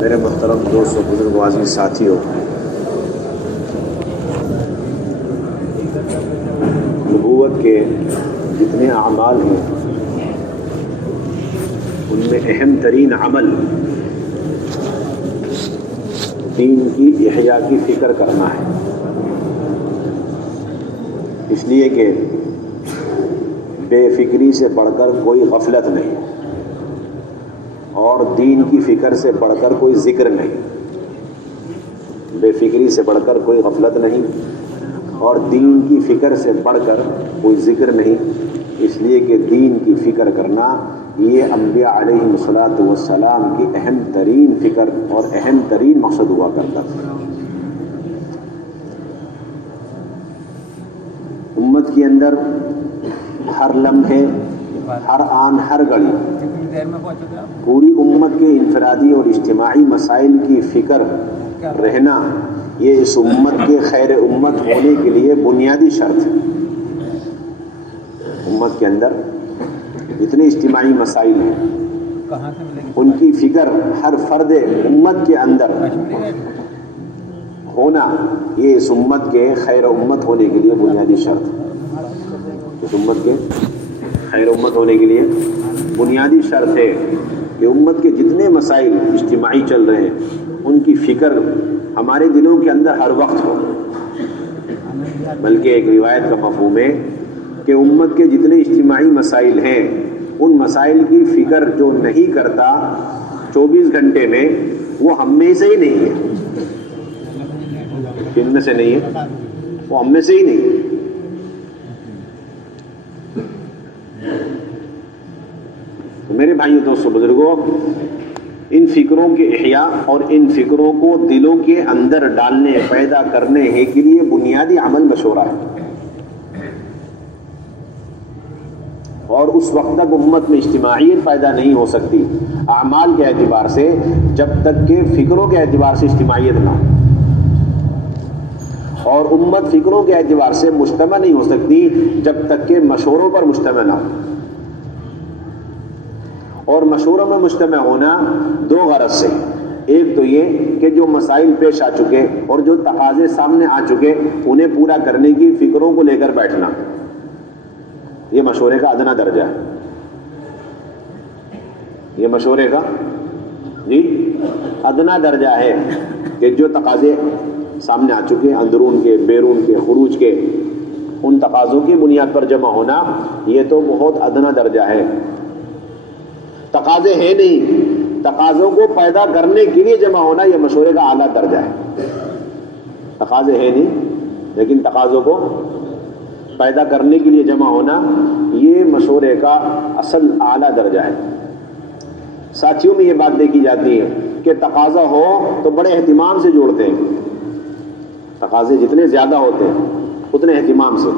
میرے محترم دوستوں، بزرگوں، عزیز ساتھیوں، نبوت کے جتنے اعمال ہیں ان میں اہم ترین عمل دین کی احیاء کی فکر کرنا ہے، اس لیے کہ بے فکری سے بڑھ کر کوئی غفلت نہیں اور دین کی فکر سے بڑھ کر کوئی ذکر نہیں۔ بے فکری سے بڑھ کر کوئی غفلت نہیں اور دین کی فکر سے بڑھ کر کوئی ذکر نہیں، اس لیے کہ دین کی فکر کرنا یہ انبیاء علیہ الصلاۃ والسلام کی اہم ترین فکر اور اہم ترین مقصد ہوا کرتا تھا۔ امت کے اندر ہر لمحے، ہر آن، ہر گھڑی پوری امت کے انفرادی اور اجتماعی مسائل کی فکر رہنا یہ اس امت کے خیر امت ہونے کے لیے بنیادی شرط ہے۔ امت کے اندر جتنے اجتماعی مسائل ہیں ان کی فکر ہر فرد امت کے اندر ہونا یہ اس امت کے خیر امت ہونے کے لیے بنیادی شرط ہے۔ اس امت کے خیر امت ہونے کے لیے بنیادی شرط ہے کہ امت کے جتنے مسائل اجتماعی چل رہے ہیں ان کی فکر ہمارے دلوں کے اندر ہر وقت ہو۔ بلکہ ایک روایت کا مفہوم ہے کہ امت کے جتنے اجتماعی مسائل ہیں ان مسائل کی فکر جو نہیں کرتا 24 گھنٹے میں وہ ہم میں سے ہی نہیں ہے۔ کن میں سے نہیں ہے؟ وہ ہم میں سے ہی نہیں ہے۔ تو میرے بھائیوں، دوستوں، بزرگوں، ان فکروں کے احیاء اور ان فکروں کو دلوں کے اندر ڈالنے، پیدا کرنے کے لیے بنیادی عمل مشورہ ہے، اور اس وقت تک امت میں اجتماعیت پیدا نہیں ہو سکتی اعمال کے اعتبار سے جب تک کہ فکروں کے اعتبار سے اجتماعیت نہ ہو، اور امت فکروں کے اعتبار سے مجتمع نہیں ہو سکتی جب تک کہ مشوروں پر مجتمع نہ ہو۔ اور مشوروں میں مجتمع ہونا دو غرض سے، ایک تو یہ کہ جو مسائل پیش آ چکے اور جو تقاضے سامنے آ چکے انہیں پورا کرنے کی فکروں کو لے کر بیٹھنا، یہ مشورے کا ادنا درجہ ہے۔ یہ مشورے کا ادنا درجہ ہے کہ جو تقاضے سامنے آ چکے، اندرون کے، بیرون کے، خروج کے، ان تقاضوں کی بنیاد پر جمع ہونا یہ تو بہت ادنا درجہ ہے۔ تقاضے ہیں نہیں، تقاضوں کو پیدا کرنے کے لیے جمع ہونا یہ مشورے کا اعلیٰ درجہ ہے۔ تقاضے ہیں نہیں لیکن تقاضوں کو پیدا کرنے کے لیے جمع ہونا یہ مشورے کا اصل اعلیٰ درجہ ہے۔ ساتھیوں میں یہ بات دیکھی جاتی ہے کہ تقاضا ہو تو بڑے اہتمام سے جوڑتے ہیں، تقاضے جتنے زیادہ ہوتے ہیں اتنے اہتمام سے۔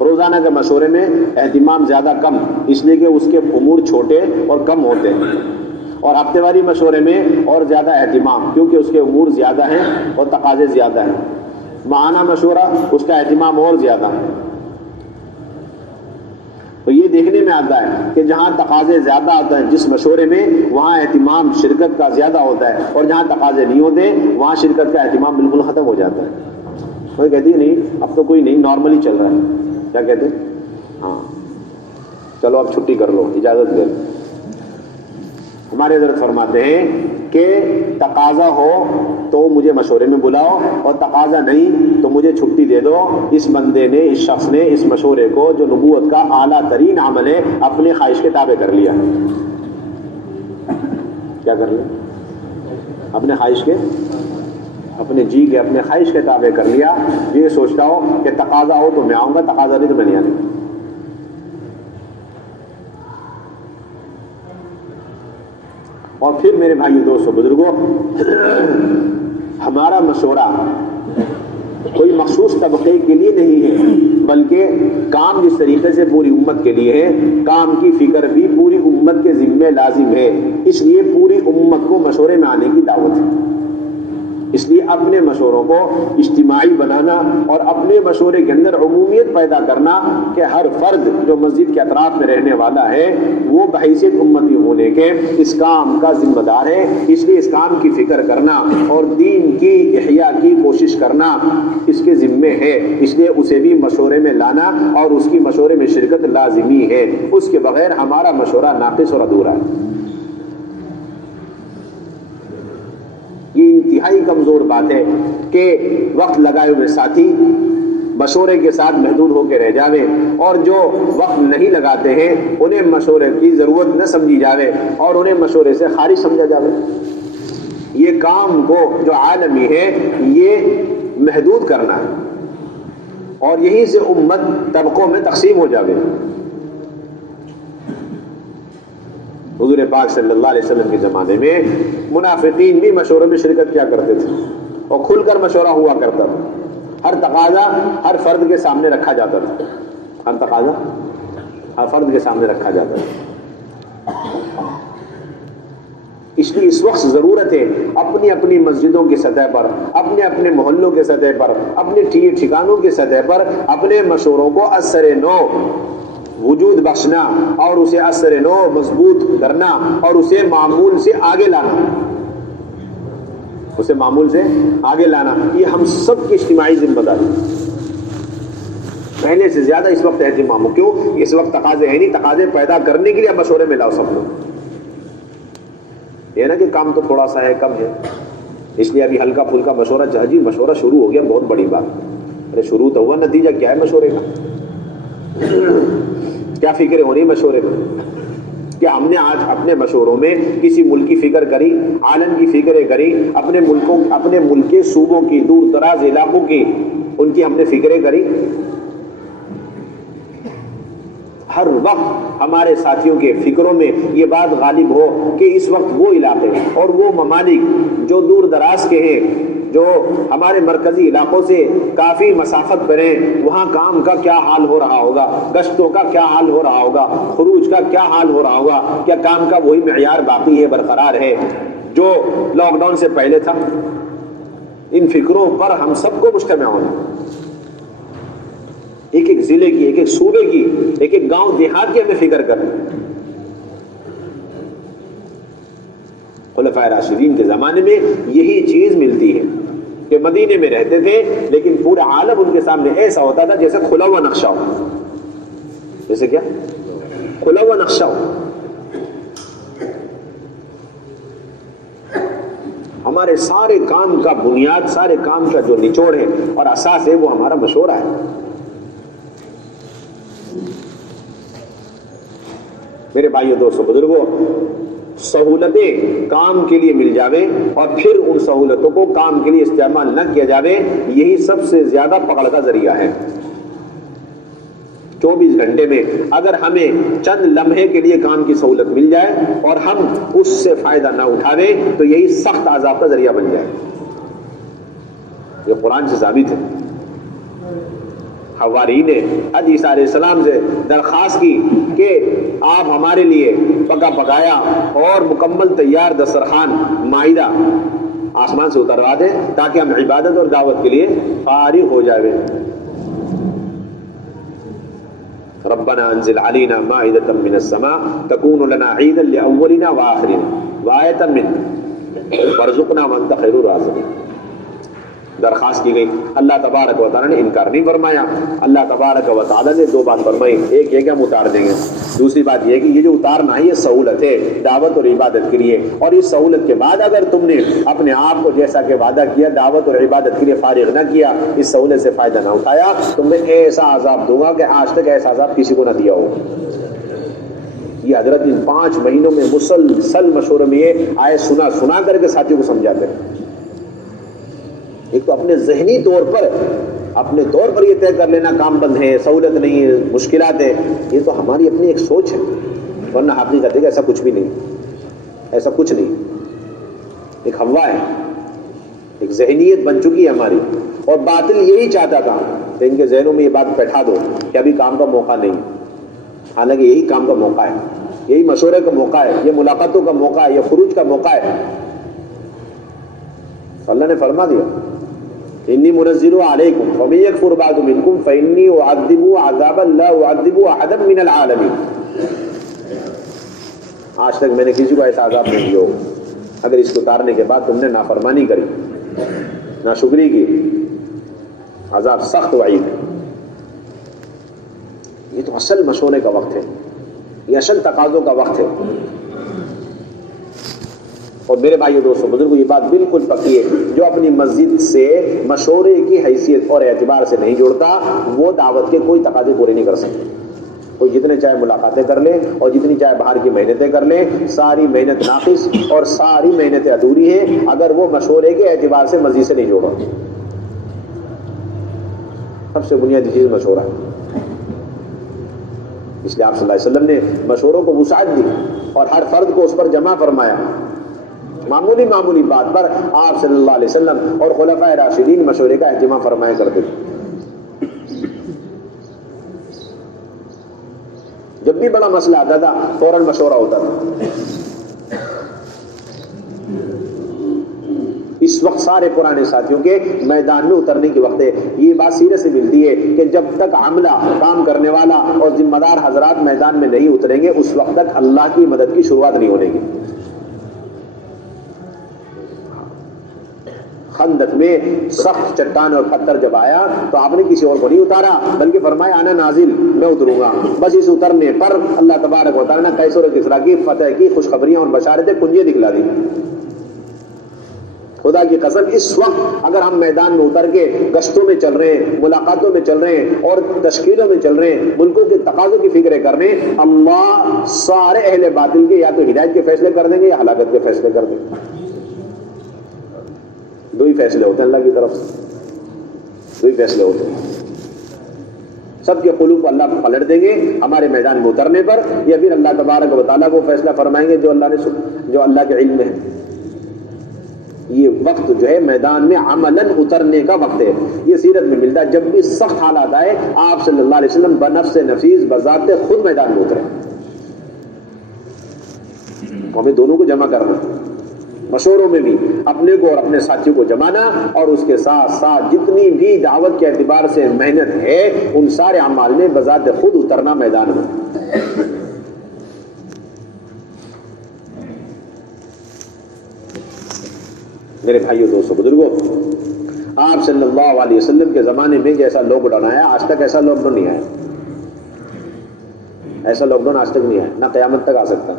روزانہ کے مشورے میں اہتمام زیادہ کم، اس لیے کہ اس کے امور چھوٹے اور کم ہوتے ہیں، اور ہفتے واری مشورے میں اور زیادہ اہتمام کیونکہ اس کے امور زیادہ ہیں اور تقاضے زیادہ ہیں۔ ماہانہ مشورہ اس کا اہتمام اور زیادہ ہے۔ تو یہ دیکھنے میں آتا ہے کہ جہاں تقاضے زیادہ آتے ہیں جس مشورے میں وہاں اہتمام شرکت کا زیادہ ہوتا ہے، اور جہاں تقاضے نہیں ہوتے وہاں شرکت کا اہتمام بالکل ختم ہو جاتا ہے۔ کوئی کہتی ہے نہیں اب تو کوئی نہیں، نارملی چل رہا ہے، کیا کہتے ہیں؟ ہاں چلو اب چھٹی کر لو، اجازت دے لو۔ ہمارے حضرت فرماتے ہیں کہ تقاضا ہو تو مجھے مشورے میں بلاؤ، اور تقاضا نہیں تو مجھے چھٹی دے دو۔ اس بندے نے، اس شخص نے اس مشورے کو جو نبوت کا اعلیٰ ترین عمل ہے اپنے خواہش کے تابع کر لیا۔ کیا کر لیا؟ اپنے خواہش کے، اپنے جی کے، اپنے خواہش کے تابع کر لیا۔ یہ سوچتا ہو کہ تقاضا ہو تو میں آؤں گا، تقاضا نہیں تو میں نہیں آؤں گا۔ اور پھر میرے بھائیو، دوستو، بزرگوں، ہمارا مشورہ کوئی مخصوص طبقے کے لیے نہیں ہے، بلکہ کام جس طریقے سے پوری امت کے لیے ہے، کام کی فکر بھی پوری امت کے ذمہ لازم ہے۔ اس لیے پوری امت کو مشورے میں آنے کی دعوت ہے۔ اس لیے اپنے مشوروں کو اجتماعی بنانا اور اپنے مشورے کے اندر عمومیت پیدا کرنا کہ ہر فرد جو مسجد کے اطراف میں رہنے والا ہے وہ بحیثیت امتی ہونے کے اس کام کا ذمہ دار ہے. اس لیے اس کام کی فکر کرنا اور دین کی احیاء کی کوشش کرنا اس کے ذمے ہے. اس لیے اسے بھی مشورے میں لانا اور اس کی مشورے میں شرکت لازمی ہے. اس کے بغیر ہمارا مشورہ ناقص اور ادھورا ہے. یہ انتہائی کمزور بات ہے کہ وقت لگائے ہوئے ساتھی مشورے کے ساتھ محدود ہو کے رہ جاوے اور جو وقت نہیں لگاتے ہیں انہیں مشورے کی ضرورت نہ سمجھی جاوے اور انہیں مشورے سے خارج سمجھا جاوے. یہ کام کو جو عالمی ہے یہ محدود کرنا ہے اور یہیں سے امت طبقوں میں تقسیم ہو جاوے. حضور پاک صلی اللہ علیہ وسلم کے زمانے میں منافقین بھی مشوروں میں شرکت کیا کرتے تھے اور کھل کر مشورہ ہوا کرتا تھا. ہر تقاضا ہر فرد کے سامنے رکھا جاتا تھا. ہر تقاضا ہر فرد کے سامنے رکھا جاتا تھا. اس لیے اس وقت ضرورت ہے اپنی اپنی مسجدوں کی سطح پر, اپنے اپنے محلوں کے سطح پر, اپنے ٹھکانوں کی سطح پر اپنے مشوروں کو اثر نو وجود بخشنا اور اسے اثر نو مضبوط کرنا اور اسے معمول سے آگے لانا. اسے معمول سے آگے لانا یہ ہم سب کی اجتماعی ذمہ داری. پہلے سے زیادہ اس وقت اہتمام ہو. کیوں؟ اس وقت تقاضے ہیں نہیں, تقاضے پیدا کرنے کے لیے مشورے میں لاؤ سب لوگ. یہ نا کہ کام تو تھوڑا سا ہے, کم ہے, اس لیے ابھی ہلکا پھلکا مشورہ. جی مشورہ شروع ہو گیا, بہت بڑی بات. ارے شروع تو ہوا, نتیجہ کیا ہے مشورے کا؟ کیا فکریں ہو رہی مشورے میں؟ کیا ہم نے آج اپنے مشوروں میں کسی ملک کی فکر کری, عالم کی فکریں کری, اپنے ملک کے صوبوں کی, دور دراز علاقوں کی, ان کی ہم نے فکریں کری؟ ہر وقت ہمارے ساتھیوں کے فکروں میں یہ بات غالب ہو کہ اس وقت وہ علاقے اور وہ ممالک جو دور دراز کے ہیں, جو ہمارے مرکزی علاقوں سے کافی مسافت پر ہیں, وہاں کام کا کیا حال ہو رہا ہوگا, گشتوں کا کیا حال ہو رہا ہوگا, خروج کا کیا حال ہو رہا ہوگا, کیا کام کا وہی معیار باقی ہے, برقرار ہے جو لاک ڈاؤن سے پہلے تھا. ان فکروں پر ہم سب کو مجتمع ہونا, ایک ایک ضلع کی, ایک ایک صوبے کی, ایک ایک گاؤں دیہات کی ہمیں فکر کرنا. خلفائے راشدین کے زمانے میں یہی چیز ملتی ہے کہ مدینے میں رہتے تھے لیکن پورا عالم ان کے سامنے ایسا ہوتا تھا جیسے کھلا ہوا نقشہ ہو. جیسے کیا؟ کھلا ہوا نقشہ ہو. ہمارے سارے کام کا بنیاد, سارے کام کا جو نچوڑ ہے اور اساس ہے وہ ہمارا مشورہ ہے. میرے بھائیو دوستو بزرگوں, سہولتیں کام کے لیے مل جاوے اور پھر ان سہولتوں کو کام کے لیے استعمال نہ کیا جاوے, یہی سب سے زیادہ پکڑ کا ذریعہ ہے. 24 گھنٹے میں اگر ہمیں چند لمحے کے لیے کام کی سہولت مل جائے اور ہم اس سے فائدہ نہ اٹھاوے تو یہی سخت عذاب کا ذریعہ بن جائے. یہ قرآن سے ثابت ہے. حواری نے حضرت عیسیٰ علیہ السلام سے درخواست کی کہ آپ ہمارے لیے پکا پکایا اور مکمل تیار دسترخوان مائدہ آسمان سے اتروا دیں تاکہ ہم عبادت اور دعوت کے لیے فارغ ہو جائیں. ربنا انزل علينا مائدة من السماء تكون لنا عيدا لأولنا وآخرنا وآية منك وارزقنا وأنت خير الرازقين. درخواست کی گئی, اللہ تبارک و تعالیٰ نے انکار نہیں فرمایا. اللہ تبارک و تعالیٰ نے 2 بات فرمائی, ایک یہ کہ ہم اتار دیں گے, دوسری بات یہ کہ یہ جو اتارنا ہے یہ سہولت ہے دعوت اور عبادت کے لیے, اور اس سہولت کے بعد اگر تم نے اپنے آپ کو جیسا کہ وعدہ کیا دعوت اور عبادت کے لیے فارغ نہ کیا, اس سہولت سے فائدہ نہ اٹھایا, تم نے ایسا عذاب دوں گا کہ آج تک ایسا عذاب کسی کو نہ دیا ہو. یہ حضرت ان 5 مہینوں میں مسلسل مشورے میں یہ آئے سنا کر کے ساتھیوں کو سمجھاتے ہیں. ایک تو اپنے ذہنی طور پر یہ طے کر لینا کام بند ہے, سہولت نہیں ہے, مشکلات ہے, یہ تو ہماری اپنی ایک سوچ ہے, ورنہ حقیقت ہے کہ ایسا کچھ بھی نہیں, ایسا کچھ نہیں. ایک ہوا ہے, ایک ذہنیت بن چکی ہے ہماری, اور باطل یہی چاہتا تھا کہ ان کے ذہنوں میں یہ بات بیٹھا دو کہ ابھی کام کا موقع نہیں, حالانکہ یہی کام کا موقع ہے, یہی مشورے کا موقع ہے, یہ ملاقاتوں کا موقع ہے, یہ خروج کا موقع ہے. اللہ نے فرما دیا انی منزل علیکم فمن یکفر بعد منکم فانی اعذبہ عذابا لا اعذب احدا من العالمین. آج تک میں نے کسی کو ایسا عذاب نہیں دیا اگر اس کو اتارنے کے بعد تم نے نافرمانی کری، ناشکری کی. عذاب سخت وعید. یہ تو اصل مشورے کا وقت ہے، یہ اصل تقاضوں کا وقت ہے. اور میرے بھائیو دوستو بزرگوں یہ بات بالکل پکی ہے، جو اپنی مسجد سے مشورے کی حیثیت اور اعتبار سے نہیں جوڑتا وہ دعوت کے کوئی تقاضے پورے نہیں کر سکتے. کوئی جتنے چاہے ملاقاتیں کر لے اور جتنی چاہے باہر کی محنتیں کر لے، ساری محنت ناقص اور ساری محنتیں ادھوری ہیں اگر وہ مشورے کے اعتبار سے مسجد سے نہیں جوڑا. سب سے بنیادی چیز مشورہ ہے. اس لیے آپ صلی اللہ علیہ وسلم نے مشوروں کو وسعت دی اور ہر فرد کو اس پر جمع فرمایا. معمولی بات پر آپ صلی اللہ علیہ وسلم اور خلفائے راشدین مشورے کا اہتمام فرمایا کرتے تھے. جب بھی بڑا مسئلہ آتا تھا فوراً مشورہ ہوتا تھا. اس وقت سارے پرانے ساتھیوں کے میدان میں اترنے کے وقت ہے. یہ بات سیرت سے ملتی ہے کہ جب تک عملہ کام کرنے والا اور ذمہ دار حضرات میدان میں نہیں اتریں گے اس وقت تک اللہ کی مدد کی شروعات نہیں ہونے گی. خندق میں سخت چٹان اور پتھر جب آیا تو آپ نے کسی اور کو نہیں اتارا بلکہ فرمایا انا نازل، میں اتروں گا. بس اس اترنے پر اللہ تبارک و تعالیٰ نے قیصر و کسریٰ کی فتح کی خوشخبریاں اور بشارتیں کنجیں دکھلا دی. خدا کی قسم اس وقت اگر ہم میدان میں اتر کے گشتوں میں چل رہے ہیں، ملاقاتوں میں چل رہے ہیں اور تشکیلوں میں چل رہے ہیں، ملکوں کے تقاضوں کی فکریں کر رہے ہیں، اللہ سارے اہل باطل کے یا تو ہدایت کے فیصلے کر دیں گے یا ہلاکت کے فیصلے کر دیں گے. دو ہی فیصلے ہوتے ہیں اللہ کی طرف سے، دو ہی فیصلے ہوتے ہیں. سب کے قلوب اللہ کو پلٹ دیں گے ہمارے میدان میں اترنے پر، یا پھر اللہ تبارک و تعالیٰ وہ فیصلہ فرمائیں گے جو اللہ کے علم میں ہے. یہ وقت جو ہے میدان میں عملاً اترنے کا وقت ہے. یہ سیرت میں ملتا ہے جب بھی سخت حالات آئے آپ صلی اللہ علیہ وسلم بنفس نفیس بذات خود میدان میں اترے. ہمیں دونوں کو جمع کرنا، مشوروں میں بھی اپنے کو اور اپنے ساتھیوں کو جمانا اور اس کے ساتھ ساتھ جتنی بھی دعوت کے اعتبار سے محنت ہے ان سارے اعمال میں بذات خود اترنا میدان میں. میرے بھائیوں دوستوں بزرگوں آپ صلی اللہ علیہ وسلم کے زمانے میں جیسا لاک ڈاؤن آیا آج تک ایسا لاک ڈاؤن نہیں آیا. ایسا لاک ڈاؤن آج تک نہیں آیا، نہ قیامت تک آ سکتا.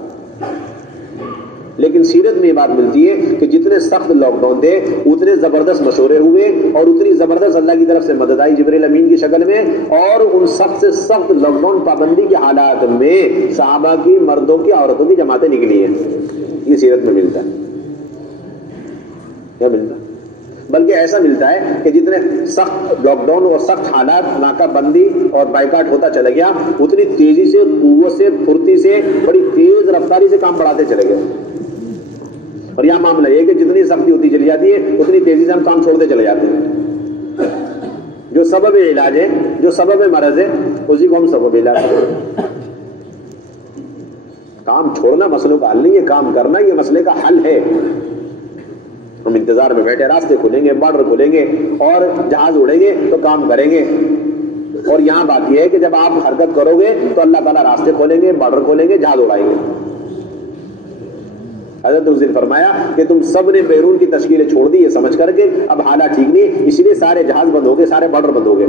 لیکن سیرت میں یہ بات ملتی ہے کہ جتنے سخت لاک ڈاؤن تھے اتنے زبردست مشورے ہوئے اور اتنی زبردست اللہ کی طرف سے مدد آئی جبریل امین کی شکل میں. اور ان سخت سے سخت لاک ڈاؤن پابندی کے حالات میں صحابہ کی، مردوں کی، عورتوں کی جماعتیں نکلی ہیں. یہ سیرت میں ملتا ہے. کیا ملتا ہے؟ بلکہ ایسا ملتا ہے کہ جتنے سخت لاک ڈاؤن اور سخت حالات، ناکہ بندی اور بائیکاٹ ہوتا چلا گیا اتنی تیزی سے، قوت سے، پھرتی سے، بڑی تیز رفتاری سے کام بڑھاتے چلے گئے. اور یہاں معاملہ یہ کہ جتنی سختی ہوتی چلی جاتی ہے اتنی تیزی سے ہم کام چھوڑتے چلے جاتے ہیں. جو سبب علاج ہے، جو سبب مرض ہے، اسی کو ہم سبب علاج کرتے ہیں. کام چھوڑنا مسئلوں کا حل نہیں ہے، کام کرنا یہ مسئلے کا حل ہے. ہم انتظار میں بیٹھے، راستے کھلیں گے، بارڈر کھلیں گے اور جہاز اڑیں گے تو کام کریں گے. اور یہاں بات یہ ہے کہ جب آپ حرکت کرو گے تو اللہ تعالیٰ راستے کھولیں گے، بارڈر کھولیں گے، جہاز اڑائیں گے. حضرت اس دن فرمایا کہ تم سب نے بیرون کی تشکیلیں چھوڑ دی یہ سمجھ کر کے اب حالات ٹھیک نہیں، اس لیے سارے جہاز بند ہو گئے، سارے بارڈر بند ہو گئے.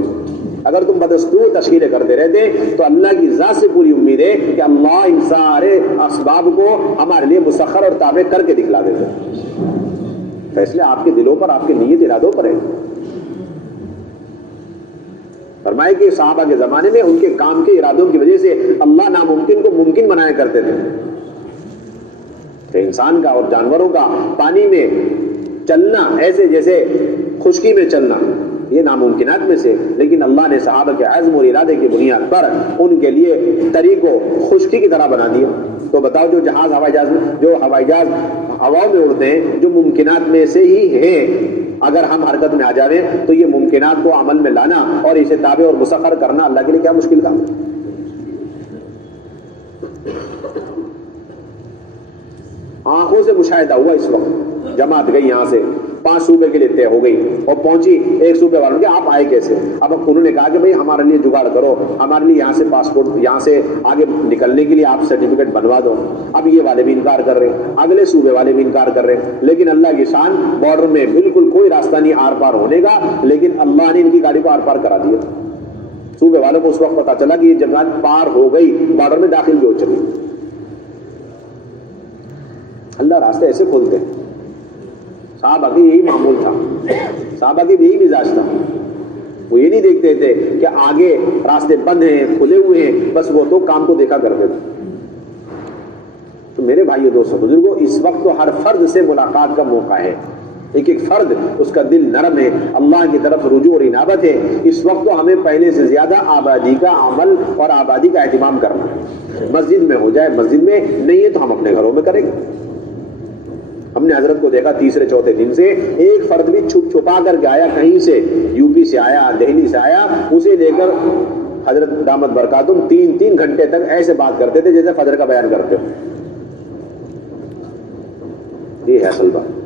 اگر تم بدستور تشکیلیں کرتے رہتے تو اللہ کی ذات سے پوری امید ہے کہ اللہ ان سارے اسباب کو ہمارے لیے مسخر اور تابع کر کے دکھلا دیتے. فیصلے آپ کے دلوں پر، آپ کے نیت ارادوں پر ہے. فرمائے کہ صحابہ کے زمانے میں ان کے کام کے ارادوں کی وجہ سے اللہ ناممکن کو ممکن بنایا کرتے تھے. کہ انسان کا اور جانوروں کا پانی میں چلنا ایسے جیسے خشکی میں چلنا یہ ناممکنات میں سے، لیکن اللہ نے صحابہ کے عزم اور ارادے کی بنیاد پر ان کے لیے طریقوں خشکی کی طرح بنا دیا. تو بتاؤ جو ہوائی جہاز ہوا میں اڑتے ہیں جو ممکنات میں سے ہی ہیں، اگر ہم حرکت میں آ جاویں تو یہ ممکنات کو عمل میں لانا اور اسے تابع اور مسخر کرنا اللہ کے لیے کیا مشکل کام. آنکھوں سے مشاہدہ ہوا اس وقت، جماعت گئی یہاں سے 5 صوبے کے لیے طے ہو گئی اور پہنچی ایک صوبے والوں کے, آپ آئے کیسے؟ اب انہوں نے کہا کہ بھائی ہمارے لیے جگاڑ کرو, ہمارے لیے یہاں سے پاسپورٹ, یہاں سے آگے نکلنے کے لیے آپ سرٹیفکیٹ بنوا دو. اب یہ والے بھی انکار کر رہے ہیں, اگلے صوبے والے بھی انکار کر رہے ہیں, لیکن اللہ کی شان, بارڈر میں بالکل کوئی راستہ نہیں آر پار ہونے کا, لیکن اللہ نے ان کی گاڑی کو آر پار کرا دیا. صوبے والوں کو اس وقت پتا چلا کہ یہ جگہ پار ہو گئی, بارڈر میں داخل بھی ہو چکی. اللہ راستے ایسے کھولتے ہیں. صحابہ کی یہی معمول تھا, صحابہ کی بھی یہی مزاج تھا. وہ یہ نہیں دیکھتے تھے کہ آگے راستے بند ہیں, کھلے ہوئے ہیں, بس وہ تو کام کو دیکھا کرتے تھے. تو میرے بھائیو دوستو بزرگوں, اس وقت تو ہر فرد سے ملاقات کا موقع ہے. ایک ایک فرد اس کا دل نرم ہے, اللہ کی طرف رجوع اور انابت ہے. اس وقت تو ہمیں پہلے سے زیادہ آبادی کا عمل اور آبادی کا اہتمام کرنا ہے. مسجد میں ہو جائے مسجد میں, نہیں ہے تو ہم اپنے گھروں میں کریں گے. ہم نے حضرت کو دیکھا تیسرے چوتھے دن سے ایک فرد بھی چھپا کر کے آیا, کہیں سے یو پی سے آیا, دہلی سے آیا, اسے لے کر حضرت دامت برکاتہم 3 گھنٹے تک ایسے بات کرتے تھے جیسے فجر کا بیان کرتے ہو. یہ ہے اصل بات.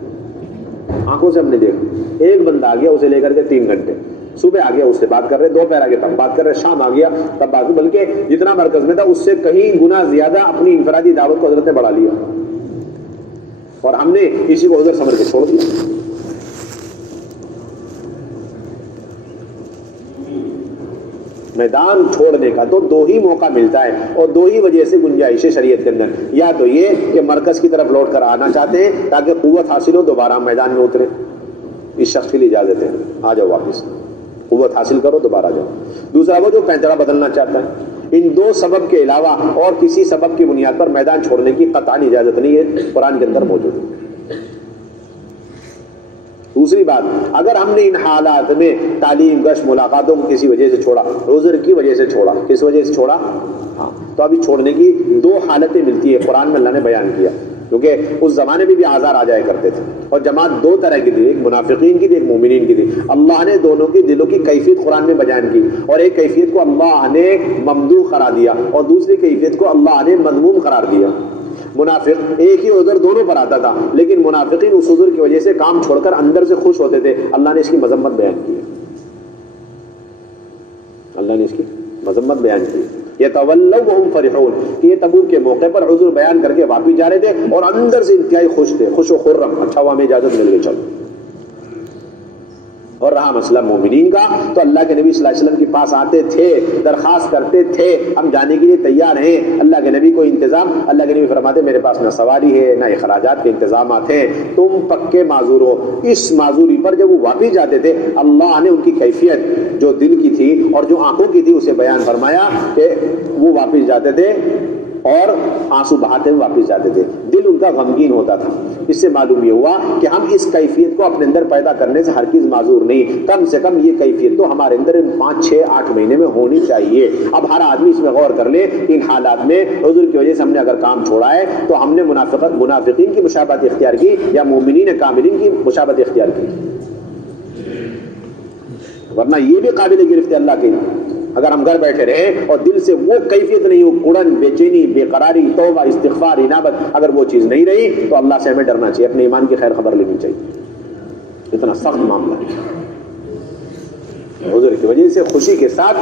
آنکھوں سے ہم نے دیکھا, ایک بندہ آ گیا اسے لے کر کے 3 گھنٹے, صبح آ گیا اس سے بات کر رہے, دوپہر آ گیا تب بات کر رہے, شام آ گیا تب بات, بلکہ جتنا مرکز میں تھا اس سے کہیں گنا زیادہ اپنی انفرادی دعوت کو حضرت نے بڑھا لیا, اور ہم نے اسی کو ادھر سمجھ کے چھوڑ دیا. میدان چھوڑنے کا تو 2 ہی موقع ملتا ہے, اور 2 ہی وجہ سے گنجائش ہے شریعت کے اندر. یا تو یہ کہ مرکز کی طرف لوٹ کر آنا چاہتے ہیں تاکہ قوت حاصل ہو, دوبارہ میدان میں اترے, اس شخص کے لیے اجازت ہے, آ جاؤ واپس, قوت حاصل کرو دوبارہ جاؤ. دوسرا وہ جو پینترا بدلنا چاہتا ہے. ان 2 سبب کے علاوہ اور کسی سبب کی بنیاد پر میدان چھوڑنے کی قطعاً اجازت نہیں ہے, قرآن کے اندر موجود ہے. دوسری بات, اگر ہم نے ان حالات میں تعلیم, گشت, ملاقاتوں کو کسی وجہ سے چھوڑا, عذر کی وجہ سے چھوڑا, کس وجہ سے چھوڑا, ہاں, تو ابھی چھوڑنے کی 2 حالتیں ملتی ہے. قرآن میں اللہ نے بیان کیا, کیونکہ اس زمانے میں بھی آزار آ جایا کرتے تھے, اور جماعت 2 طرح کی تھی, ایک منافقین کی تھی, ایک مومنین کی تھی. اللہ نے دونوں کی دلوں کی کیفیت قرآن میں بیان کی, اور ایک کیفیت کو اللہ نے ممدوح قرار دیا, اور دوسری کیفیت کو اللہ نے مذموم قرار دیا. منافق ایک ہی عذر دونوں پر آتا تھا, لیکن منافقین اس عذر کی وجہ سے کام چھوڑ کر اندر سے خوش ہوتے تھے. اللہ نے اس کی مذمت بیان کی, اللہ نے اس کی مذمت بیان کی. یتولوا وهم فرحون, کہ یہ تبوک کے موقع پر عذر بیان کر کے واپس جا رہے تھے اور اندر سے انتہائی خوش تھے, خوش و خرم, اچھا ہوا ہمیں اجازت مل گئی, چلو. اور رہا مسئلہ مومنین کا, تو اللہ کے نبی صلی اللہ علیہ وسلم کے پاس آتے تھے, درخواست کرتے تھے, ہم جانے کے لیے تیار ہیں. اللہ کے نبی کو انتظام, اللہ کے نبی فرماتے میرے پاس نہ سواری ہے نہ اخراجات کے انتظامات ہیں, تم پکے معذور ہو. اس معذوری پر جب وہ واپس جاتے تھے, اللہ نے ان کی کیفیت جو دل کی تھی اور جو آنکھوں کی تھی اسے بیان فرمایا کہ وہ واپس جاتے تھے اور آنسو بہاتے ہوئے واپس جاتے تھے, دل ان کا غمگین ہوتا تھا. اس سے معلوم یہ ہوا کہ ہم اس کیفیت کو اپنے اندر پیدا کرنے سے ہرگز معذور نہیں, کم سے کم یہ کیفیت تو ہمارے اندر 5, 6, 8 مہینے میں ہونی چاہیے. اب ہر آدمی اس میں غور کر لے, ان حالات میں عذر کی وجہ سے ہم نے اگر کام چھوڑا ہے تو ہم نے منافقین کی مشابہت اختیار کی یا مومنین کاملین کی مشابہت اختیار کی, ورنہ یہ بھی قابل گرفت ہے اللہ کے. اگر ہم گھر بیٹھے رہے اور دل سے وہ کیفیت نہیں ہو, کڑن, بے چینی, بے قراری, توبہ, استغفار, انابت, اگر وہ چیز نہیں رہی تو اللہ سے ہمیں ڈرنا چاہیے, اپنے ایمان کی خیر خبر لینی چاہیے. اتنا سخت معاملہ ہے. عذر کی وجہ سے خوشی کے ساتھ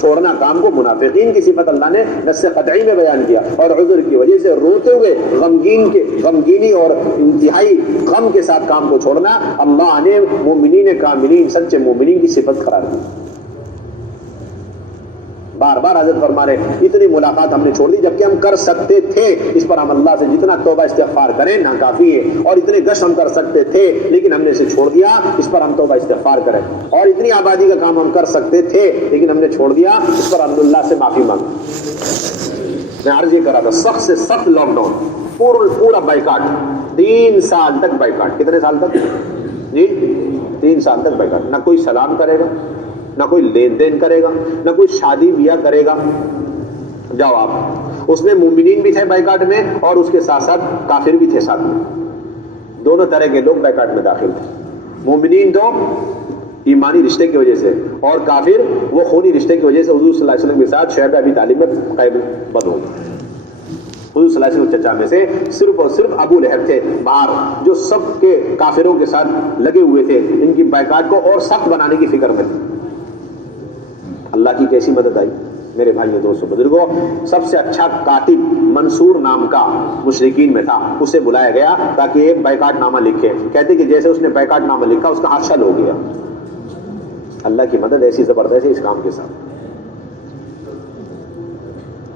چھوڑنا کام کو, منافقین کی صفت اللہ نے نص قطعی میں بیان کیا, اور عذر کی وجہ سے روتے ہوئے غمگینی اور انتہائی غم کے ساتھ کام کو چھوڑنا اللہ نے مومنین کاملین, سچے مومنین کی صفت قرار دی. بار بار حضرت فرما رہے اتنی ملاقات ہم نے چھوڑ دی جبکہ ہم کر سکتے تھے, اس پر ہم اللہ سے جتنا توبہ استغفار کریں نہ کافی ہے, اور اتنے گشت ہم کر سکتے تھے لیکن ہم نے اسے چھوڑ دیا, اس پر ہم توبہ استغفار کریں, اور اتنی آبادی کا کام ہم کر سکتے تھے لیکن ہم نے چھوڑ دیا, اس پر ہم اللہ سے معافی مانگیں. میں عرض یہ کر رہا تھا, سخت سے سخت لاک ڈاؤن, پورا بائیکاٹ, 3 سال تک بائیکاٹ. کتنے سال تک جی؟ 3 سال تک بائیکاٹ. نہ کوئی سلام کرے گا, نہ کوئی لین دین کرے گا, نہ کوئی شادی بیاہ کرے گا. جاؤ آپ, اس میں مومنین بھی تھے بائیکاٹ میں اور اس کے ساتھ ساتھ کافر بھی تھے ساتھ میں, دونوں طرح کے لوگ بائیکاٹ میں داخل تھے. مومنین تو ایمانی رشتے کی وجہ سے, اور کافر وہ خونی رشتے کی وجہ سے حضور صلی اللہ علیہ وسلم کے ساتھ شعیب ابی طالب میں قید بند ہو گئے. حضور صلی اللہ علیہ وسلم چچا میں سے صرف اور صرف ابو لہب تھے باہر، جو سب کے کافروں کے ساتھ لگے ہوئے تھے، ان کی بائیکاٹ کو اور سخت بنانے کی فکر میں تھے۔ اللہ کی کیسی مدد آئی میرے بھائیوں دوستوں بزرگوں۔ سب سے اچھا کاتب منصور نام کا مشرکین میں تھا، اسے بلایا گیا تاکہ ایک بائیکاٹ نامہ لکھے۔ کہتے کہ جیسے اس نے بائیکاٹ نامہ لکھا اس کا ہاتھ شل ہو گیا۔ اللہ کی مدد ایسی زبردست ہے اس کام کے ساتھ۔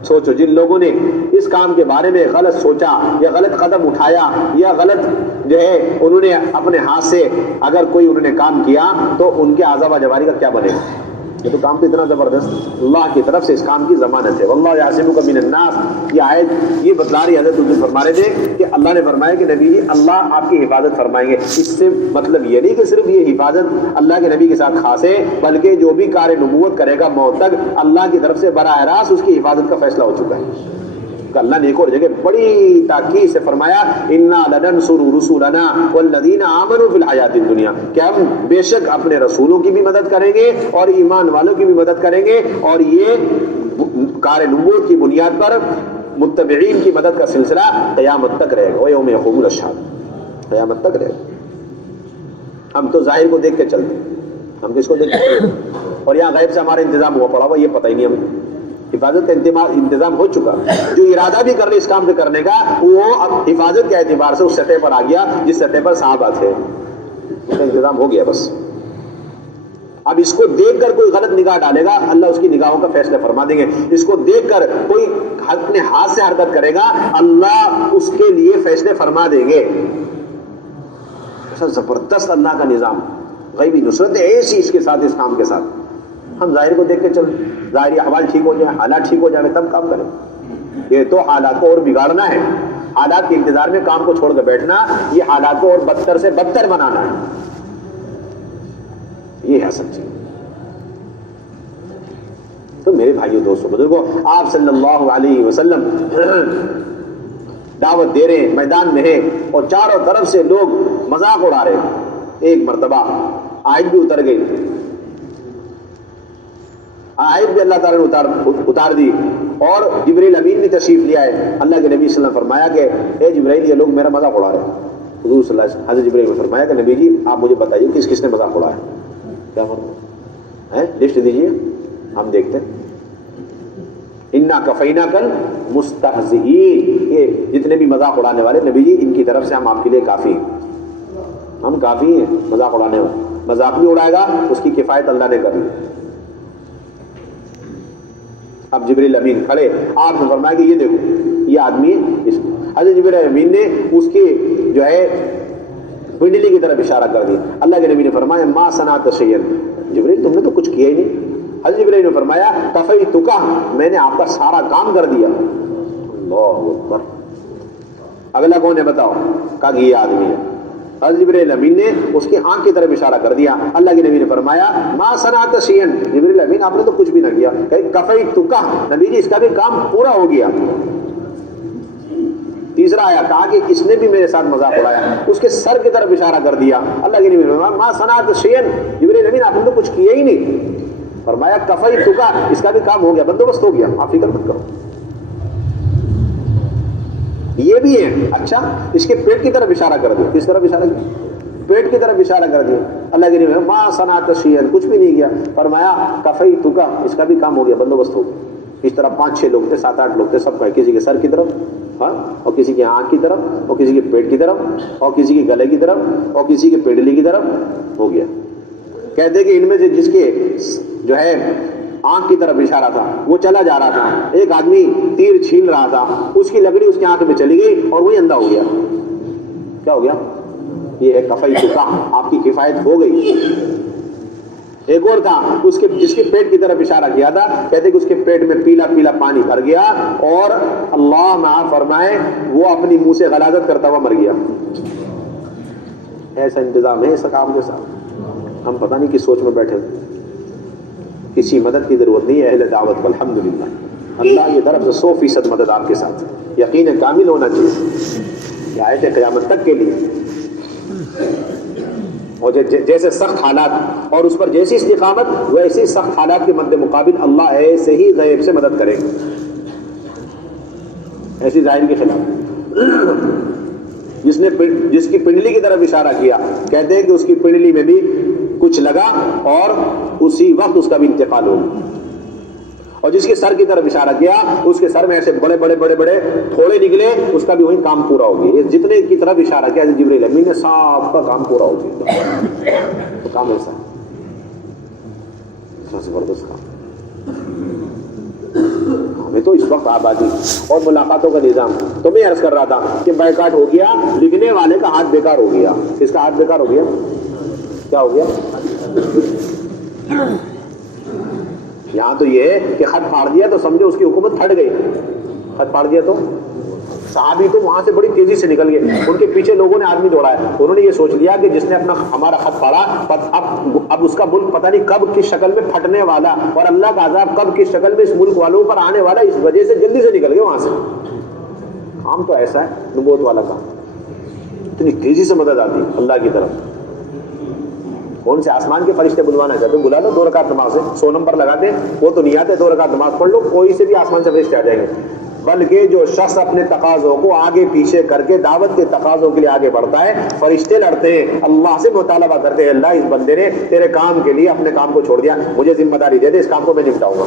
سوچو جن لوگوں نے اس کام کے بارے میں غلط سوچا یا غلط قدم اٹھایا یا غلط جو ہے انہوں نے اپنے ہاتھ سے اگر کوئی انہوں نے کام کیا تو ان کے عذاب و جواری کا کیا بنے گا؟ یہ تو کام تو اتنا زبردست، اللہ کی طرف سے اس کام کی ضمانت ہے۔ واللہ یعصمک من الناس، یہ آیت یہ بتلا رہی حضرت حضور فرما رہے تھے کہ اللہ نے فرمایا کہ نبی جی اللہ آپ کی حفاظت فرمائیں گے۔ اس سے مطلب یہ نہیں کہ صرف یہ حفاظت اللہ کے نبی کے ساتھ خاص ہے، بلکہ جو بھی کار نبوت کرے گا موت تک اللہ کی طرف سے براہ راست اس کی حفاظت کا فیصلہ ہو چکا ہے۔ اللہ نے ایک اور جگہ بڑی تاکید سے فرمایا انا لننصر رسولنا والذین آمنوا فی الحیات الدنیا، کہ ہم بے شک اپنے رسولوں کی بھی مدد کریں گے اور ایمان والوں کی بھی مدد کریں گے، اور یہ کار نبوت کی بنیاد پر متبعین کی مدد کا سلسلہ قیامت تک رہے گا، ویوم یقوم الاشہاد، قیامت تک رہے گا۔ ہم تو ظاہر کو دیکھ کے چلتے، ہم کس کو دیکھ کے چلتے، اور یہاں غیب سے ہمارا انتظام ہوا پڑا ہوا یہ پتہ ہی نہیں ہمیں۔ حفاظت کا انتظام ہو چکا، جو ارادہ بھی کر رہے اس کام سے کرنے کا وہ اب حفاظت کے اعتبار سے اس سطح پر آ گیا جس سطح پر صحابہ تھے، اس کا انتظام ہو گیا بس۔ اب اس کو دیکھ کر کوئی غلط نگاہ ڈالے گا اللہ اس کی نگاہوں کا فیصلہ فرما دیں گے، اس کو دیکھ کر کوئی اپنے ہاتھ سے حرکت کرے گا اللہ اس کے لیے فیصلے فرما دیں گے۔ ایسا زبردست اللہ کا نظام، غیبی نصرت ایسی اس کے ساتھ، اس کام کے ساتھ۔ ہم ظاہر کو دیکھ کے چل، ظاہری احوال ٹھیک ہو جائے، حالات ٹھیک ہو جائے تب کام کریں۔ یہ تو حالات کو اور بگاڑنا ہے، حالات کے انتظار میں کام کو چھوڑ کے بیٹھنا، یہ حالات کو اور بدتر سے بدتر بنانا ہے، یہ ہے اصل چیز۔ تو میرے بھائیوں دوستوں بزرگوں، آپ صلی اللہ علیہ وسلم دعوت دے رہے ہیں، میدان میں ہیں اور چاروں طرف سے لوگ مذاق اڑا رہے ہیں۔ ایک مرتبہ آیت بھی اتر گئی، آیت بھی اللہ تعالیٰ نے اتار دی، اور جبریل امین بھی تشریف لیا ہے۔ اللہ کے نبی صلی اللہ علیہ وسلم فرمایا کہ اے جبریل یہ لوگ میرا مذاق اڑا رہے ہیں۔ حضور صلی اللہ علیہ وسلم حضرت جبریل نے فرمایا کہ نبی جی آپ مجھے بتائیے کس کس نے مذاق اڑایا کیا فرمایا ہے، لسٹ دیجیے ہم دیکھتے ہیں۔ انا کفیناک المستہزئین، یہ جتنے بھی مذاق اڑانے والے نبی جی ان کی طرف سے ہم آپ کے لیے کافی ہیں، ہم کافی ہیں مذاق اڑانے والے۔ مذاق بھی اڑائے گا اس کی کفایت اللہ نے کر لی۔ اب جبریل امین کھڑے، آپ نے فرمایا کہ یہ دیکھو یہ آدمی ہے، حضرت جبریل امین نے اس کی جو ہے پنڈلی کی طرف اشارہ کر دیا۔ اللہ کے نبی نے فرمایا ما صنعت شیئا، جبریل تم نے تو کچھ کیا ہی نہیں۔ حضرت جبریل نے فرمایا کفیتک، میں نے آپ کا سارا کام کر دیا۔ اللہ اکبر۔ اگلا کون ہے بتاؤ؟ کہا کہ یہ آدمی ہے۔ حضرت جبریل امین نے اس کی آنکھ کی طرف اشارہ کر دیا۔ اللہ کے نبی نے فرمایا ما صنعت شیئا، جبریل امین آپ نے تو کچھ بھی نہ کیا۔ کہ کفیتک، نبی جی اس کا بھی کام پورا ہو گیا۔ تیسرا آیا، کہا کہ اس نے بھی میرے ساتھ مذاق اڑایا، اس کے سر کی طرف اشارہ کر دیا۔ اللہ کے نبی نے فرمایا ما صنعت شیئا، جبریل امین آپ نے تو کچھ کیا ہی نہیں۔ فرمایا کفیتک، اس کا بھی کام ہو گیا، بندوبست ہو گیا، آپ فکر مت کرو۔ یہ بھی ہے، اچھا اس کے پیٹ کی طرف اشارہ کر دیا۔ کس طرف اشارہ کیا؟ پیٹ کی طرف اشارہ کر دیا۔ اللہ کے نبی ما صنعت شیئا، کچھ بھی نہیں کیا۔ فرمایا کفیتک، اس کا بھی کام ہو گیا، بندوبست ہو گیا۔ اس طرح 5-6 لوگ تھے، 7-8 لوگ تھے، سب کا کسی کے سر کی طرف اور کسی کی آنکھ کی طرف اور کسی کے پیٹ کی طرف اور کسی کے گلے کی طرف اور کسی کے پنڈلی کی طرف ہو گیا۔ کہتے کہ ان میں سے جس کے جو ہے آنکھ کی طرف اشارہ تھا وہ چلا جا رہا تھا، ایک آدمی تیر چھین رہا تھا، اس کی لکڑی اس کی آنکھ میں چلی گئی اور وہی اندھا ہو گیا۔ کیا ہو گیا؟ یہ ہے کفیتک، آپ کی کفایت ہو گئی۔ ایک اور تھا اس کے جس کے پیٹ کی طرف اشارہ کیا تھا، کہتے کہ اس کے پیٹ میں پیلا پیلا پانی بھر گیا اور اللہ معاف فرمائے وہ اپنی منہ سے غلاظت کرتا ہوا مر گیا۔ ایسا انتظام ہے اس کام کے ساتھ، ہم پتہ نہیں کس سوچ میں بیٹھے ہیں۔ کسی مدد کی ضرورت نہیں ہے اہل دعوت کو، الحمدللہ اللہ کی طرف سے 100% مدد آپ کے ساتھ، یقین کامل ہونا چاہیے یہ آیت قیامت تک کے لیے۔ اور جیسے سخت حالات اور اس پر جیسی استقامت، ویسے سخت حالات کے مد مقابل اللہ ایسے ہی غیب سے مدد کرے گا، ایسی ظاہر کے خلاف. جس کی پنڈلی کی طرف اشارہ کیا کہتے ہیں کہ اس کی پنڈلی میں بھی کچھ لگا اور اسی وقت اس کا بھی انتقال ہو گیا. اور جس کے سر کی طرف اشارہ کیا اس کے سر میں ایسے بڑے بڑے بڑے بڑے تھوڑے نکلے, اس کا بھی وہی کام پورا ہو گیا. جتنے کی طرف اشارہ کیا جبرائیل امین نے سب کا کام پورا ہو گیا. تو کام ایسا ہے, زبردست کام. ہمیں تو اس وقت آبادی اور ملاقاتوں کا نظام, تو میں عرض کر رہا تھا کہ بائیکاٹ ہو گیا, لکھنے والے کا ہاتھ بیکار ہو گیا. کس کا ہاتھ بیکار ہو گیا؟ کیا ہو گیا؟ یہاں تو یہ کہ خط پھاڑ دیا تو سمجھو اس کی حکومت پھٹ گئی. خط پھاڑ دیا تو صحابی تو وہاں سے بڑی تیزی سے نکل گئے, ان کے پیچھے لوگوں نے آدمی دوڑایا. انہوں نے یہ سوچ لیا کہ جس نے ہمارا خط پھاڑا اب اس کا ملک پتہ نہیں کب کس شکل میں پھٹنے والا, اور اللہ کا عذاب کب کس شکل میں اس ملک والوں پر آنے والا, اس وجہ سے جلدی سے نکل گئے وہاں سے. کام تو ایسا ہے نبوت والا کام, اتنی تیزی سے مدد آتی اللہ کی طرف. کون سے آسمان کے فرشتے بلوانا چاہتے بلا لو, 2 رکعت نماز سے 100 نمبر لگاتے, وہ تو نہیں آتے. 2 رکعت نماز پڑھ لو, کوئی سے بھی آسمان سے فرشتے آ جائیں گے. بلکہ جو شخص اپنے تقاضوں کو آگے پیچھے کر کے دعوت کے تقاضوں کے لیے آگے بڑھتا ہے, فرشتے لڑتے ہیں, اللہ سے مطالبہ کرتے ہیں, اللہ اس بندے نے تیرے کام کے لیے اپنے کام کو چھوڑ دیا, مجھے ذمہ داری دے دے, اس کام کو میں نپٹاؤں گا.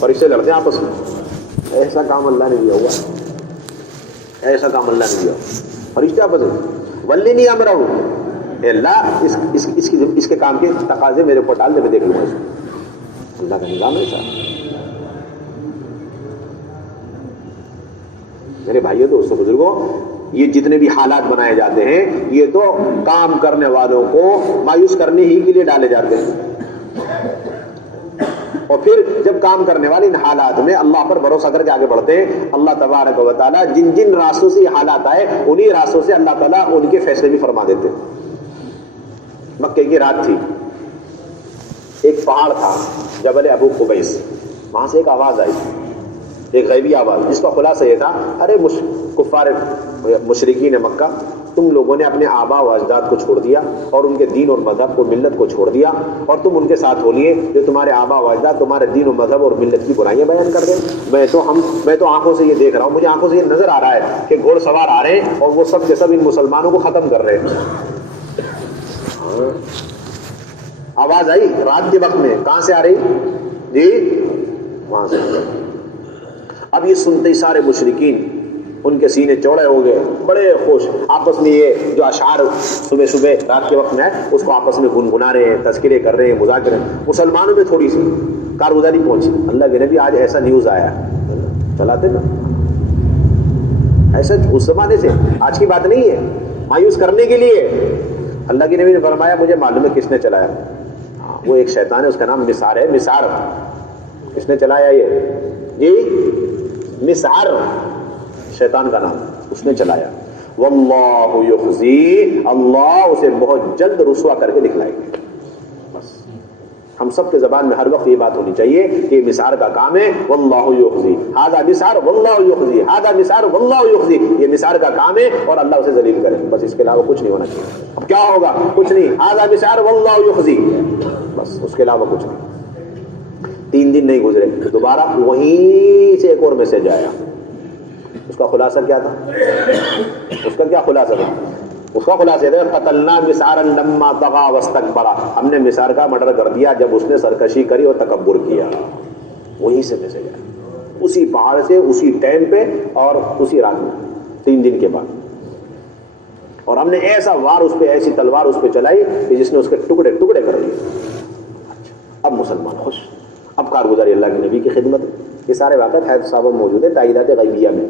فرشتے لڑتے ہیں آپس میں. ایسا کام اللہ نے دیا ہوا, ایسا کام اللہ نے دیا. فرشتے آپس میں ولی نہیں امرہ ہوں, اللہ اس کے کام کے تقاضے میرے اوپر ڈال دے, میں دیکھ لوں گا اس کو. اللہ کا نظام ہے ایسا. میرے بھائیوں دوستوں بزرگوں, یہ جتنے بھی حالات بنائے جاتے ہیں یہ تو کام کرنے والوں کو مایوس کرنے ہی کے لیے ڈالے جاتے ہیں. اور پھر جب کام کرنے والے ان حالات میں اللہ پر بھروسہ کر کے آگے بڑھتے ہیں, اللہ تبارک و تعالیٰ جن جن راستوں سے یہ حالات آئے انہی راستوں سے اللہ تعالیٰ ان کے فیصلے بھی فرما دیتے. مکے کی رات تھی, ایک پہاڑ تھا جبل ابو قبیس, وہاں سے ایک آواز آئی, ایک غیبی آواز, جس کا خلاصہ یہ تھا, ارے کفار مشرکین مکہ, تم لوگوں نے اپنے آبا و اجداد کو چھوڑ دیا اور ان کے دین اور مذہب کو, ملت کو چھوڑ دیا, اور تم ان کے ساتھ ہو لیے جو تمہارے آبا و اجداد تمہارے دین و مذہب اور ملت کی برائیاں بیان کر دیں. میں تو آنکھوں سے یہ دیکھ رہا ہوں, مجھے آنکھوں سے یہ نظر آ رہا ہے کہ گھوڑ سوار آ رہے ہیں اور وہ سب کے سب ان مسلمانوں کو ختم کر رہے ہیں. آواز آئی رات کے وقت میں, کہاں سے آ رہی جی؟ وہاں سے. اب یہ سنتے ہی سارے مشرکین ان کے سینے چوڑے ہو گئے, بڑے خوش, آپس میں یہ جو اشعار صبح صبح رات کے وقت میں ہے اس کو آپس میں گنگنا رہے ہیں, تذکرے کر رہے ہیں, مذاکرے. مسلمانوں میں تھوڑی سی کارگزاری پہنچی, اللہ کے نبی آج ایسا نیوز آیا, چلاتے نا ایسا اس زمانے سے, آج کی بات نہیں ہے, مایوس کرنے کے لیے. اللہ کے نبی نے فرمایا مجھے معلوم ہے کس نے چلایا, وہ ایک شیطان ہے, اس کا نام مسار ہے. مسار کس نے چلایا یہ جی؟ مسعر شیطان کا نام, اس نے چلایا. واللہ یخزی, اللہ اسے بہت جلد رسوا کر کے دکھلائے گے. بس ہم سب کے زبان میں ہر وقت یہ بات ہونی چاہیے کہ یہ مسعر کا کام ہے. واللہ یخزی, ھذا مسعر واللہ یخزی, ھذا مسعر واللہ یخزی, یہ مسعر کا کام ہے اور اللہ اسے ذلیل کرے, بس اس کے علاوہ کچھ نہیں ہونا چاہیے. اب کیا ہوگا؟ کچھ نہیں, ھذا مسعر واللہ یخزی, بس اس کے علاوہ کچھ نہیں. 3 دن نہیں گزرے, دوبارہ وہیں سے ایک اور میسج آیا. اس کا خلاصہ کیا تھا؟ اس کا کیا خلاصہ تھا؟ اس کا خلاصہ تھا قتلنا مسعرا لما طغى واستكبر, ہم نے مسعر کا مرڈر کر دیا جب اس نے سرکشی کری اور تکبر کیا. وہیں سے میسج آیا, اسی پہاڑ سے, اسی ٹائم پہ اور اسی رات میں, 3 دن کے بعد. اور ہم نے ایسا وار اس پہ, ایسی تلوار اس پہ چلائی کہ جس نے اس کے ٹکڑے ٹکڑے کر دیے. اب مسلمان خوش, اب کارگزاری اللہ کے نبی کی خدمت. یہ سارے واقعات حیات صاحب موجود ہیں تائیدات غیبیہ میں,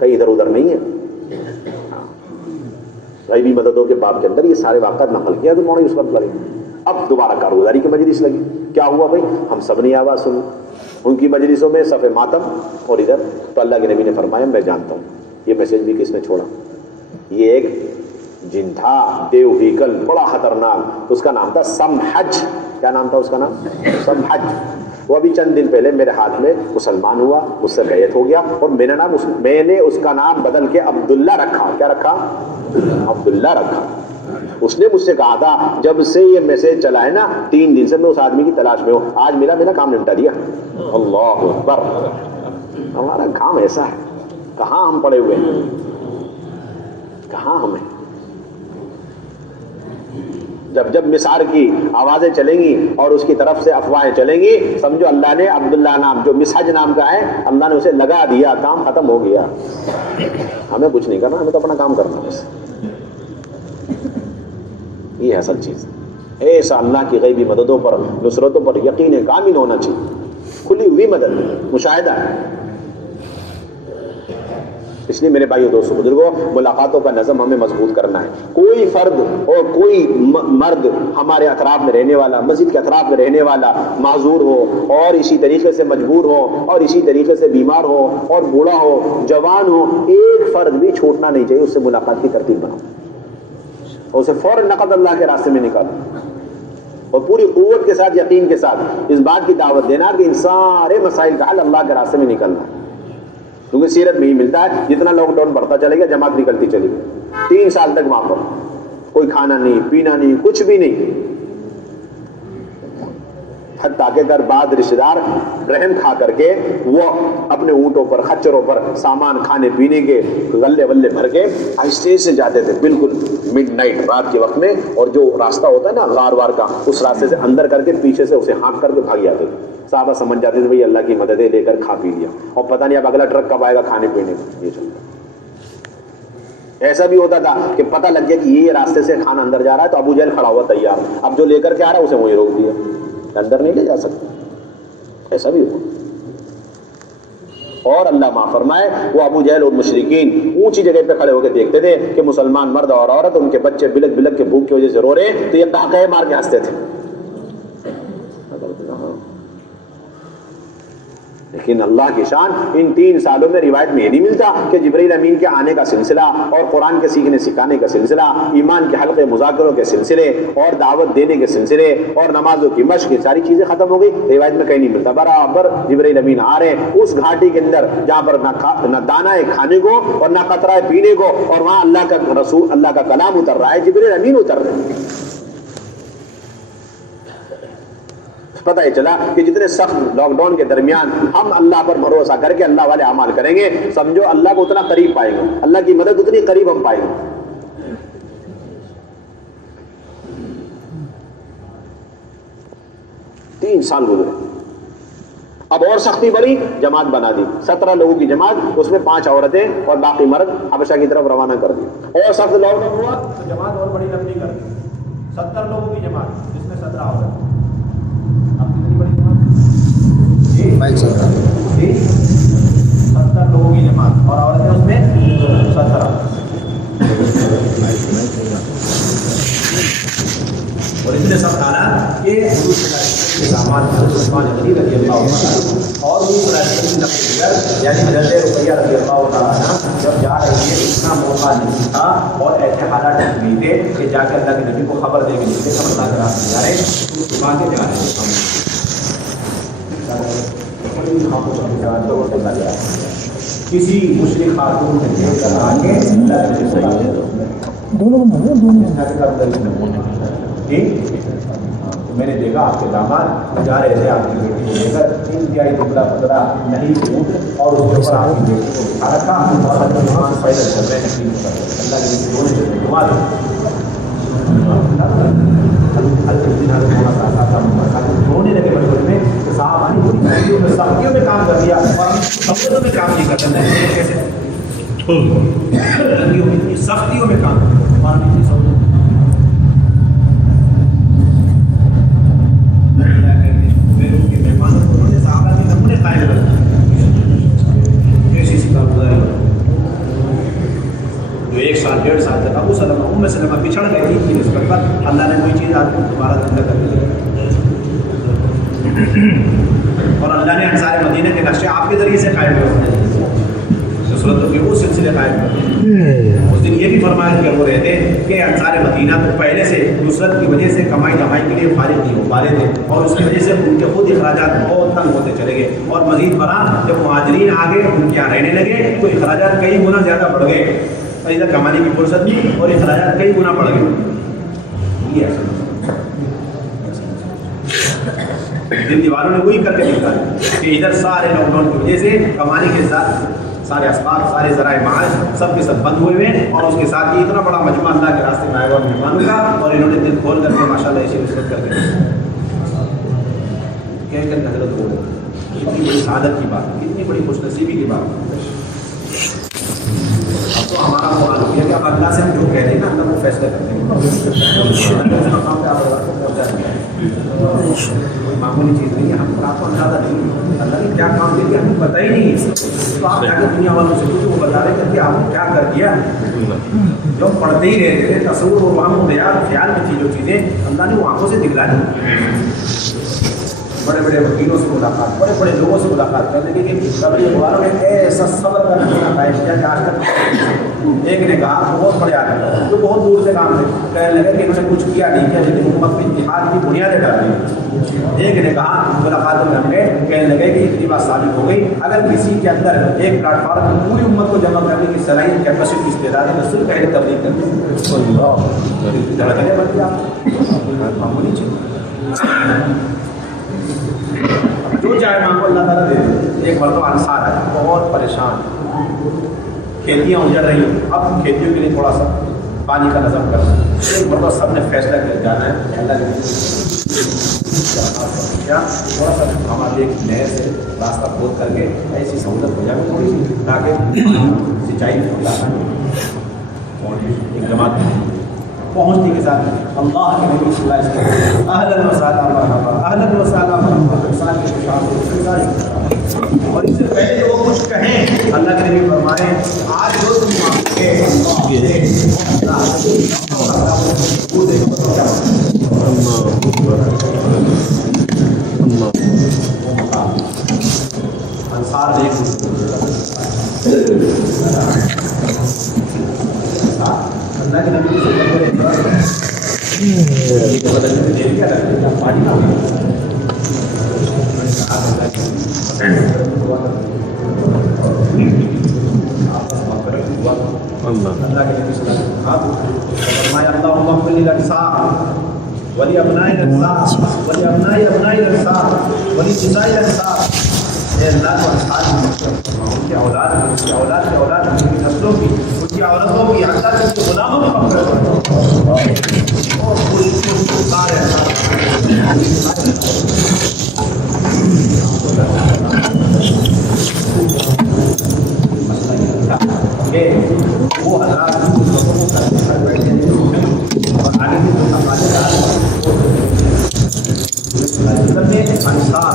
کہیں ادھر ادھر نہیں ہے. غیبی مددوں کے باب کے اندر یہ سارے واقعات نقل کیا تو مولانا یوسف لگے. اب دوبارہ کارگزاری کی مجلس لگی. کیا ہوا بھائی؟ ہم سب نے آواز سنی ان کی مجلسوں میں, صف ماتم اور ادھر. تو اللہ کے نبی نے فرمایا میں جانتا ہوں یہ میسج بھی کس نے چھوڑا. یہ ایک جن تھا, دیو ہیکل, بڑا خطرناک, اس کا نام تھا سمحج. کیا نام تھا اس کا نام؟ سمحج. وہ ابھی چند دن پہلے میرے ہاتھ میں مسلمان ہوا, مجھ سے بیعت ہو گیا, اور میں نے اس کا نام بدل کے عبداللہ رکھا. کیا رکھا؟ عبداللہ رکھا. اس نے مجھ سے کہا تھا جب سے یہ میسج چلا ہے نا 3 دن سے میں اس آدمی کی تلاش میں ہوں, آج ملا, میرا کام نمٹا دیا. اللہ اکبر. ہمارا کام ایسا ہے, کہاں ہم پڑے ہوئے ہیں، کہاں ہمیں؟ جب جب مسعر کی آوازیں چلیں گی اور اس کی طرف سے افواہیں چلیں گی، سمجھو اللہ نے عبداللہ نام جو مسحج نام کا ہے اللہ نے اسے لگا دیا، کام ختم ہو گیا. ہمیں کچھ نہیں کرنا، ہمیں تو اپنا کام کرنا بس. یہ ہے اصل چیز. ایسا اللہ کی غیبی مددوں پر، نصرتوں پر یقین کامل ہونا چاہیے، کھلی ہوئی مدد، مشاہدہ ہے. اس لیے میرے بھائیو دوستو بزرگوں، ملاقاتوں کا نظم ہمیں مضبوط کرنا ہے. کوئی فرد اور کوئی مرد ہمارے اطراف میں رہنے والا، مسجد کے اطراف میں رہنے والا معذور ہو اور اسی طریقے سے مجبور ہو اور اسی طریقے سے بیمار ہو اور بوڑھا ہو، جوان ہو، ایک فرد بھی چھوٹنا نہیں چاہیے. اس سے ملاقات کی ترتیب بناؤ اور اسے فوراً نقد اللہ کے راستے میں نکالو اور پوری قوت کے ساتھ، یقین کے ساتھ اس بات کی دعوت دینا کہ ان سارے مسائل کا حل اللہ کے راستے میں نکلنا ہے. کیونکہ سیرت میں ہی ملتا ہے، جتنا لاک ڈاؤن بڑھتا چلے گا جماعت نکلتی چلی گئی. 3 سال تک وہاں پر کوئی کھانا نہیں، پینا نہیں، کچھ بھی نہیں. حتیٰ کہ اگر بعض رشتے دار رحم کھا کر کے وہ اپنے اونٹوں پر، خچروں پر سامان کھانے پینے کے غلے ولے بھر کے آہستہ سے جاتے تھے، بالکل مڈ نائٹ، رات کے وقت میں. اور جو راستہ ہوتا ہے نا غار وار کا، اس راستے سے اندر کر کے پیچھے سے اسے ہانک کر کے بھاگ جاتے تھے. صحابہ سمجھ جاتے تھے بھائی اللہ کی مددیں لے کر کھا پی لیا، اور پتہ نہیں اب اگلا ٹرک کب آئے گا کھانے پینے کا. یہ چلتا ایسا بھی ہوتا تھا کہ پتہ لگ گیا کہ یہ راستے سے کھانا اندر جا رہا ہے تو ابو جہل کھڑا ہوا تیار، اب جو لے کر کے آ رہا ہے اسے وہیں روک دیا، اندر نہیں لے جا سکتا. ایسا بھی ہوا. اور اللہ معاف فرمائے، وہ ابو جہل اور مشرکین اونچی جگہ پہ کھڑے ہو کے دیکھتے تھے کہ مسلمان مرد اور عورت، ان کے بچے بلک بلک کے بھوک کی وجہ سے رو رہے ہیں، تو یہ ڈاکے مار کے ہنستے تھے. لیکن اللہ کی شان ان 3 سالوں میں روایت میں یہ نہیں ملتا کہ جبرائیل امین کے آنے کا سلسلہ اور قرآن کے سیکھنے سکھانے کا سلسلہ، ایمان کے حلقے مذاکروں کے سلسلے اور دعوت دینے کے سلسلے اور نمازوں کی مشق، یہ ساری چیزیں ختم ہو گئی. روایت میں کہیں نہیں ملتا. برابر جبرائیل امین آ رہے ہیں اس گھاٹی کے اندر جہاں پر نہ دانہ ہے کھانے کو اور نہ قطرہ ہے پینے کو، اور وہاں اللہ کا رسول، اللہ کا کلام اتر رہا ہے، جبرائیل امین اتر رہے ہیں. پتہ یہ چلا کہ جتنے سخت لاک ڈاؤن کے درمیان ہم اللہ پر بھروسہ کر کے اللہ والے اعمال کریں گے، سمجھو اللہ کو اتنا قریب پائیں گے، اللہ کی مدد اتنی قریب ہم پائیں گے. 3 سال گزرے، اب اور سختی بڑھی، جماعت بنا دی. 17 لوگوں کی جماعت، اس میں 5 عورتیں اور باقی مرد حبشہ کی طرف روانہ کر دی. اور سخت لاک ڈاؤن ہوا تو جماعت اور بڑی لمبی کر دی. 70 لوگوں کی جماعت جس میں 17 عورتیں. اب کتنی بڑی جماعت؟ 70 لوگوں کی جماعت اور عورتیں اس میں 17. اور اس نے سب کہا کہ اور یعنی حضرت رقیہ رضی اللہ تعالیٰ جب جا رہی ہے اتنا موقع نہیں تھا اور ایسے حالات نہیں تھے کہ جا کے اللہ کے نبی کو خبر دے گی کہ سب اللہ کے راستے جا رہے ہیں، اس بات کے جا رہے ہیں. کسی مشرک خاتون نے دیکھ کر آگے میں نے دیکھا آپ کے داماد جا رہے تھے، آپ کی بیٹی کو لے کر انتہائی دبلا پتلا نہیں اونٹ اور اس کے اوپر آپ کی بیٹی کو بٹھا رکھا اور پیدل چل رہے ہیں. اللہ کے رونے لگے بچپن میں کہ صاحب آنی پوری سختیوں میں کام کر دیا اور سختیوں میں کام نہیں کرتا ہے. کیسے سختیوں میں کام مہمانوں کو انہوں نے صحابہ کے نمونے قائم کر ایسی سی کارگزاری جو 1 سال 1.5 سال تک ابو سلمہ ام سلمہ بچھڑ گئی تھی کی نسبت پر اللہ نے کوئی چیز آپ کو دوبارہ زندہ کر دی. اور اللہ نے انصار مدینہ کے نقشے آپ کے ذریعے سے قائم کر نصرتوں کے وہ سلسلے قائم کر دیے. اس دن یہ بھی فرمایا کہ وہ رہتے کہ انصار مدینہ تو پہلے سے نصرت کی وجہ سے کمائی دمائی کے لیے فارغ نہیں ہو پا رہے تھے اور اس کی وجہ سے ان کے خود اخراجات بہت تنگ ہوتے چلے گئے. اور مزید برآں جب مہاجرین آگے ان کے یہاں رہنے لگے تو اخراجات کئی گنا زیادہ بڑھ گئے، ادھر کمانے کی فرصت نہیں اور اخراجات کئی گنا بڑھ گئے. یہ دن دیواروں نے وہی کر کے نکالا کہ ادھر سارے لاک ڈاؤن کی وجہ سے کمانے کے ساتھ سارے اسباب سارے ذرائع معاش سب کے سب بند ہوئے ہوئے ہیں، اور اس کے ساتھ یہ اتنا بڑا مجمع اللہ کے راستے میں آیا ہوا مہمانوں کا، اور انہوں نے دل کھول کر کے ماشاء اللہ ایسی نصرت کر کے کہہ کر حضرت ہو گئی. کتنی بڑی سعادت کی بات، کتنی بڑی خوش نصیبی کی بات. اب تو ہمارا سوال ہو گیا کہ اب اللہ سے ہم جو کہہ دیں نا اللہ وہ فیصلہ کرتے ہیں. کوئی معمولی چیز نہیں ہے، ہم کو آپ کو اندازہ نہیں ہے اللہ نے کیا کام دیا ہمیں پتہ ہی نہیں ہے. تو آپ جا کے دنیا والوں سے پوچھو، وہ بتا رہے ہیں کہ آپ نے کیا کر دیا. جو پڑھتے ہی رہتے تھے تصور اور وہم و خیال میں تھی جو چیزیں اللہ نے وہ آنکھوں سے دکھلا دی. بڑے بڑے وکیلوں سے ملاقات، بڑے بڑے لوگوں سے ملاقات کرنے کے لیے قبری والوں نے ایسا صبر کرنے کا قائم کیا کہ آج تک ایک نے کہا بہت بڑے آدمی جو بہت دور سے کام تھے، کہنے لگے کہ انہوں نے کچھ کیا نہیں کیا لیکن حکومت میں اتحاد کی بنیادیں ڈال دی. ایک نے کہا ملاقاتوں میں ہم گئے، کہنے لگے کہ اتنی بات ثابت ہو گئی اگر کسی کے اندر ایک پلیٹ فارم میں پوری امت کو جمع کرنے کی صلاحیت کیپیسٹی استعداد ہے تو صرف پہلے تبلیغ کرتے ہیں. معمولی چیز جو چاہے ماں کو اللہ تعالیٰ دے دے. ایک مرتبہ انصار ہے بہت پریشان، کھیتیاں اجڑ رہی ہیں، اب کھیتیوں کے لیے تھوڑا سا پانی کا نظم کرنا. ایک مرتبہ سب نے فیصلہ کیا جانا ہے اللہ کے کیا تھوڑا سا ہمارے ایک نہر سے راستہ کھود کر کے ایسی سہولت ہو جائے تھوڑی سی تاکہ سینچائی میں ایک جماعت پہنچنے کے ساتھ اللہ کے نبی صلی اللہ علیہ وسلم اہلاً و سہلاً مرحبا اہلاً و سہلاً مرحبا انسان کے خوشحال اور اس سے پہلے وہ کچھ کہیں اللہ کے نبی فرمائے آج جو تم مانگے انصار دیکھ اللہ کے نبی سے پانی نہ اللہ کے نبی صلی اللہ اللہم اغفر للانصار ولابناء الانصار ولابناء ابناء الانصار ولنساء الانصار. اے اللہ کو انصار کی مغفرت فرما، ان کی اولاد کی اولاد کی اولاد کی نسلوں کی ان کی عورتوں کی حتیٰ کہ ان کے غلاموں کی مغفرت فرما. اور سارے وہ حضرات اور آگے بھی انصار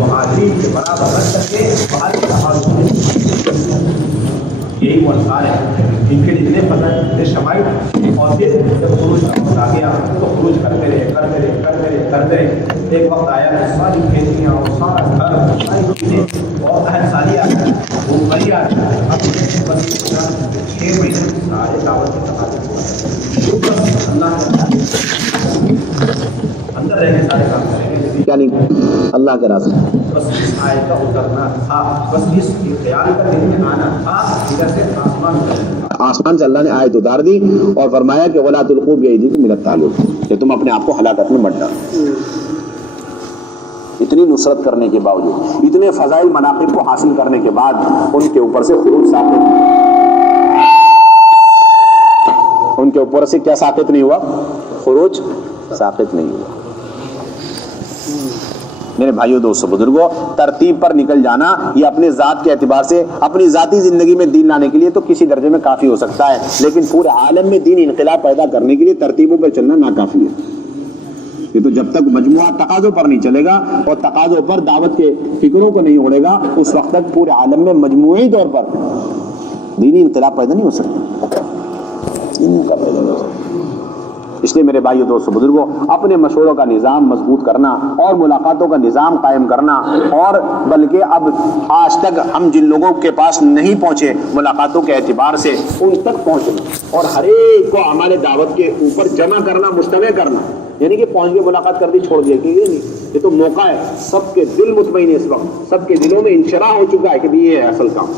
مہاجرین کے برابر رکھ کر کے باہر کے تحالف یہی وہ انصار ہے ان کے اتنے فضل اتنے شمائل. اور پھر جب خروج کا وقت آ گیا تو خروج کرتے رہے کرتے رہے کرتے رہے کرتے رہے. ایک وقت آیا کہ ساری کھیتیاں اور سارا گھر ساری چیزیں اور اہل ساری آ گئی وہ بڑی آ گئی. اب 6 مہینے سارے دعوت کے تقاضے اللہ کے اندر رہ کے سارے کام کریں گے یعنی اللہ کے راستے. بس اس آیت کا اترنا تھا، بس اس خیال کا دل میں آنا تھا ادھر سے آسمان سے اللہ نے آیت اتار دی اور فرمایا کہ وَلَا تُلْقُوا بِأَيْدِيكُمْ إِلَى التَّهْلُكَةِ کہ تم اپنے آپ کو ہلاکت میں مت ڈالو. اتنی نصرت کرنے کے باوجود، اتنے فضائل مناقب کو حاصل کرنے کے بعد ان کے اوپر سے خروج ساقط نہیں، ان کے اوپر سے کیا ساقط نہیں ہوا؟ خروج ساقط نہیں ہوا. میرے بھائیوں دوستوں بزرگوں، ترتیب پر نکل جانا یہ اپنے ذات کے اعتبار سے اپنی ذاتی زندگی میں دین لانے کے لیے تو کسی درجے میں کافی ہو سکتا ہے، لیکن پورے عالم میں دین انقلاب پیدا کرنے کے لیے ترتیبوں پر چلنا ناکافی ہے. یہ تو جب تک مجموعہ تقاضوں پر نہیں چلے گا اور تقاضوں پر دعوت کے فکروں کو نہیں اڑے گا اس وقت تک پورے عالم میں مجموعی طور پر دینی انقلاب پیدا نہیں ہو سکتا. اس لیے میرے بھائیو دوستو بزرگوں، اپنے مشوروں کا نظام مضبوط کرنا اور ملاقاتوں کا نظام قائم کرنا، اور بلکہ اب آج تک ہم جن لوگوں کے پاس نہیں پہنچے ملاقاتوں کے اعتبار سے ان تک پہنچنا اور ہر ایک کو اعمال دعوت کے اوپر جمع کرنا، مجتمع کرنا. یعنی کہ پہنچ کے ملاقات کر دی چھوڑ دیا کہ یہ نہیں، یہ تو موقع ہے. سب کے دل مطمئن ہے، اس وقت سب کے دلوں میں انشراح ہو چکا ہے کہ یہ ہے اصل کام.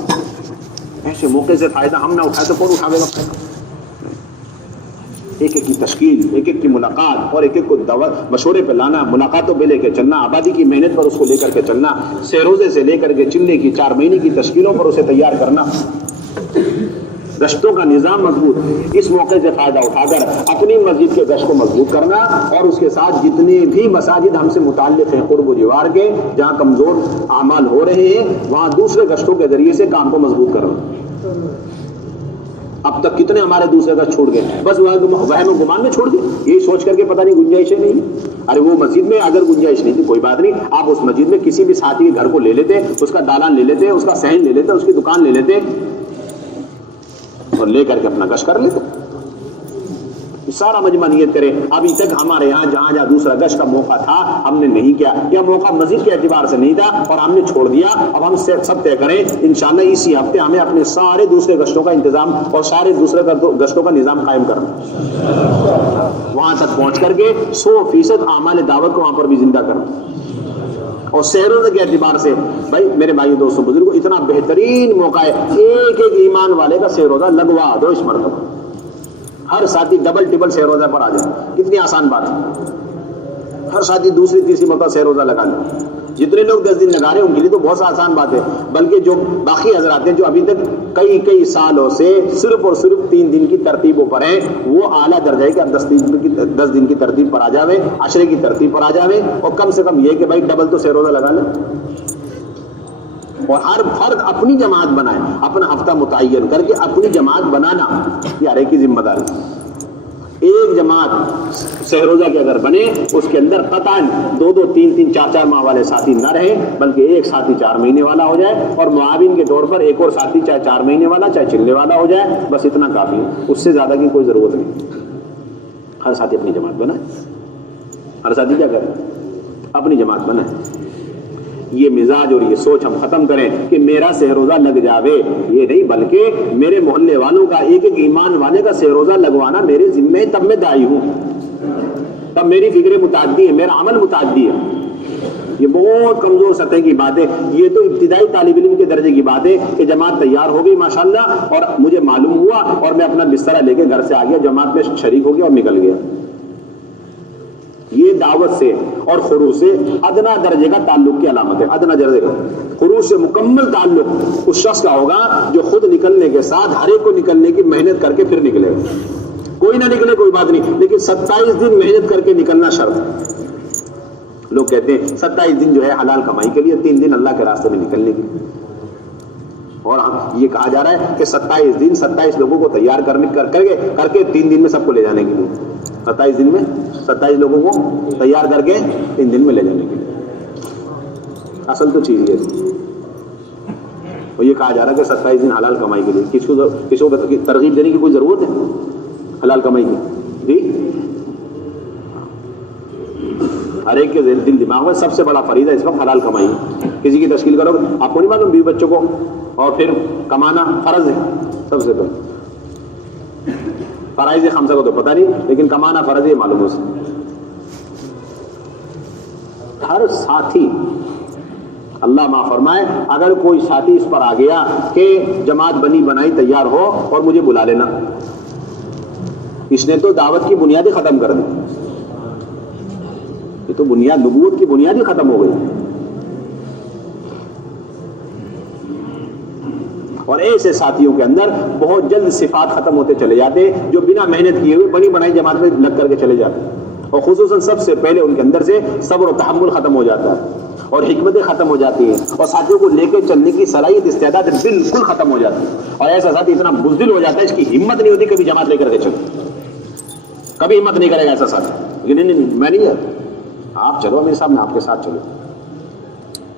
ایسے موقع سے فائدہ ہم نہ اٹھائے تو کون اٹھاوے گا؟ ایک ایک کی تشکیل، ایک ایک کی ملاقات اور ایک ایک کو دعوت مشورے پہ لانا، ملاقاتوں پہ لے کے چلنا، آبادی کی محنت پر اس کو لے کر کے چلنا، سیروزے سے لے کر کے چلنے کی 4 مہینے کی تشکیلوں پر اسے تیار کرنا، گشتوں کا نظام مضبوط، اس موقع سے فائدہ اٹھا کر اپنی مسجد کے گشت کو مضبوط کرنا، اور اس کے ساتھ جتنے بھی مساجد ہم سے متعلق ہیں قرب و جوار کے، جہاں کمزور اعمال ہو رہے ہیں وہاں دوسرے گشتوں کے ذریعے سے کام کو مضبوط کرنا۔ اب تک کتنے ہمارے دوسرے گشت چھوڑ گئے، بس وہم و گمان میں چھوڑ گئے، یہی سوچ کر کے پتہ نہیں گنجائشیں نہیں ہے۔ ارے وہ مسجد میں اگر گنجائش نہیں تھی کوئی بات نہیں، آپ اس مسجد میں کسی بھی ساتھی کے گھر کو لے لیتے، اس کا دالان لے لیتے، اس کا صحن لے لیتے، اس کی دکان لے لیتے اور لے کر کے اپنا گشت کر لیتے، سارا مجمع نیت کرے۔ ابھی تک ہمارے یہاں جہاں دوسرا گشت کا موقع تھا ہم نے نہیں کیا، یا موقع مسجد کے اعتبار سے نہیں تھا اور ہم نے چھوڑ دیا، اب ہم سب طے کریں انشاءاللہ اسی ہفتے ہمیں اپنے سارے دوسرے گشتوں کا انتظام اور سارے دوسرے گشتوں کا نظام قائم کرنا، وہاں تک پہنچ کر کے 100% اعمال دعوت کو وہاں پر بھی زندہ کرنا۔ اور سیروں کے اعتبار سے بھائی میرے بھائی دوستوں بزرگوں، اتنا بہترین موقع ہے، ایک ایک ایمان والے کا سیر روزہ لگوا دو اس مرتبہ، ہر ساتھی ڈبل ٹبل سیر روزہ پر آ جائے، کتنی آسان بات ہے، ہر ساتھی دوسری تیسری مرتبہ سیر روزہ لگا لیں۔ جتنے لوگ 10 دن لگا رہے ہیں ان کے لیے تو بہت آسان بات ہے، بلکہ جو باقی حضرات ہیں جو ابھی تک کئی سالوں سے صرف اور صرف 3 دن کی ترتیبوں پر ہیں، وہ اعلیٰ درجہ ہے کہ اب 10 دن کی ترتیب پر آ جاوے، عشرے کی ترتیب پر آ جاوے، اور کم سے کم یہ کہ بھائی ڈبل تو سیر روزہ لگا لیں، اور ہر فرد اپنی جماعت بنائے، اپنا ہفتہ متعین کر کے اپنی جماعت بنانا یہ ہر ایک کی ذمہ داری۔ ایک جماعت سہروزہ کے اگر بنے اس کے اندر قطعاً 2 3 4 ماہ والے ساتھی نہ رہے، بلکہ ایک ساتھی 4 مہینے والا ہو جائے، اور معاون کے طور پر ایک اور ساتھی چاہے 4 مہینے والا چاہے چلنے والا ہو جائے، بس اتنا کافی ہے، اس سے زیادہ کی کوئی ضرورت نہیں۔ ہر ساتھی اپنی جماعت بنائے، ہر ساتھی کیا کرے، اپنی جماعت بنائے۔ یہ مزاج اور یہ سوچ ہم ختم کریں کہ میرا سہروزہ لگ جاوے، یہ نہیں، بلکہ میرے محلے والوں کا ایک ایک ایمان والے کا سہروزہ لگوانا میرے ذمہ ہے، تب میں داعی ہوں، تب میری فکر متعدی ہے، میرا عمل متعدی ہے۔ یہ بہت کمزور سطح کی بات ہے، یہ تو ابتدائی طالب علم کے درجے کی بات ہے کہ جماعت تیار ہو گئی ماشاءاللہ، اور مجھے معلوم ہوا اور میں اپنا بسترہ لے کے گھر سے آ گیا، جماعت میں شریک ہو گیا اور نکل گیا۔ یہ دعوت سے اور خروج سے ادنا درجے کا تعلق کی علامت ہے، ادنا درجے کا۔ خروج سے مکمل تعلق اس شخص کا ہوگا جو خود نکلنے کے ساتھ ہر ایک کو نکلنے کی محنت کر کے پھر نکلے گا۔ کوئی نہ نکلے کوئی بات نہیں، لیکن 27 دن محنت کر کے نکلنا شرط ہے۔ لوگ کہتے ہیں 27 دن جو ہے حلال کمائی کے لیے، 3 دن اللہ کے راستے میں نکلنے کے لیے، اور یہ کہا جا رہا ہے کہ 27 دن 27 لوگوں کو تیار کر کے 3 دن میں سب کو لے جانے کے لیے، 27 دن میں 27 لوگوں کو تیار کر کے 3 دن میں لے جانے کے لیے۔ اصل تو چیز یہ ہے، اور یہ کہا جا رہا ہے کہ 27 دن حلال کمائی کے لیے، کسی کو ترغیب دینے کی کوئی ضرورت ہے حلال کمائی کی؟ جی ہر ایک کے دل دماغ میں سب سے بڑا فریضہ اس وقت حلال کمائی ہے۔ کسی کی تشکیل کرو، آپ کو نہیں معلوم بیوی بچوں کو اور پھر کمانا فرض ہے، سب سے پہلے فرائض خمسہ کو تو پتہ نہیں، لیکن کمانا فرض ہے معلوم ہو سکتا۔ ہر ساتھی اللہ معاف فرمائے، اگر کوئی ساتھی اس پر آ گیا کہ جماعت بنی بنائی تیار ہو اور مجھے بلا لینا، اس نے تو دعوت کی بنیاد ہی ختم کر دی، یہ تو بنیاد نبوت کی بنیاد ہی ختم ہو گئی۔ اور ایسے ساتھیوں کے اندر بہت جلد صفات ختم ہوتے چلے جاتے جو بنا محنت کیے ہوئے بنی بنائی جماعت میں لگ کر کے چلے جاتے، اور خصوصاً سب سے پہلے ان کے اندر سے صبر و تحمل ختم ہو جاتا ہے، اور حکمتیں ختم ہو جاتی ہیں، اور ساتھیوں کو لے کے چلنے کی صلاحیت استعداد بالکل ختم ہو جاتی ہے، اور ایسا ساتھی اتنا بزدل ہو جاتا ہے اس کی ہمت نہیں ہوتی کبھی جماعت لے کر کے چلے، کبھی ہمت نہیں کرے گا ایسا ساتھی، نہیں میں نہیں جاتا، آپ چلو میرے ساتھ، میں آپ کے ساتھ چلو،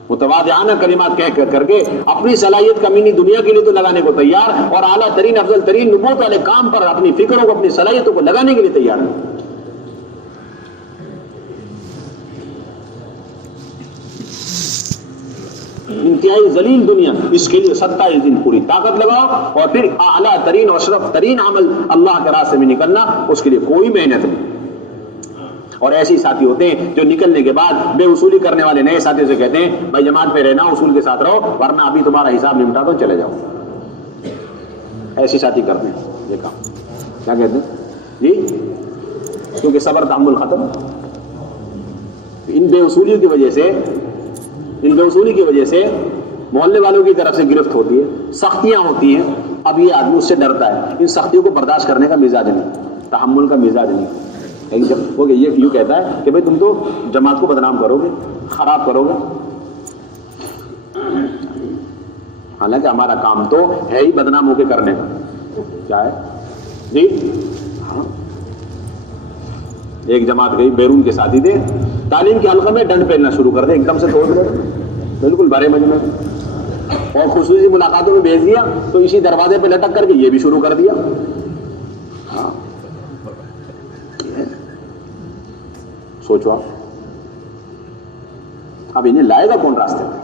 متواضعانہ کلمات کہہ کر کے اپنی صلاحیت کمینی دنیا کے لیے تو لگانے کو تیار، اور اعلیٰ ترین افضل ترین نبوت والے کام پر اپنی فکروں کو اپنی صلاحیتوں کو لگانے کے لیے تیار ہے۔ انتہائی ذلیل دنیا، اس کے لیے 27 دن پوری طاقت لگاؤ، اور پھر اعلیٰ ترین اور اشرف ترین عمل اللہ کے راستے میں نکلنا، اس کے لیے کوئی محنت نہیں۔ اور ایسے ساتھی ہوتے ہیں جو نکلنے کے بعد بے اصولی کرنے والے نئے ساتھیوں سے کہتے ہیں بھائی جماعت پہ رہنا، اصول کے ساتھ رہو، ورنہ ابھی تمہارا حساب نمٹا دو چلے جاؤ۔ ایسی ساتھی کرتے ہیں یہ کام، کیا کہتے ہیں جی، کیونکہ صبر تحمل ختم. ان بے اصولیوں کی وجہ سے محلے والوں کی طرف سے گرفت ہوتی ہے، سختیاں ہوتی ہیں. اب یہ آدمی اس سے ڈرتا ہے. ان سختیوں کو برداشت کرنے کا مزاج نہیں، تحمل کا مزاج نہیں. لیکن جب وہ یہ یوں کہتا ہے کہ بھائی تم تو جماعت کو بدنام کرو گے، خراب کرو گے، حالانکہ ہمارا کام تو ہے ہی بدنام ہو کے کرنے کا. کیا ہے جی؟ ہاں، ایک جماعت گئی، بیرون کے ساتھی تھے، تعلیم کے حلقے میں ڈنڈ پھیلنا شروع کر دے، ایک دم سے توڑ دے بالکل بھرے مجمع، اور خصوصی ملاقاتوں میں بھیج دیا تو اسی دروازے پہ لٹک کر کے یہ بھی شروع کر دیا. ہاں، سوچو آپ، اب انہیں لائے گا کون راستے پہ؟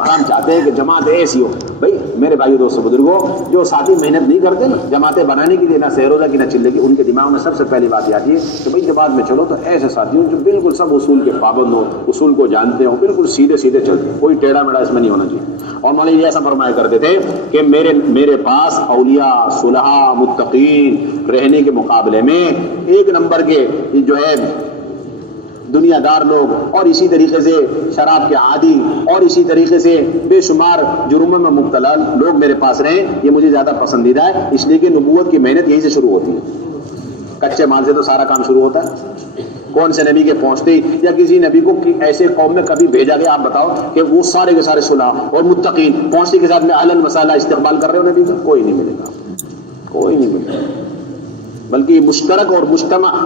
ہم چاہتے ہیں کہ جماعت ایسی ہو. بھائی میرے بھائیو دوستو بزرگوں، جو ساتھی محنت نہیں کرتے نا جماعتیں بنانے کے لیے، نہ سہروزہ کی نہ چلے کی، ان کے دماغ میں سب سے پہلی بات یہ آتی ہے کہ بھائی جماعت میں چلو تو ایسے ساتھی ہوں جو بالکل سب اصول کے پابند ہوں، اصول کو جانتے ہوں، بالکل سیدھے سیدھے چلتے ہیں، کوئی ٹیڑھا میڑھا اس میں نہیں ہونا چاہیے. اور مولانا یہ ایسا فرمایا کرتے تھے کہ میرے پاس اولیاء، صلحاء، متقین رہنے کے مقابلے میں ایک نمبر کے جو ہے دنیا دار لوگ، اور اسی طریقے سے شراب کے عادی، اور اسی طریقے سے بے شمار جرموں میں مبتلا لوگ میرے پاس رہیں، یہ مجھے زیادہ پسندیدہ ہے. اس لیے کہ نبوت کی محنت یہیں سے شروع ہوتی ہے. کچے مال سے تو سارا کام شروع ہوتا ہے. کون سے نبی کے پہنچتے ہی یا کسی نبی کو ایسے قوم میں کبھی بھیجا گیا؟ آپ بتاؤ کہ وہ سارے کے سارے صلحاء اور متقین پہنچتے کے ساتھ میں اہل مسالہ استقبال کر رہے ہو نبی کا؟ کوئی نہیں ملے گا، کوئی نہیں ملے گا. بلکہ مشترک اور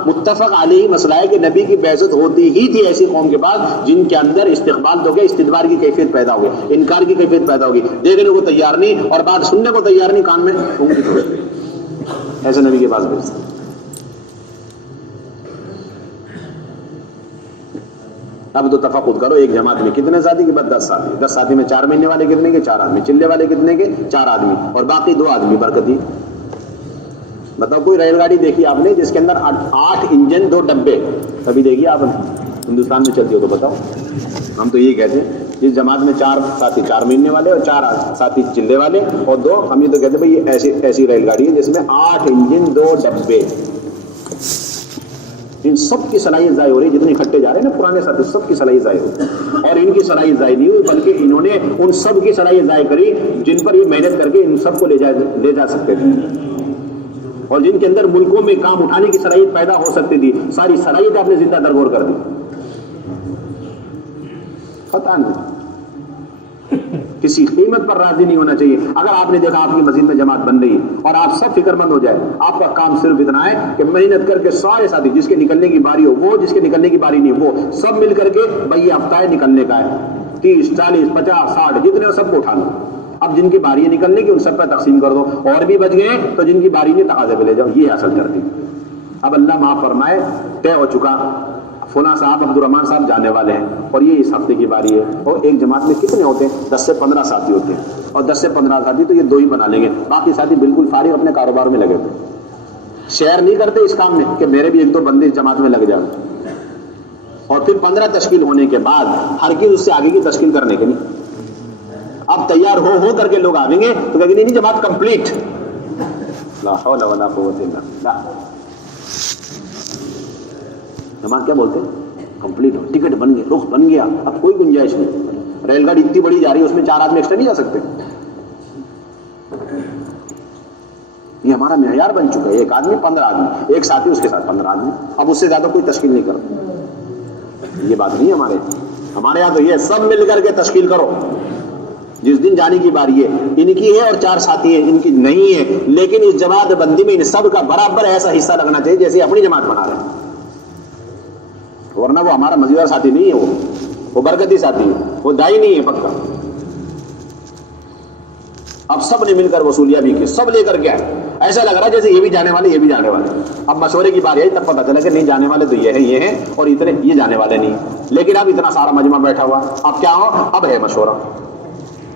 متفق علیہ مسئلہ ہے کہ نبی کی بعثت ہوتی ہی تھی ایسی قوم کے پاس جن کے اندر استقبال تو گیا، استدبار کی کیفیت پیدا ہو گئی، انکار کی کیفیت پیدا ہوگی، دیکھنے کو تیار نہیں اور بات سننے کو تیار نہیں، کان میں انگلی ٹھوک. ایسے نبی کے پاس بھیجتے. اب تو تفقد کرو، ایک جماعت میں کتنے ساتھی کے بعد 10 ساتھی، 10 ساتھی میں 4 مہینے والے کتنے کے؟ 4 آدمی. چلے والے کتنے کے؟ 4 آدمی، اور باقی 2 آدمی برکتی. بتاؤ کوئی ریل گاڑی دیکھی آپ نے جس کے اندر 8 انجن 2 ڈبے؟ کبھی دیکھی آپ ہندوستان میں چلتی ہو تو بتاؤ. ہم تو یہی کہتے ہیں جس جماعت میں 4 ساتھی 4 مہینے والے اور 4 ساتھی چلے والے اور 2، ہم یہ تو کہتے ہیں بھائی یہ ایسی ریل گاڑی ہے جس میں 8 انجن 2 ڈبے. ان سب کی صلاحیت ضائع ہو رہی ہے، جتنے اکٹھے جا رہے ہیں نا پرانے ساتھی، سب کی صلاحیت ضائع ہو رہی ہے. اور ان کی صلاحیت ضائع نہیں ہوئی بلکہ انہوں نے ان سب کی صلاحیت ضائع کری جن پر یہ محنت کر کے ان سب کو لے جا سکتے تھے، اور جن کے اندر ملکوں میں کام اٹھانے کی صلاحیت پیدا ہو سکتی تھی. ساری صلاحیت آپ نے زندہ درگور کر دی. پتہ نہیں، کسی قیمت پر راضی نہیں ہونا چاہیے. اگر آپ نے دیکھا آپ کی مسجد میں جماعت بن رہی ہے اور آپ سب فکر مند ہو جائے، آپ کا کام صرف اتنا ہے کہ محنت کر کے سارے ساتھی جس کے نکلنے کی باری ہو وہ، جس کے نکلنے کی باری نہیں وہ، سب مل کر کے بھائی یہ ہفتہ ہے نکلنے کا ہے، 30 40 50 60 جتنے ہو سب کو اٹھا لو. اب جن کی باری ہے نکلنے کی ان سب پہ تقسیم کر دو، اور بھی بچ گئے تو جن کی باری نہیں تقاضے پہ لے جاؤ. یہ حاصل کرتی. اب اللہ معاف فرمائے، طے ہو چکا، فلاں صاحب عبد الرحمان صاحب جانے والے ہیں اور یہ اس ہفتے کی باری ہے. اور ایک جماعت میں کتنے ہوتے ہیں؟ 10 سے 15 ساتھی ہوتے ہیں، اور 10 سے 15 ساتھی تو یہ 2 ہی بنا لیں گے، باقی ساتھی بالکل فارغ اپنے کاروبار میں لگے ہوئے، شیئر نہیں کرتے اس کام میں کہ میرے بھی 1-2 بندے اس جماعت میں لگ جائیں. اور پھر 15 تشکیل ہونے کے بعد ہر چیز اس سے آگے کی تشکیل کرنے کے نہیں. اب تیار ہو کر کے لوگ آئیں گے تو کہیں گے نہیں جماعت کمپلیٹ. لا حول ولا قوت الا باللہ. جماعت کیا بولتے ہیں؟ کمپلیٹ ہو، ٹکٹ بن گیا، رخ بن گیا، اب کوئی گنجائش نہیں. ریل گاڑی اتنی بڑی جا رہی ہے اس میں 4 آدمی ایکسٹرا نہیں جا سکتے. یہ ہمارا معیار بن چکا ہے. 1 آدمی 15 آدمی، ایک ساتھی اس کے ساتھ 15 آدمی، اب اس سے زیادہ کوئی تشکیل نہیں کرتا. یہ بات نہیں ہمارے یہاں تو یہ سب مل کر کے تشکیل کرو. جس دن جانے کی باری ہے ان کی ہے اور 4 ساتھی ہیں ان کی نہیں ہے، لیکن اس جماعت بندی میں ان سب کا برابر ایسا حصہ لگنا چاہیے جیسے اپنی جماعت بنا رہے ہیں. ورنہ وہ ہمارا مزیدار ساتھی نہیں ہے، وہ برکتی ساتھی ہے، وہ دائی نہیں ہے پکا. اب سب نے مل کر وصولیاں بھی کی، سب لے کر کے آئے. ایسا لگ رہا ہے جیسے یہ بھی جانے والے یہ بھی جانے والے. اب مشورے کی باری ہے تب پتہ چلا کہ نہیں جانے والے تو یہ ہیں اور اتنے یہ جانے والے نہیں. لیکن اب اتنا سارا مجمع بیٹھا ہوا، اب کیا ہو؟ اب ہے مشورہ.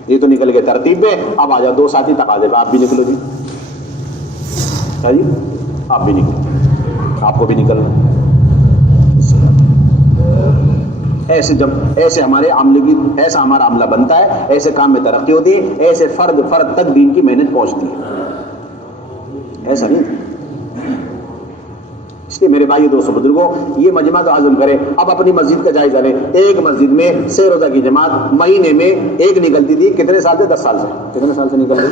یہ تو نکل گئے ترتیب پہ، اب آ جاؤ 2 ساتھی تقاضے پہ. آپ بھی نکلو جی، کیا جی؟ آپ بھی نکلو، آپ کو بھی نکلنا. ایسے ہمارے عملے کی ایسا ہمارا عملہ بنتا ہے، ایسے کام میں ترقی ہوتی ہے، ایسے فرد تک دین کی محنت پہنچتی ہے. ایسا نہیں تھا. اس لیے میرے بھائی دوستوں بزرگوں یہ مجمع تو عزم کرے. اب اپنی مسجد کا جائزہ لیں. ایک مسجد میں 6 روزہ کی جماعت مہینے میں ایک نکلتی تھی. کتنے سال سے؟ 10 سال سے. کتنے سال سے نکل رہی؟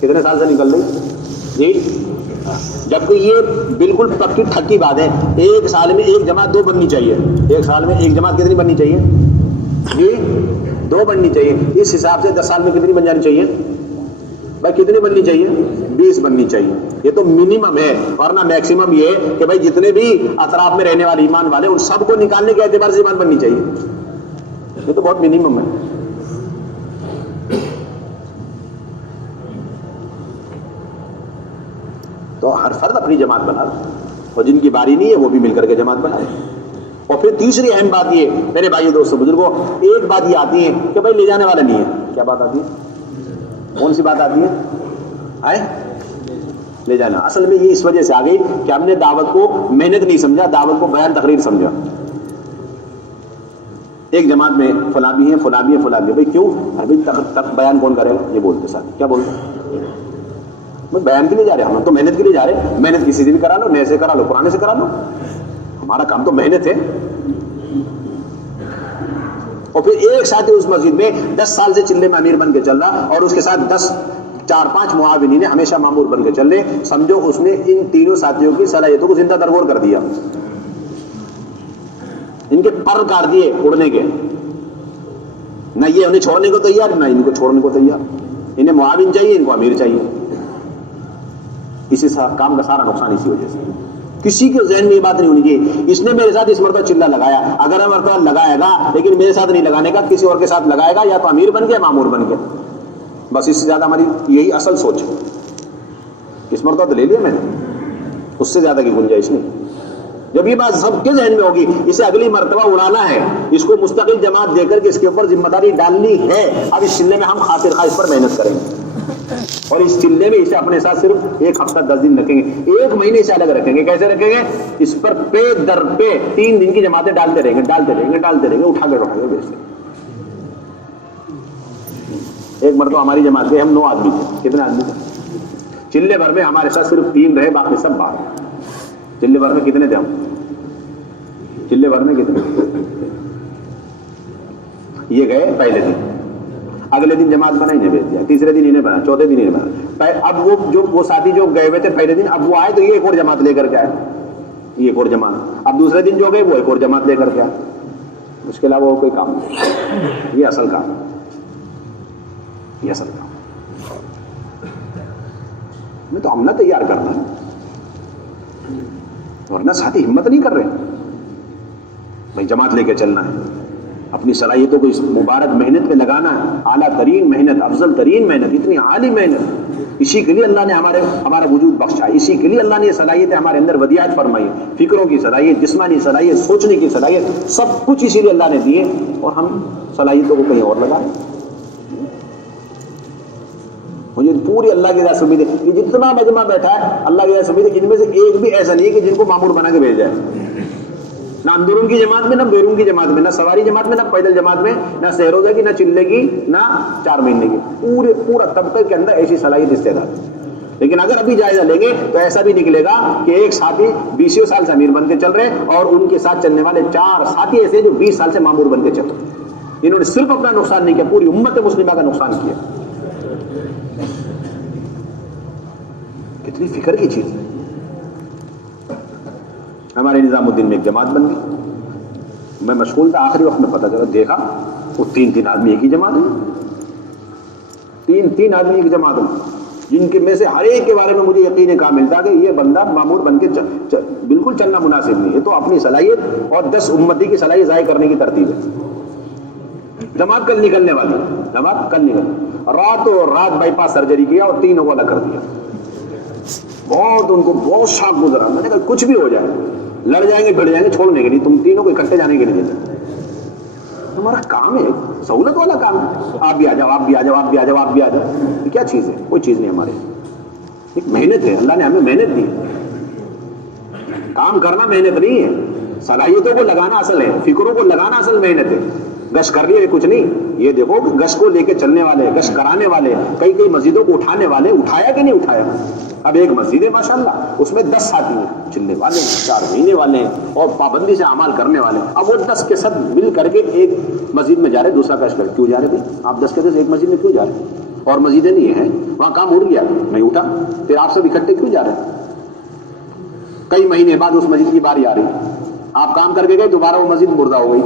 کتنے سال سے نکل رہی جی؟ جبکہ یہ بالکل پکی ٹھکی بات ہے. ایک سال میں ایک جماعت 2 بننی چاہیے. ایک سال میں ایک جماعت کتنی بننی چاہیے جی؟ 2 بننی چاہیے. اس حساب سے 10 سال میں کتنی بن جانی چاہیے بھائی؟ کتنی بننی چاہیے؟ 20 بننی چاہیے. یہ تو منیمم ہے. ورنہ میکسیمم یہ ہے کہ بھائی جتنے بھی اطراف میں رہنے والے ایمان والے ان سب کو نکالنے کے اعتبار سے ایمان بننی چاہیے. یہ تو بہت منیمم ہے. تو ہر فرد اپنی جماعت بنا لے اور جن کی باری نہیں ہے وہ بھی مل کر کے جماعت بنائے. اور پھر تیسری اہم بات یہ میرے بھائی دوستوں بزرگوں ایک بات یہ آتی ہے کہ بھائی لے جانے والا نہیں ہے. کیا بات آتی ہے؟ کون سی بات آتی ہے؟ آئے لے جانا. اصل میں یہ اس وجہ سے آ گئی کہ ہم نے دعوت کو محنت نہیں سمجھا, دعوت کو بیان تقریر سمجھا. ایک جماعت میں فلاں بھی ہیں فلاں بھی ہیں فلاں بھی ہیں. بھائی کیوں؟ ابھی تک بیان کون کرے گا؟ یہ بولتے ساتھ کیا بولتے بیان کے لیے جا رہے ہیں ہم تو محنت کے لیے جا رہے ہیں. محنت کسی سے بھی کرا لو, نئے سے کرا لو, پرانے سے کرا لو, ہمارا کام تو محنت ہے. اور پھر ایک ساتھی اس مسجد میں 10 سال سے چلے میں امیر بن کے چل رہا اور اس کے ساتھ 4-5 معاونین نے ہمیشہ مامور بن کے چل رہے. سمجھو اس نے ان تینوں ساتھیوں کی صلاحیتوں کو زندہ درگور کر دیا. ان کے پر کاٹ دیے اڑنے کے. نہ یہ انہیں چھوڑنے کو تیار نہ ان کو چھوڑنے کو تیار. انہیں معاون چاہیے, ان کو امیر چاہیے. اسی کام کا سارا نقصان اسی وجہ سے. کسی کے ذہن میں یہ بات نہیں ہونی چاہیے اس نے میرے ساتھ اس مرتبہ چلہ لگایا, اگر مرتبہ لگائے گا لیکن میرے ساتھ نہیں لگانے کا, کسی اور کے ساتھ لگائے گا, یا تو امیر بن گیا مامور بن گیا. بس اس سے زیادہ ہماری یہی اصل سوچ ہے. اس مرتبہ تو لے لیا میں نے, اس سے زیادہ کی گنجائش نہیں. جب یہ بات سب کے ذہن میں ہوگی اسے اگلی مرتبہ اڑانا ہے, اس کو مستقل جماعت دے کر کے اس کے اوپر ذمہ داری ڈالنی ہے. اب اس چلے میں ہم خاطر خواہ اس پر محنت کریں گے اور اس چلے میں اسے اپنے ساتھ صرف 1 ہفتہ 10 دن رکھیں گے, 1 مہینے سے الگ رکھیں گے. کیسے رکھیں گے؟ اس پر پے در پے 3 دن کی جماعتیں ڈالتے رہیں گے, اٹھا کے بیچتے. ایک مرتبہ ہماری جماعت کے ہم 9 آدمی تھے. کتنے آدمی تھے؟ چلے بھر میں ہمارے ساتھ صرف 3 رہے, باقی سب باہر. چلے بھر میں کتنے تھے ہم؟ چلے بھر میں کتنے؟ یہ گئے پہلے دن, اگلے دن جماعت بنا انہیں بھیج دیا, تیسرے دن انہیں بنا, چوتھے دن انہیں بنا. اب وہ ساتھی جو گئے ہوئے تھے پہلے دن, اب وہ آئے تو یہ ایک اور جماعت لے کر کے آئے, یہ ایک اور جماعت. اب دوسرے دن جو گئے وہ ایک اور جماعت لے کر کے آئے. اس کے علاوہ وہ کوئی کام نہیں. یہ اصل کام ہے, یہ اصل کام. میں تو عملہ تیار کرنا ہے, ورنہ ساتھی ہمت نہیں کر رہے بھائی جماعت لے کے چلنا ہے. اپنی صلاحیتوں کو اس مبارک محنت میں لگانا ہے, اعلیٰ ترین محنت, افضل ترین محنت, اتنی عالی محنت. اسی کے لیے اللہ نے ہمارا وجود بخشا, اسی کے لیے اللہ نے یہ صلاحیتیں ہمارے اندر ودیعت فرمائی. فکروں کی صلاحیت, جسمانی صلاحیت, سوچنے کی صلاحیت, سب کچھ اسی لیے اللہ نے دیے, اور ہم صلاحیتوں کو کہیں اور لگائیں. مجھے پوری اللہ کی رضا سے امید ہے, یہ جتنا مجمع بیٹھا ہے اللہ کی رضا سے امید ہے ان میں سے ایک بھی ایسا نہیں ہے کہ جن کو مامور بنا کے بھیج جائے. نہ اندرون کی جماعت میں, نہ بیرون کی جماعت میں, نہ سواری جماعت میں, نہ پیدل جماعت میں, نہ سہروزہ کی, نہ چلے کی, نہ 4 مہینے کی. پورا طبقے کے اندر ایسی صلاحیت استعداد ہے. لیکن اگر ابھی جائزہ لیں گے تو ایسا بھی نکلے گا کہ ایک ساتھی 20 سال سے امیر بن کے چل رہے اور ان کے ساتھ چلنے والے 4 ساتھی ایسے جو 20 سال سے مامور بن کے چل رہے. انہوں نے صرف اپنا نقصان نہیں کیا, پوری امت مسلمہ کا نقصان کیا. کتنی فکر کی چیز ہے. ہمارے نظام الدین میں ایک جماعت بن گئی. میں مشغول تھا, آخری وقت میں پتہ چلا, دیکھا وہ 3 آدمی ایک ہی جماعت ہے. 3 آدمی ایک جماعت ہے, جن کے میں سے ہر ایک کے بارے میں مجھے یقین کامل تھا کہ یہ بندہ مامور بن کے بالکل چلنا مناسب نہیں ہے. تو اپنی صلاحیت اور 10 امتی کی صلاحیت ضائع کرنے کی ترتیب ہے. جماعت کل نکلنے والی, جماعت کل نکل, رات بائی پاس سرجری کیا اور 3 کو الگ کر دیا. بہت ان کو بہت شاک گزرا. میں نے کہا کچھ بھی ہو جائے, لڑ جائیں گے بھڑ جائیں گے, چھوڑنے کے لیے, تم تینوں کو اکٹھے جانے کے لیے دیتے. ہمارا کام ہے, سہولت والا کام ہے. آپ بھی آ جاؤ, آپ بھی آ جاؤ, آپ بھی آ جاؤ, آپ بھی آ جاؤ. یہ کیا چیز ہے؟ کوئی چیز نہیں. ہمارے ایک محنت ہے, اللہ نے ہمیں محنت دی. کام کرنا محنت نہیں ہے, صلاحیتوں کو لگانا اصل ہے, فکروں کو لگانا اصل محنت ہے. بس کر لیے کچھ نہیں. یہ دیکھو گشت کو لے کے چلنے والے, گشت کرانے والے, کئی کئی مسجدوں کو اٹھانے والے, اٹھایا کہ نہیں اٹھایا؟ اب ایک مسجد ہے ماشاءاللہ, اس میں 10 ساتھی ہیں, چلنے والے ہیں, 4 مہینے والے ہیں, اور پابندی سے اعمال کرنے والے ہیں. اب وہ 10 کے ساتھ مل کر کے ایک مسجد میں جا رہے, دوسرا گشت کر, کیوں جا رہے تھے آپ 10 کے 10 ایک مسجد میں کیوں جا رہے؟ اور مسجدیں نہیں ہیں, وہاں کام اڑ گیا, نہیں اٹھا, پھر آپ سب اکٹھے کیوں جا رہے ہیں؟ کئی مہینے بعد اس مسجد کی باری آ رہی, آپ کام کر کے گئے, دوبارہ وہ مسجد مردہ ہو گئی.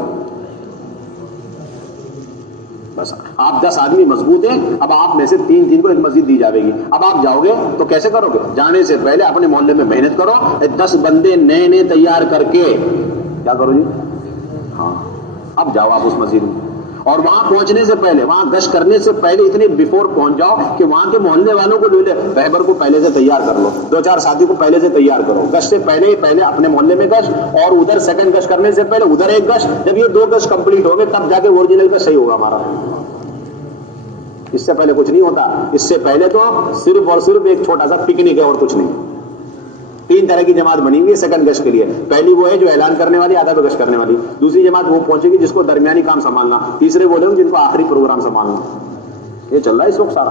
بس آپ 10 آدمی مضبوط ہیں, اب آپ میں سے 3 کو ایک مسجد دی جائے گی. اب آپ جاؤ گے تو کیسے کرو گے؟ جانے سے پہلے اپنے محلے میں محنت کرو, 10 بندے نئے تیار کر کے کیا کرو جی, ہاں اب جاؤ آپ اس مسجد میں, اور وہاں پہنچنے سے پہلے, وہاں گشت کرنے سے پہلے اتنے بیفور پہنچ جاؤ کہ وہاں کے محلے والوں کو لے لے, رہبر کو پہلے سے تیار کر لو, 2-4 ساتھی کو پہلے سے تیار کرو. گشت سے پہلے اپنے محلے میں گشت, اور ادھر سیکنڈ گشت کرنے سے پہلے ادھر ایک گشت. جب یہ 2 گشت کمپلیٹ ہو گئے تب جا کے اوریجنل گشت صحیح ہوگا ہمارا. اس سے پہلے کچھ نہیں ہوتا. اس سے پہلے تو صرف اور صرف ایک چھوٹا سا پکنک ہے اور کچھ نہیں. 3 طرح کی جماعت بنی ہوئی ہے سیکنڈ گشت کے لیے. پہلی وہ ہے جو اعلان کرنے والی, آدھا گشت کرنے والی. دوسری جماعت وہ پہنچے گی جس کو درمیانی کام سنبھالنا. تیسرے وہ لوگ جن کو آخری پروگرام سنبھالنا. یہ چل رہا ہے اس وقت سارا.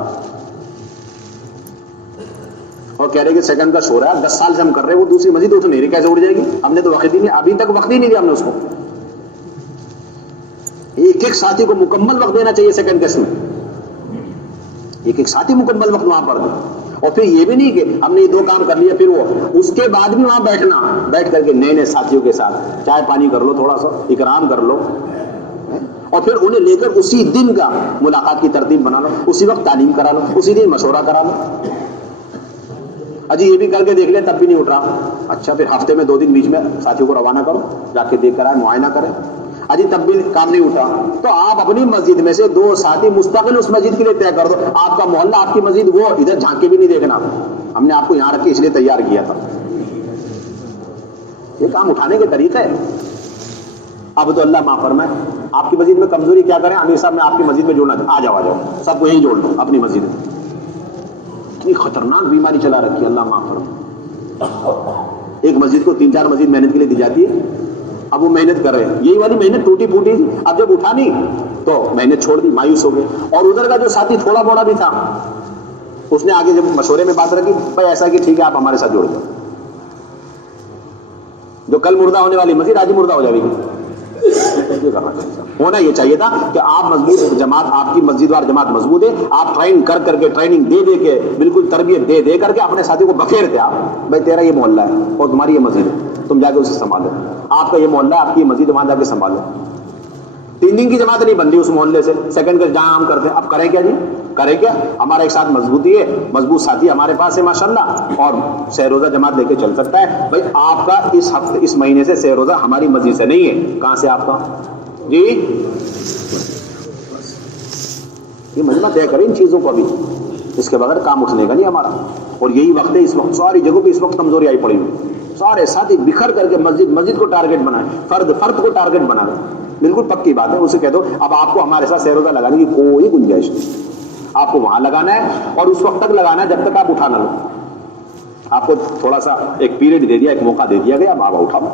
اور کہہ رہے کہ سیکنڈ گشت ہو رہا ہے, 10 سال سے ہم کر رہے ہیں, وہ دوسری مسجد اٹھ نہیں رہی, کیسے اٹھ جائے گی؟ ہم نے تو وقت ہی نہیں, ابھی تک وقت ہی نہیں دیا ہم نے اس کو. ایک ساتھی کو مکمل وقت دینا چاہیے سیکنڈ گشت میں, ایک ساتھی مکمل وقت وہاں پر دے. اور پھر یہ بھی نہیں کہ ہم نے یہ 2 کام کر لیا, پھر وہ اس کے بعد بھی وہاں بیٹھ کر کے نئے ساتھیوں کے ساتھ چائے پانی کر لو, تھوڑا سا اکرام کر لو, اور پھر انہیں لے کر اسی دن کا ملاقات کی ترتیب بنا لو, اسی وقت تعلیم کرا لو, اسی دن مشورہ کرا لو. اجی یہ بھی کر کے دیکھ لیں تب بھی نہیں اٹھ رہا, اچھا پھر ہفتے میں 2 دن بیچ میں ساتھیوں کو روانہ کرو, جا کے دیکھ کر آئے, معائنہ کریں. اجی تب بھی کام نہیں اٹھا تو آپ اپنی مسجد میں سے 2 ساتھی مستقل اس مسجد کے لیے طے کر دو. آپ کا محلہ, آپ کی مسجد, وہ ادھر جھانک کے بھی نہیں دیکھنا, ہم نے آپ کو یہاں رکھ کے اس لیے تیار کیا تھا. یہ کام اٹھانے کے طریقے ہے. اب تو اللہ معاف فرمائے, آپ کی مسجد میں کمزوری کیا کریں, امیر صاحب میں آپ کی مسجد میں جوڑنا, آ جاؤ سب کو یہیں جوڑ لو اپنی مسجد میں. اتنی خطرناک بیماری چلا رکھی ہے, اللہ معاف فرمائے. ایک مسجد کو 3-4 مسجد محنت کے لیے دی جاتی ہے, اب وہ محنت کر رہے ہیں, یہی والی محنت ٹوٹی پھوٹی, اب جب اٹھا نہیں تو محنت چھوڑ دی, مایوس ہو گئے. اور ادھر کا جو ساتھی تھوڑا بوڑا بھی تھا, اس نے آگے جب مشورے میں بات رکھی, بھائی ایسا کہ ٹھیک ہے آپ ہمارے ساتھ جوڑ دیں, جو کل مردہ ہونے والی مسجد آج ہی مردہ ہو جائے گی. ہونا یہ چاہیے تھا کہ آپ مضبوط جماعت, آپ کی مسجد وار جماعت مضبوط ہے, آپ ٹرین کر کے, ٹریننگ دے کے, بالکل تربیت دے کر کے اپنے ساتھی کو بخیرتے آپ, بھائی تیرا یہ محلہ ہے اور تمہاری یہ مسجد ہے, تم جا کے اسے سنبھالو. آپ کا یہ محلہ ہے, آپ کی یہ مسجد, وہاں جا کے سنبھالو. 3 دن کی جماعت نہیں بن رہی اس محلے سے, سیکنڈ کا جہاں ہم کرتے ہیں. اب کریں کیا جی, کریں کیا؟ ہمارا ایک ساتھ مضبوطی ہے, مضبوط ساتھی ہمارے پاس ہے ماشاءاللہ, اور سہ روزہ جماعت لے کے چل سکتا ہے. بھائی آپ کا اس ہفتے, اس مہینے سے سہ روزہ ہماری مسجد سے نہیں ہے, کہاں سے آپ کا جی؟ یہ مجمع طے کریں ان چیزوں کو, ابھی اس کے بغیر کام اٹھنے کا نہیں ہمارا. اور یہی وقت ہے اس وقت, ساری جگہوں پہ اس وقت کمزوری آئی پڑی ہوئی, سارے ساتھی بکھر کر کے مسجد کو ٹارگٹ بنائیں, فرد کو ٹارگٹ بنائیں. بالکل پکی بات ہے, اسے کہہ دو اب آپ کو ہمارے ساتھ سہ روزہ لگانے کی کوئی گنجائش نہیں, آپ کو وہاں لگانا ہے اور اس وقت تک لگانا ہے جب تک آپ اٹھا نہ لو. آپ کو تھوڑا سا ایک پیریڈ دے دیا, ایک موقع دے دیا گیا, اب آپ اٹھاؤ.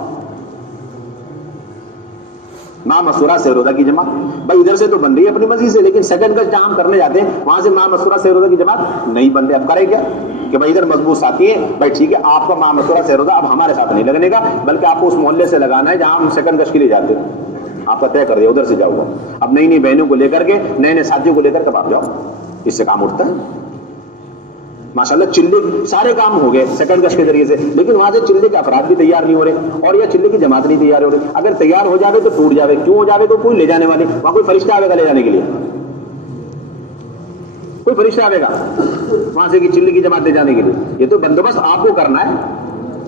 ماں مسورہ سہ روزہ کی جماعت, بھائی ادھر سے تو بن رہی ہے اپنی مسجد سے, لیکن سیکنڈ کا جہاں ہم کرنے جاتے ہیں وہاں سے ماں مسورہ سہ روزہ کی جماعت نہیں بن رہی. اب کریں کیا کہ بھائی ادھر مضبوط ساتھی ہے, بھائی ٹھیک ہے آپ کا ماں مسورہ سہ روزہ اب ہمارے ساتھ نہیں لگنے کا, بلکہ آپ کو اس محلے سے لگانا ہے جہاں ہم سیکنڈ گشت کے لیے جاتے ہیں. آپ کا طے کر دیا, ادھر سے جاؤ گا. اب نئی بہنوں کو لے کر کے, نئے ساتھیوں کو لے کر کب آپ جاؤ, اس سے کام اٹھتا ہے ماشاءاللہ. چلے سارے کام ہو گئے سیکنڈ گشت کے ذریعے سے, لیکن وہاں سے چلے کے افراد بھی تیار نہیں ہو رہے, اور یہ چلے کی جماعت نہیں تیار ہو رہی. اگر تیار ہو جاوے تو ٹوٹ جاوے, کیوں ہو جاوے؟ تو کوئی لے جانے والے, وہاں کوئی فرشتہ آئے گا لے جانے کے لیے, کوئی فرشتہ آئے گا وہاں سے کہ چلے کی جماعت لے جانے کے لیے. یہ تو بندوبست آپ کو کرنا ہے.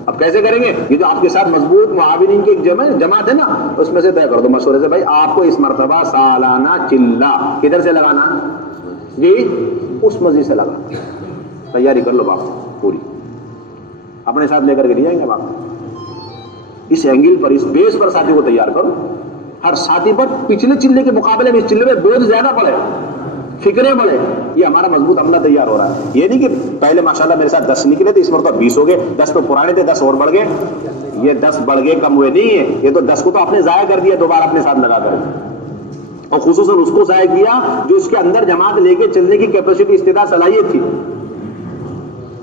اب کیسے کریں گے؟ یہ جو آپ کے ساتھ مضبوط معاونین کی ایک جماعت ہے نا, اس میں سے طے کر دو مشورے سے, بھائی آپ کو اس مرتبہ سالانہ چلہ کدھر سے لگانا جی؟ اس مسجد سے لگا. تیاری کر لو باپ پوری, اپنے ساتھ لے کر کے نہیں جائیں گے باپ. اس اینگل پر, اس بیس پر ساتھی کو تیار کرو. ہر ساتھی پر پچھلے چلے کے مقابلے میں اس چلے میں بوجھ زیادہ پڑے, فکریں بڑھے. یہ ہمارا مضبوط عملہ تیار ہو رہا ہے. یہ نہیں کہ پہلے ماشاءاللہ میرے ساتھ 10 نکلے تھے, اس مرتبہ 20 ہو گئے, 10 تو پرانے تھے 10 اور بڑھ گئے. یہ 10 بڑھ گئے کم ہوئے نہیں ہے, یہ تو 10 کو تو آپ نے ضائع کر دیا دوبارہ اپنے ساتھ لگا کر. اور خصوصاً اس کو ضائع کیا جو اس کے اندر جماعت لے کے چلنے کی کیپیسٹی، استعداد، صلاحیت تھی۔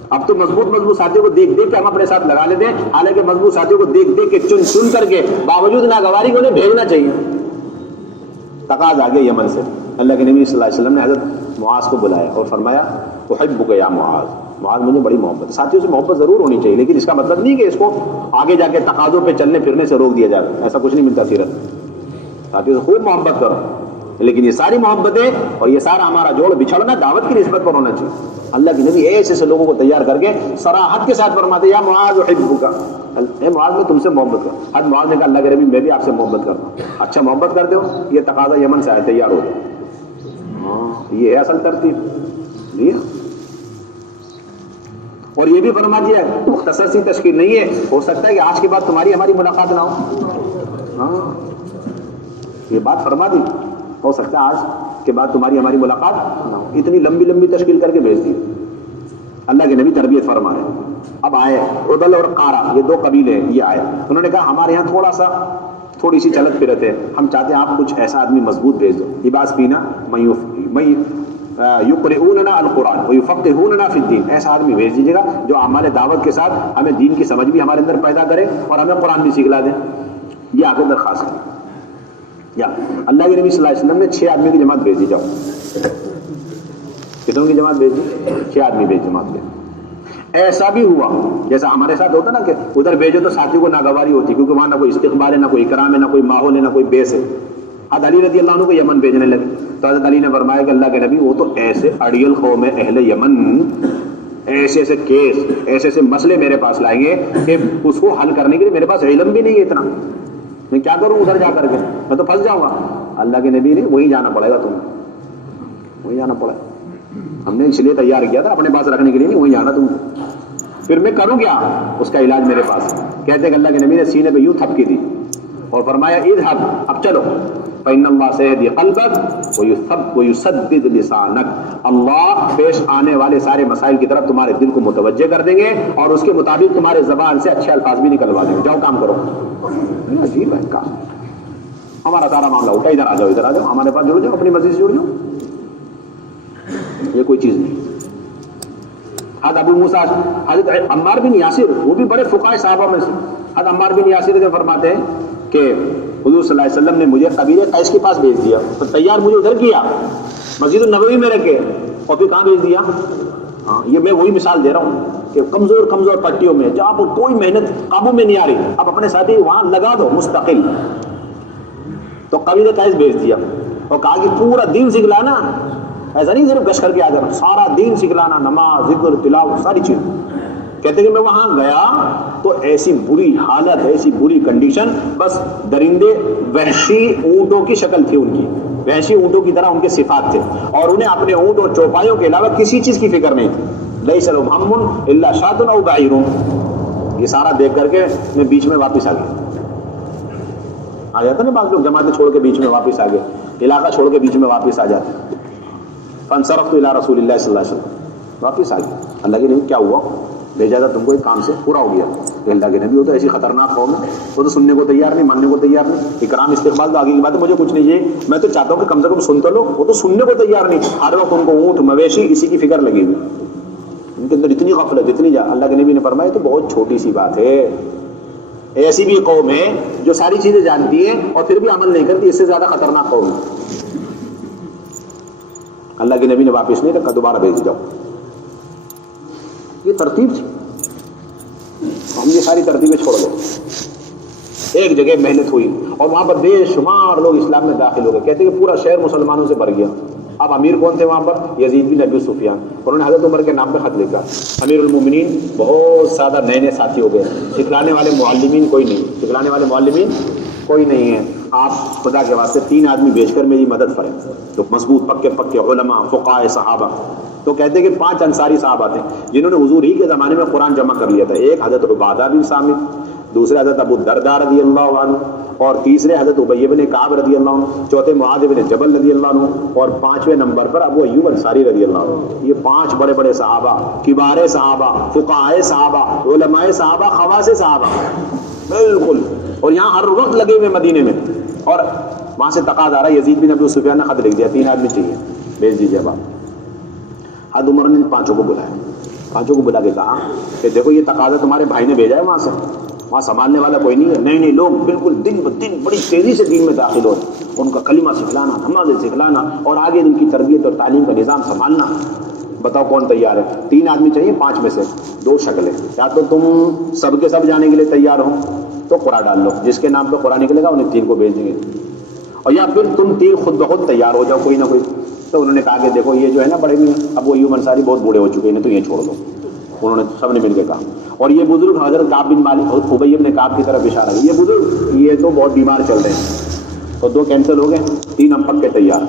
اب تو مضبوط ساتھیوں کو دیکھ دیکھ کے ہم اپنے ساتھ لگا لیتے ہیں، حالانکہ مضبوط ساتھیوں کو دیکھ دیکھ کے چن چن کر کے باوجود ناگواری کو انہیں بھیجنا چاہیے۔ تقاضا آ گیا یمن سے، اللہ کے نبی صلی اللہ علیہ وسلم نے حضرت معاذ کو بلایا اور فرمایا احبک یا معاذ، معاذ مجھے بڑی محبت ہے۔ ساتھیوں سے محبت ضرور ہونی چاہیے، لیکن اس کا مطلب نہیں کہ اس کو آگے جا کے تقاضوں پہ چلنے پھرنے سے روک دیا جائے، ایسا کچھ نہیں ملتا سیرت۔ ساتھیوں سے خوب محبت کرو، لیکن یہ ساری محبتیں اور یہ سارا ہمارا جوڑ بچھڑنا دعوت کی نسبت پر ہونا چاہیے۔ اللہ کے نبی ایسے ایسے لوگوں کو تیار کر کے صراحت کے ساتھ فرماتے یا معاذ احبک، اے معاذ میں تم سے محبت کرتا ہوں۔ حضرت معاذ نے کہا اللہ کے نبی میں بھی آپ سے محبت کرتا ہوں۔ اچھا محبت کرتے ہو، یہ تقاضا یمن سے آئے، تیار ہو جاؤ۔ یہ ہے اصل ترتیب جی۔ اور یہ بھی فرما دیا مختصر سی تشکیل نہیں ہے، ہو سکتا ہے کہ آج کے بعد تمہاری ہماری ملاقات نہ ہو۔ یہ بات فرما دی، ہو سکتا ہے آج کے بعد تمہاری ہماری ملاقات نہ ہو۔ اتنی لمبی لمبی تشکیل کر کے بھیج دی اللہ کے نبی، تربیت فرما رہے۔ اب آئے عدل اور قارا، یہ دو قبیلے ہیں، یہ آئے، انہوں نے کہا ہمارے یہاں تھوڑی سی چلت پھرت ہے، ہم چاہتے ہیں آپ کچھ ایسا آدمی مضبوط بھیج دو، لباس پینا یقرؤوننا القرآن ویفقہوننا فی الدین، ایسا آدمی بھیج دیجیے گا جو اعمال دعوت کے ساتھ ہمیں دین کی سمجھ بھی ہمارے اندر پیدا کرے اور ہمیں قرآن بھی سکھلا دے۔ یہ آگے درخواست ہے۔ یا اللہ کے نبی صلی اللہ علیہ وسلم نے 6 آدمی کی جماعت بھیج دی، جاؤ۔ کتنوں کی جماعت بھیج دی؟ 6 آدمی بھیج جماعت کے۔ ایسا بھی ہوا جیسا ہمارے ساتھ ہوتا نا کہ ادھر بھیجو تو ساتھیوں کو ناگواری ہوتی، کیونکہ وہاں نہ کوئی استقبال ہے، نہ کوئی اکرام ہے، نہ کوئی ماحول ہے، نہ کوئی بیس ہے۔ حضرت علی رضی اللہ عنہ کو یمن بھیجنے لگے تو حضرت علی نے فرمایا کہ اللہ کے نبی وہ تو ایسے اڑیل قوم ہے اہل یمن، ایسے ایسے کیس، ایسے ایسے مسئلے میرے پاس لائیں گے کہ اس کو حل کرنے کے لیے میرے پاس علم بھی نہیں ہے اتنا، میں کیا کروں ادھر جا کر کے، میں تو پھنس جاؤں گا۔ اللہ کے نبی نے وہیں جانا پڑے گا، تمہیں وہیں جانا پڑے گا، ہم نے اس لیے تیار کیا تھا اپنے پاس رکھنے کے لیے، نہیں وہیں جانا تم۔ پھر میں کروں کیا؟ اس کا علاج میرے پاس۔ کہتے کہ اللہ کے نبی نے سینے پہ یوں تھپکی دی اور فرمایا اذهب، اب چلو، فإن اللہ سيهدي قلبك ويسدد لسانك، اللہ پیش آنے والے سارے مسائل کی طرف تمہارے دل کو متوجہ کر دیں گے اور اس کے مطابق تمہارے زبان سے اچھے الفاظ بھی نکلوا دیں گے، جاؤ کام کرو۔ عجیب ہے کام، ہمارا سارا معاملہ اٹھا، ادھر آ جاؤ، ادھر آ جاؤ، ہمارے پاس جڑ جاؤ، اپنی مسجد سے جڑ جاؤ، یہ کوئی چیز نہیں۔ حضرت ابو موسیٰ، حضرت عمار بن یاسر، وہ بھی بڑے فقہاء صحابہ میں سے، حضرت عمار بن یاسر جو فرماتے ہیں کہ حضور صلی اللہ علیہ وسلم نے مجھے قبیلے قیس کے پاس بھیج دیا، تو تیار مجھے ادھر کیا، مسجد النبوی میں رکھے، اور پھر کہاں بھیج دیا؟ یہ میں وہی مثال دے رہا ہوں کہ کمزور کمزور پٹیوں میں جہاں پر کوئی محنت قابو میں نہیں آ رہی، اب اپنے ساتھی وہاں لگا دو مستقل۔ تو قبیلے قیس بھیج دیا اور کہا کہ پورا دین سکھلانا، ایسا نہیں صرف گشت کر کے آ جانا، سارا دین سکھلانا، نماز، ذکر، تلاوت، ساری چیز۔ کہتے کہ میں وہاں گیا تو ایسی بری حالت، ایسی بری کنڈیشن، بس درندے وحشی اونٹوں کی شکل تھی ان کی، وحشی اونٹوں کی طرح ان کے صفات تھے، اور انہیں اپنے اونٹ اور چوپایوں کے علاوہ کسی چیز کی فکر نہیں تھی۔ لیس لهم هم الا شاة او بعیر، یہ سارا دیکھ کر کے میں بیچ میں واپس آ گیا۔ آ جاتا نا بعض لوگ جماعتیں چھوڑ کے بیچ میں واپس آ گئے، علاقہ چھوڑ کے بیچ میں واپس آ جاتے۔ فانصرفت الى رسول اللہ صلی اللہ علیہ وسلم، واپس آ گیا۔ اللہ کے نبی کیا ہوا؟ بھیجا تھا تم کو ایک کام سے، پورا ہو گیا۔ کہ اللہ کے نبی وہ تو ایسی خطرناک قوم ہے، وہ تو سننے کو تیار نہیں، ماننے کو تیار نہیں، اکرام استقبال تو آگے کی بات ہے، مجھے کچھ نہیں ہے، میں تو چاہتا ہوں کہ کم سے کم سن تو لو، وہ تو سننے کو تیار نہیں، ہر وقت ان کو اونٹ مویشی اسی کی فکر لگی ہوئی، ان کے اندر اتنی غفلت، اتنی اللہ کے نبی نے فرمایا تو بہت چھوٹی سی بات ہے، ایسی بھی قوم ہے جو ساری چیزیں جانتی ہے اور پھر بھی عمل نہیں کرتی، اس سے زیادہ خطرناک قوم ہے۔ اللہ کے نبی نے واپس نہیں رکھا، دوبارہ بھیج جاؤ۔ یہ ترتیب تھی، ہم یہ ساری ترتیبیں چھوڑ دو۔ ایک جگہ محنت ہوئی اور وہاں پر بے شمار لوگ اسلام میں داخل ہو گئے، کہتے کہ پورا شہر مسلمانوں سے بھر گیا۔ اب امیر کون تھے وہاں پر؟ یزید بن ابی سفیان، انہوں نے حضرت عمر کے نام پہ خط لکھا، امیر المومنین، بہت زیادہ نئے نئے ساتھی ہو گئے، سکھلانے والے معلمین کوئی نہیں، سکھلانے والے معلمین کوئی نہیں ہے، آپ خدا کے واسطے 3 آدمی بھیج کر میری مدد کریں، تو مضبوط پکے پکے علماء، فقہاء، صحابہ۔ تو کہتے ہیں کہ 5 انصاری صحابہ تھے جنہوں نے حضور ہی کے زمانے میں قرآن جمع کر لیا تھا، ایک حضرت عبادہ بن صامت، دوسرے حضرت ابو الدرداء رضی اللہ عنہ، اور تیسرے حضرت ابی بن کعب رضی اللہ عنہ، چوتھے معاذ بن جبل رضی اللہ عنہ، اور 5ویں نمبر پر ابو ایوب انصاری رضی اللہ عنہ۔ یہ 5 بڑے بڑے صحابہ، کبار صحابہ، فقہاء صحابہ، علماء صحابہ، خواص صحابہ، بالکل، اور یہاں ہر وقت لگے ہوئے مدینے میں، اور وہاں سے تقاضا آ رہا ہے، یزید بن ابی سفیان نے خط لکھ دیا 3 آدمی چاہیے، بھیج دیجیے اب آپ۔ حضرت عمر نے 5 کو بلایا، 5 کو بلا کے کہا کہ دیکھو یہ تقاضا تمہارے بھائی نے بھیجا ہے وہاں سے، وہاں سنبھالنے والا کوئی نہیں ہے، نہیں لوگ بالکل دن بدن بڑی تیزی سے دین میں داخل ہو، ان کا کلمہ سکھلانا، نمازیں سکھلانا اور آگے ان کی تربیت اور تعلیم کا نظام سنبھالنا۔ بتاؤ کون تیار ہے؟ 3 آدمی چاہیے، 5 میں سے 2 شکلیں، یا تو تم سب کے سب جانے کے لیے تیار ہو تو قرعہ ڈال لو، جس کے نام پہ قرعہ نکلے گا انہیں 3 کو بھیج دیں گے، اور یا پھر تم 3 خود بخود تیار ہو جاؤ کوئی نہ کوئی۔ تو انہوں نے کہا کہ دیکھو یہ جو ہے نا بڑے میں ابو ایوب انصاری بہت بوڑھے ہو چکے ہیں تو یہ چھوڑ دو، انہوں نے سب نے مل کے کہا۔ اور یہ بزرگ حضرت کعب بن مالک اور ابی بن کعب کی طرف اشارہ ہے، یہ بزرگ یہ تو بہت بیمار چل رہے ہیں، تو 2 کینسل ہو گئے، 3 ہم پکے تیار۔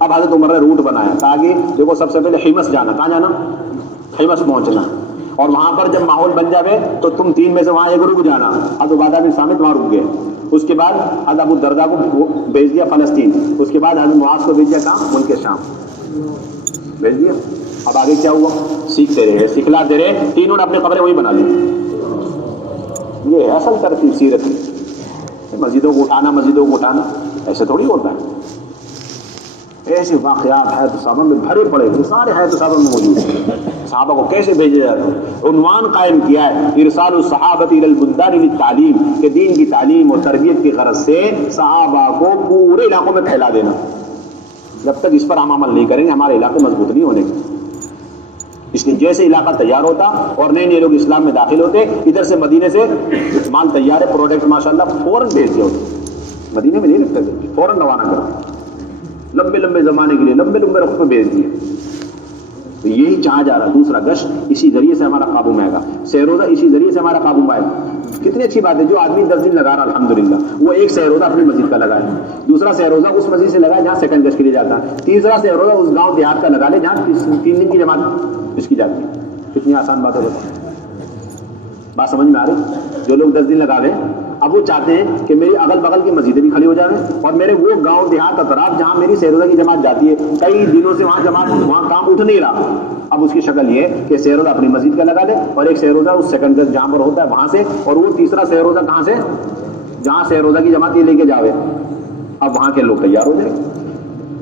اب حضرت عمر نے روٹ بنایا تاکہ دیکھو سب سے پہلے حمص جانا، کہاں جانا؟ حمص پہنچنا، اور وہاں پر جب ماحول بن جائے تو تم 3 میں سے وہاں ایک رک جانا۔ حضرت عبادہ بن صامت وہاں رک گئے، اس کے بعد حضرت ابو الدرداء کو بھیج دیا فلسطین، اس کے بعد حضرت معاذ کو بھیج دیا کہاں؟ ملک شام بھیج دیا۔ اب آگے کیا ہوا؟ سیکھتے رہے، سکھلاتے رہے، تینوں نے اپنے قبریں وہی بنا لی۔ یہ ہے اصل ترتیب سیرت کی، مسجدوں کو اٹھانا ایسے تھوڑی ہوتا ہے۔ ایسے واقعات حیات صحابہ میں بھرے پڑے ہیں، سارے حیات صحابہ میں موجود ہیں۔ صحابہ کو کیسے بھیجا جاتا ہے؟ عنوان قائم کیا ہے ارسال الصحابۃ الی البلدان للتعلیم، کہ دین کی تعلیم اور تربیت کی غرض سے صحابہ کو پورے علاقوں میں پھیلا دینا۔ جب تک اس پر ہم عمل نہیں کریں گے ہمارے علاقے مضبوط نہیں ہونے گے۔ اس لیے جیسے علاقہ تیار ہوتا اور نئے لوگ اسلام میں داخل ہوتے، ادھر سے مدینے سے مال تیار ہے، پروڈکٹ ماشاءاللہ فوراً بھیج دیا ہوتا، مدینے میں نہیں رکھتے تھے، فوراً روانہ کرتے، لمبے زمانے کے لیے لمبے رخ پہ بھیج دیے۔ تو یہی چاہا جا رہا، دوسرا گشت اسی ذریعے سے ہمارا قابو میں آئے گا، سہ روزہ اسی ذریعے سے ہمارا قابو میں آئے گا۔ کتنی اچھی بات ہے، جو آدمی 10 دن لگا رہا الحمدللہ، وہ ایک سہ روزہ اپنی مسجد کا لگائے، دوسرا سہ روزہ اس مسجد سے لگائے جہاں سیکنڈ گشت کے لیے جاتا ہے، تیسرا سہ روزہ اس گاؤں دیہات کا لگا لے جہاں 3 دن کی جماعت اس کی جاتی ہے۔ کتنی آسان بات ہے، بات سمجھ میں آ رہی؟ جو لوگ 10 دن لگا لیں، اب وہ چاہتے ہیں کہ میری اگل بغل کی مسجدیں بھی کھڑی ہو جائیں اور میرے وہ گاؤں دیہات اطراف جہاں میری سہ روزہ کی جماعت جاتی ہے، کئی دنوں سے وہاں کام اٹھ نہیں رہا، اب اس کی شکل یہ ہے کہ سہ روزہ اپنی مسجد کا لگا لے اور ایک سہ روزہ اس سیکنڈ گشت جہاں پر ہوتا ہے وہاں سے، اور وہ تیسرا سہ روزہ کہاں سے؟ جہاں سہ روزہ کی جماعت یہ لے کے جاوے۔ اب وہاں کے لوگ تیار ہو جائیں۔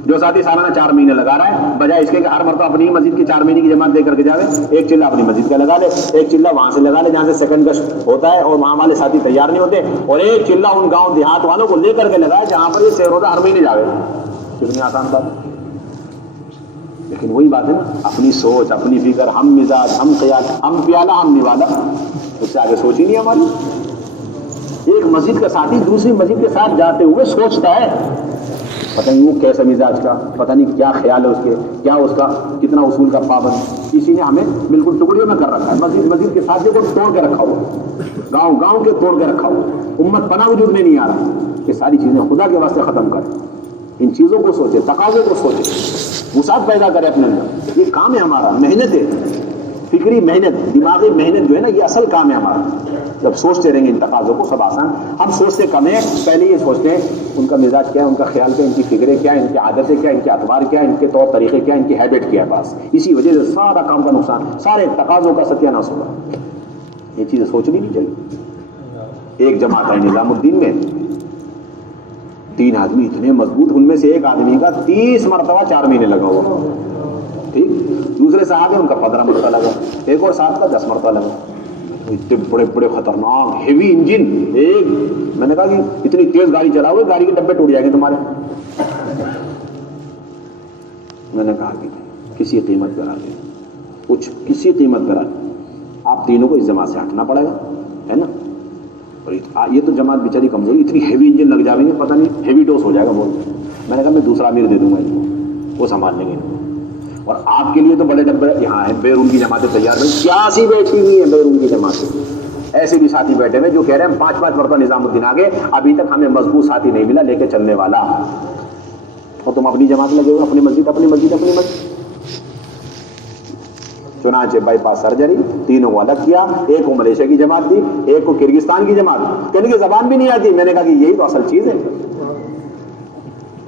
جو ساتھی سالانہ 4 مہینے لگا رہا ہے، بجائے اس کے کہ ہر مرتبہ اپنی مسجد کی 4 مہینے کی جماعت دے کر کے جاوے، ایک چلہ اپنی مسجد کا لگا لے، ایک چلہ وہاں سے لگا لے جہاں سے سیکنڈ گشت ہوتا ہے اور وہاں والے ساتھی تیار نہیں ہوتے، اور ایک چلہ ان گاؤں دیہات والوں کو لے کر کے لگائے جہاں پر یہ سہ روزہ ہر مہینے جاوے۔ کتنی آسان بات ہے، لیکن وہی بات ہے نا، اپنی سوچ، اپنی فکر، ہم مزاج، ہم خیال، ہم پیالہ ہم نوالا، اس سے آگے سوچ ہی نہیں ہماری۔ ایک مسجد کا ساتھی دوسری مسجد کے ساتھ جاتے ہوئے سوچتا ہے، پتہ نہیں وہ کیسا مزاج کا، پتہ نہیں کیا خیال ہے اس کے، کیا اس کا کتنا اصول کا پابند، اسی نے ہمیں بالکل ٹکڑیوں میں کر رکھا ہے۔ مسجد کے ساتھ کو توڑ کے رکھا ہوا، گاؤں کے توڑ کے رکھا ہوا، امت پناہ وجود میں نہیں آ رہا۔ یہ ساری چیزیں خدا کے واسطے ختم کریں، ان چیزوں کو سوچے، تقاضے کو سوچے، وسعت پیدا کرے اپنے اندر۔ یہ کام ہے ہمارا، محنت ہے، فکری محنت، دماغی محنت جو ہے نا، یہ اصل کام ہے ہمارا۔ جب سوچتے رہیں گے ان تقاضوں کو، سب آسان۔ ہم سوچتے کم ہیں، پہلے یہ سوچتے ہیں ان کا مزاج کیا ہے، ان کا خیال کیا ہے، ان کی فکریں کیا ہیں، ان کی عادتیں کیا ہیں، ان کے اعتبار کیا ہے، ان کے طور طریقے کیا ہیں، ان کی ہیبٹ کیا ہے، بس اسی وجہ سے سارا کام کا نقصان، سارے تقاضوں کا ستیہ ناش ہوگا۔ یہ چیزیں سوچنی نہیں چاہیے۔ ایک جماعت ہے نظام الدین میں، 3 آدمی اتنے مضبوط، ان میں سے ایک آدمی کا 30 مرتبہ 4 مہینے لگا ہوا، ٹھیک، دوسرے صحابہ ان کا 15 مرتبہ لگا، ایک اور صاحب کا 10 مرتبہ لگا۔ اتنے بڑے خطرناک ہیوی انجن، ایک میں نے کہا کہ اتنی تیز گاڑی چلاؤ گے گاڑی کے ڈبے ٹوٹ جائیں گے تمہارے۔ میں نے کہا کہ کسی قیمت کرا دیں، کچھ کسی قیمت کرا دیں، آپ تینوں کو اس جماعت سے ہٹنا پڑے گا، ہے نا۔ اور یہ تو جماعت بیچاری کمزوری، اتنی ہیوی انجن لگ جائیں گے، پتہ نہیں ہیوی ڈوز ہو جائے گا بہت۔ میں نے کہا میں دوسرا امیر دے دوں گا ان کو، وہ سنبھال لیں گے۔ اور آپ کے لیے تو بڑے ڈبے یہاں ہیں، بیرون کی جماعتیں تیار ہیں، 81 بیٹھی ہوئی ہیں بیرون کی جماعتیں۔ ایسے بھی ساتھی بیٹھے ہوئے جو کہہ رہے ہیں 5 مرتبہ نظام الدین آگے، ابھی تک ہمیں مضبوط ساتھی نہیں ملا لے کے چلنے والا، اور تم اپنی جماعت لگے ہوئے، اپنی مسجد۔ چنانچہ بائی پاس سرجری، تینوں کو الگ کیا، ایک کو ملیشیا کی جماعت دی، ایک کو کرگستان کی جماعت۔ کہنے کی زبان بھی نہیں آتی، میں نے کہا کہ یہی تو اصل چیز ہے۔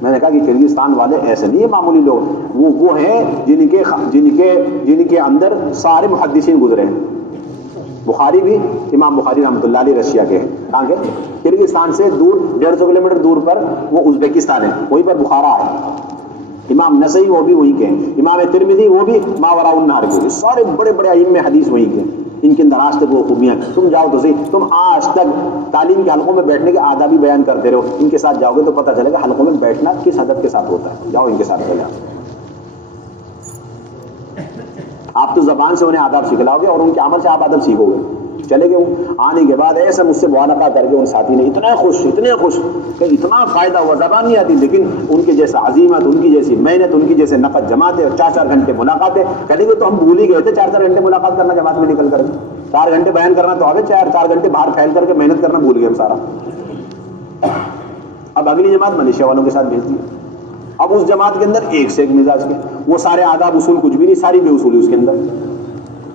میں نے کہا کہ کرگستان والے ایسے نہیں ہیں معمولی لوگ، وہ ہیں جن کے اندر سارے محدثین گزرے ہیں، بخاری بھی امام بخاری رحمۃ اللہ علیہ رشیا کے ہیں. کہاں کے؟ کرگستان سے دور 150 کلومیٹر دور پر وہ ازبیکستان ہے, وہیں پر بخارا ہے. امام نسائی وہ بھی وہیں کے ہیں. امام ترمذی وہ بھی ماوراء النہر کے. سارے بڑے بڑے ائمہ حدیث وہیں کے ہیں. ان کے اندر آج تک وہ خوبیاں. تم جاؤ تو صحیح, تم آج تک تعلیم کے حلقوں میں بیٹھنے کے آداب بھی بیان کرتے رہو, ان کے ساتھ جاؤ گے تو پتہ چلے گا حلقوں میں بیٹھنا کس حدت کے ساتھ ہوتا ہے. جاؤ ان کے ساتھ ہو جاؤ. آپ تو زبان سے انہیں آداب سکھلاؤ گے اور ان کے عمل سے آپ ادب سیکھو گے. چلے گئے آنے کے بعد ایسا مجھ سے معانقہ کر کے ان ساتھی نے اتنے خوش کہ اتنا فائدہ ہوا. زبان نہیں آتی لیکن ان کے جیسا عظیمت, ان کی جیسی محنت, ان کی جیسے نقد جماعتیں اور 4-4 گھنٹے ملاقاتیں. کہتے تو ہم بھول ہی گئے تھے 4-4 گھنٹے ملاقات کرنا جماعت میں نکل کر. 4 گھنٹے بیان کرنا تو آگے 4 گھنٹے باہر پھیل کر کے محنت کرنا بھول گئے ہم سارا. اب اگلی جماعت ملیشیا والوں کے ساتھ بھیج دی. اب اس جماعت کے اندر ایک سے ایک مزاج کے, وہ سارے آداب اصول کچھ بھی نہیں, ساری بے اصولی اس کے اندر.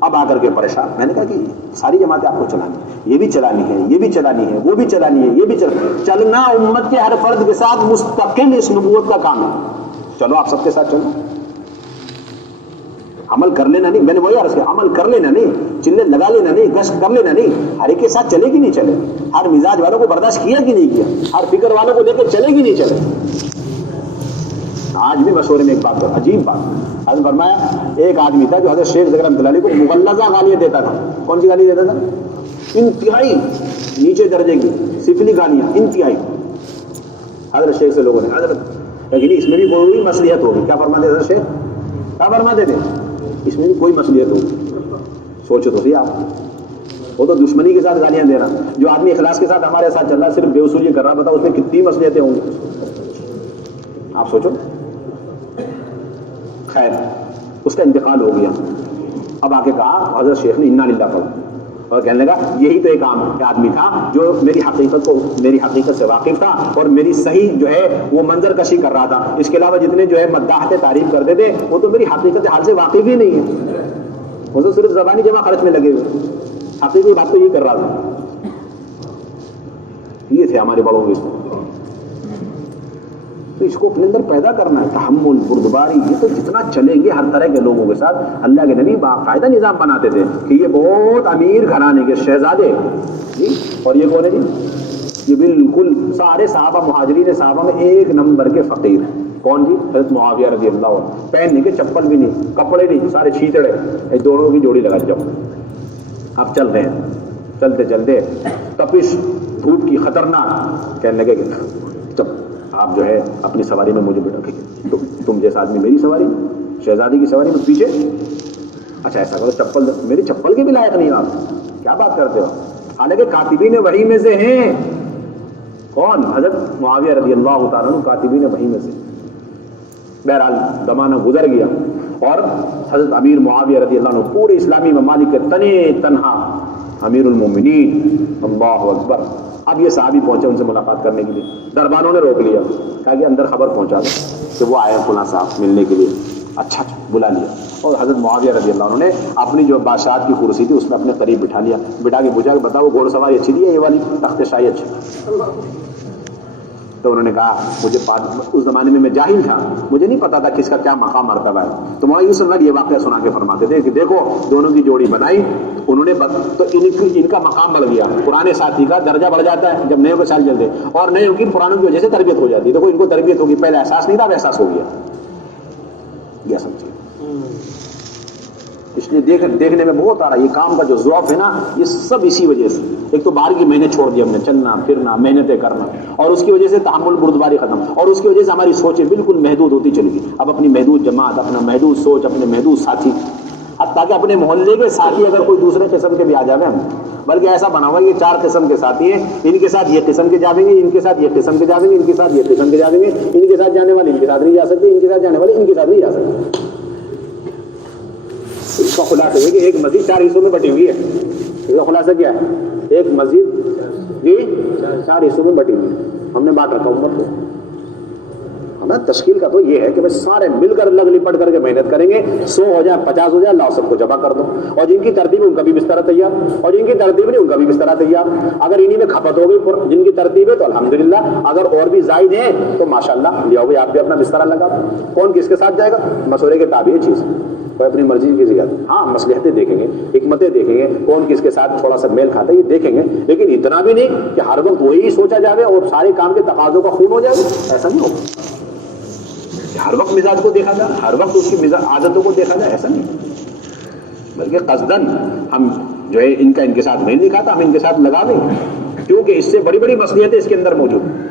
اب آ کر کے پریشان. میں نے کہا کہ ساری جماعتیں آپ کو چلانی ہے, یہ بھی چلانی ہے, یہ بھی چلانی ہے, وہ بھی چلانی ہے, یہ بھی چلنا امت کے ہر فرد کے ساتھ مستقل اس نبوت کا کام ہے. چلو آپ سب کے ساتھ چلو, عمل کر لینا نہیں. میں نے وہی عرض کیا, عمل کر لینا نہیں, چلے لگا لینا نہیں, گشت کر لینا نہیں. ہر ایک کے ساتھ چلے گی نہیں چلے, ہر مزاج والوں کو برداشت کیا کہ نہیں کیا, ہر فکر والوں کو لے کے چلے گی نہیں چلے. آج بھی مشورے میں ایک بات کرو, عجیب بات. حضرت فرمایا ایک آدمی تھا جو حضرت شیخ ذکر رحمۃ اللہ علیہ کو مغلظہ گالیاں دیتا تھا. کون سی گالی دیتا تھا؟ انتہائی نیچے درجے کی سفلی گالیاں, انتہائی. حضرت شیخ سے لوگوں نے حضرت لیکن اس میں بھی کوئی مصلحت ہوگی. کیا فرماتے حضرت شیخ؟ کیا فرماتے تھے؟ اس میں بھی کوئی مصلحت ہوگی. سوچو تو صحیح آپ. وہ تو دشمنی کے ساتھ گالیاں دے رہا, جو آدمی اخلاص کے ساتھ ہمارے ساتھ چل رہا ہے صرف بے اصولی کر رہا, بتاؤ اس میں کتنی مصلحتیں ہوں گی. آپ سوچو. خیر اس کا انتقال ہو گیا. اب آ کے کہا حضرت شیخ نے انا للہ پڑھا اور کہنے لگا یہی تو ایک عام آدمی تھا جو میری حقیقت سے واقف تھا اور میری صحیح جو ہے وہ منظر کشی کر رہا تھا. اس کے علاوہ جتنے جو ہے مداح کے تعریف کرتے تھے وہ تو میری حقیقت حال سے واقف ہی نہیں ہے. وہ تو صرف زبانی جمع خرچ میں لگے ہوئے, حقیقی بات تو یہ کر رہا تھا. یہ تھے ہمارے بڑوں کے. تو اس کو اپنے اندر پیدا کرنا ہے, تحمل, بردباری. یہ تو جتنا چلیں گے ہر طرح کے لوگوں کے ساتھ. اللہ کے نبی باقاعدہ نظام بناتے تھے کہ یہ بہت امیر گھرانے کے شہزادے جی, اور یہ کون ہے جی, یہ بالکل سارے صحابہ مہاجرین صحابہ میں 1 نمبر کے فقیر. کون جی؟ حضرت معاویہ رضی اللہ عنہ. پہننے کے چپل بھی نہیں, کپڑے نہیں, سارے چھیتڑے, دونوں کی جوڑی لگا جاؤ. اب چل رہے ہیں, چلتے چلتے تپش دھوپ کی خطرناک. کہنے لگے کہ جب آپ جو ہے اپنی سواری میں مجھے بٹھا کے, تم جیسا آدمی میری سواری, شہزادی کی سواری میں پیچھے. اچھا ایسا کرو, چپل میری چپل کے بھی لائق نہیں آپ, کیا بات کرتے ہو. حالانکہ کاتبین وحی میں سے ہیں. کون؟ حضرت معاویہ رضی اللہ تعالیٰ عنہ کاتبین وحی میں سے. بہرحال زمانہ گزر گیا اور حضرت امیر معاویہ رضی اللہ عنہ پورے اسلامی ممالک کے تنے تنہا امیر المومنین. اللہ اکبر. اب یہ صحابی پہنچے ان سے ملاقات کرنے کے لیے. دربانوں نے روک لیا, کہا کہ اندر خبر پہنچا دو کہ وہ آئے فلاں صاحب ملنے کے لیے. اچھا بلا لیا اور حضرت معاویہ رضی اللہ عنہ نے اپنی جو بادشاہت کی کرسی تھی اس میں اپنے قریب بٹھا لیا. بٹھا کے پوچھا کہ بتاؤ گھوڑ سواری اچھی تھی یا یہ والی تخت شاہی اچھی؟ تو انہوں نے کہا مجھے اس زمانے میں جاہل تھا, مجھے نہیں پتا تھا کس کا کیا مقام مرتبہ ہے. تو مولانا یوسف نگر یہ واقعہ سنا کے فرماتے تھے کہ دیکھو دونوں کی جوڑی بنائی انہوں نے, تو ان کا مقام بڑھ گیا. پرانے ساتھی کا درجہ بڑھ جاتا ہے جب نئے کو چل جلتے, اور نئے کی پرانوں کی وجہ سے تربیت ہو جاتی ہے. دیکھو ان کو تربیت ہوگی, پہلے احساس نہیں تھا, اب احساس ہو گیا. یہ سمجھیے. اس لیے دیکھنے میں بہت آ رہا ہے یہ کام کا جو ذوق ہے نا, یہ سب اسی وجہ سے. ایک تو باہر کی محنت چھوڑ دی ہم نے, چلنا پھرنا, محنتیں کرنا, اور اس کی وجہ سے تحمل بردباری ختم, اور اس کی وجہ سے ہماری سوچیں بالکل محدود ہوتی چلی گئی. اب اپنی محدود جماعت, اپنا محدود سوچ, اپنے محدود ساتھی, حتیٰ کہ اپنے محلے کے ساتھی اگر کوئی دوسرے قسم کے بھی آ جائے ہم, بلکہ ایسا بنا ہوا یہ 4 قسم کے ساتھی ہیں, ان کے ساتھ یہ قسم کے جاویں گے, ان کے ساتھ یہ قسم کے جاویں گے, ان کے ساتھ یہ قسم کے جاویں گے, ان کے ساتھ جانے والے ان کے ساتھ نہیں جا سکتے, ان کے ساتھ جانے والے ان کے ساتھ نہیں جا سکتے. اس کا خلاصہ ہے کہ ایک مسجد 4 حصوں میں بٹی ہوئی ہے. اس کا خلاصہ کیا ہے؟ ایک مسجد جی 4 حصوں میں بٹی ہوئی ہے. ہم نے بات رکھا امت کو. ہمیں تشکیل کا تو یہ ہے کہ بھائی سارے مل کر لگ لپٹ کر کے محنت کریں گے. 100 ہو جائے 50 ہو جائے, اللہ سب کو جمع کر دو. اور جن کی ترتیب ان کا بھی بستر تیار, اور جن کی ترتیب نہیں ان کا بھی بستر تیار. اگر انہی میں کھپت ہو گئی جن کی ترتیب ہے تو الحمدللہ, اگر اور بھی زائد ہیں تو ماشاءاللہ لے آؤ بھائی آپ بھی اپنا بستر لگا. کون کس کے ساتھ جائے گا؟ مشورے کے تابع چیز. کوئی اپنی مرضی کی زیادہ، ہاں مصلحتیں دیکھیں گے، حکمتیں دیکھیں گے، کون کس کے ساتھ تھوڑا سا میل کھاتا ہے یہ دیکھیں گے، لیکن اتنا بھی نہیں کہ ہر وقت وہی سوچا جاوے اور سارے کام کے تقاضوں کا خون ہو جائے، ایسا نہیں ہوگا۔ ہر وقت مزاج کو دیکھا جائے، ہر وقت اس کی عادتوں کو دیکھا جائے، ایسا نہیں، بلکہ قصداً ہم جو ہے ان کا ان کے ساتھ نہیں دکھاتا، ہم ان کے ساتھ لگا دیں گے، کیونکہ اس سے بڑی بڑی مصلحتیں اس کے اندر موجود ہیں۔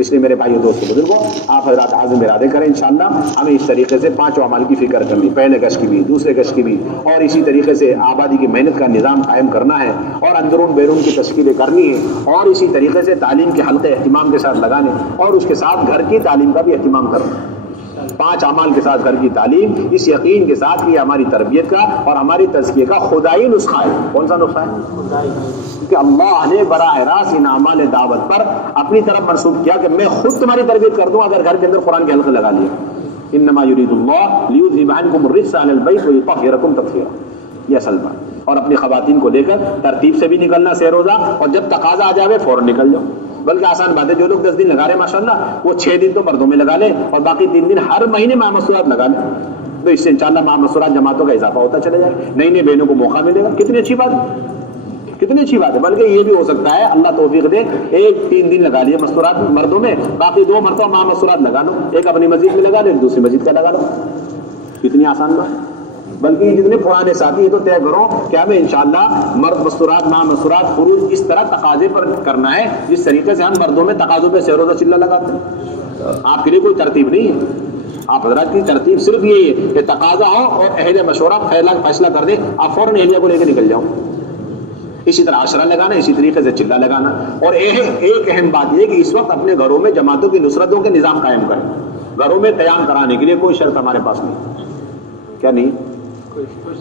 اس لیے میرے بھائیوں دوستوں بزرگوں، آپ حضرات عزم ارادے کریں انشاءاللہ ہمیں اس طریقے سے 5 اعمال کی فکر کرنی، پہلے گز کی بھی، دوسرے گز کی بھی، اور اسی طریقے سے آبادی کی محنت کا نظام قائم کرنا ہے، اور اندرون بیرون کی تشکیلیں کرنی ہے، اور اسی طریقے سے تعلیم کے حلقے اہتمام کے ساتھ لگانے، اور اس کے ساتھ گھر کی تعلیم کا بھی اہتمام کرنا۔ 5 اعمال کے ساتھ گھر کی تعلیم، اس یقین کے ساتھ کہ یہ ہماری تربیت کا اور ہماری تزکیے کا خدائی نسخہ ہے۔ کون سا نسخہ ہے؟ کہ اللہ نے براہ راست ان اعمال دعوت پر اپنی طرف منسوخ کیا کہ میں خود تمہاری تربیت کر دوں اگر گھر کے اندر قرآن کے حلقے لگا لیے۔ انما یرید اللہ لیذھب عنکم الرجس اہل البیت ویطہرکم تطہیرا، یہ اصل بات۔ اور اپنی خواتین کو لے کر ترتیب سے بھی نکلنا سہ روزہ، اور جب تقاضا آ جاوے فوراً نکل جاؤ، بلکہ آسان بات ہے، جو لوگ 10 دن لگا رہے ہیں ماشاءاللہ وہ 6 دن تو مردوں میں لگا لیں اور باقی 3 دن ہر مہینے ماہ مسورات لگا لیں، تو اس سے انشاءاللہ ماہ مسورات جماعتوں کا اضافہ ہوتا چلا جائے گا، نئی نئی بہنوں کو موقع ملے گا۔ کتنی اچھی بات ہے، کتنی اچھی بات ہے۔ بلکہ یہ بھی ہو سکتا ہے اللہ توفیق دے، 3 دن لگا لیے مسورات مردوں میں، باقی 2 مرتبہ ماہ مسورات لگا لو، ایک اپنی مسجد میں لگا لو، ایک دوسری مسجد کا لگا لو، کتنی آسان بات ہے۔ بلکہ جتنے پرانے ساتھی یہ تو طے کرو کہ ہمیں انشاءاللہ مرد مستورات ماہ مستورات خروج اس طرح تقاضے پر کرنا ہے جس طریقے سے ہم مردوں میں تقاضوں پہ سہ روزہ چلہ لگاتے ہیں۔ آپ کے لیے کوئی ترتیب نہیں ہے، آپ حضرات کی ترتیب صرف یہی ہے کہ تقاضا ہو اور اہل مشورہ فیصلہ کر دے، آپ فوراً اہلیہ کو لے کے نکل جاؤ۔ اسی طرح عشرہ لگانا، اسی طریقے سے چلہ لگانا، اور ایک اہم بات یہ کہ اس وقت اپنے گھروں میں جماعتوں کی نصرتوں کے نظام قائم کریں۔ گھروں میں قیام کرانے کے لیے کوئی شرط ہمارے پاس نہیں، کیا نہیں؟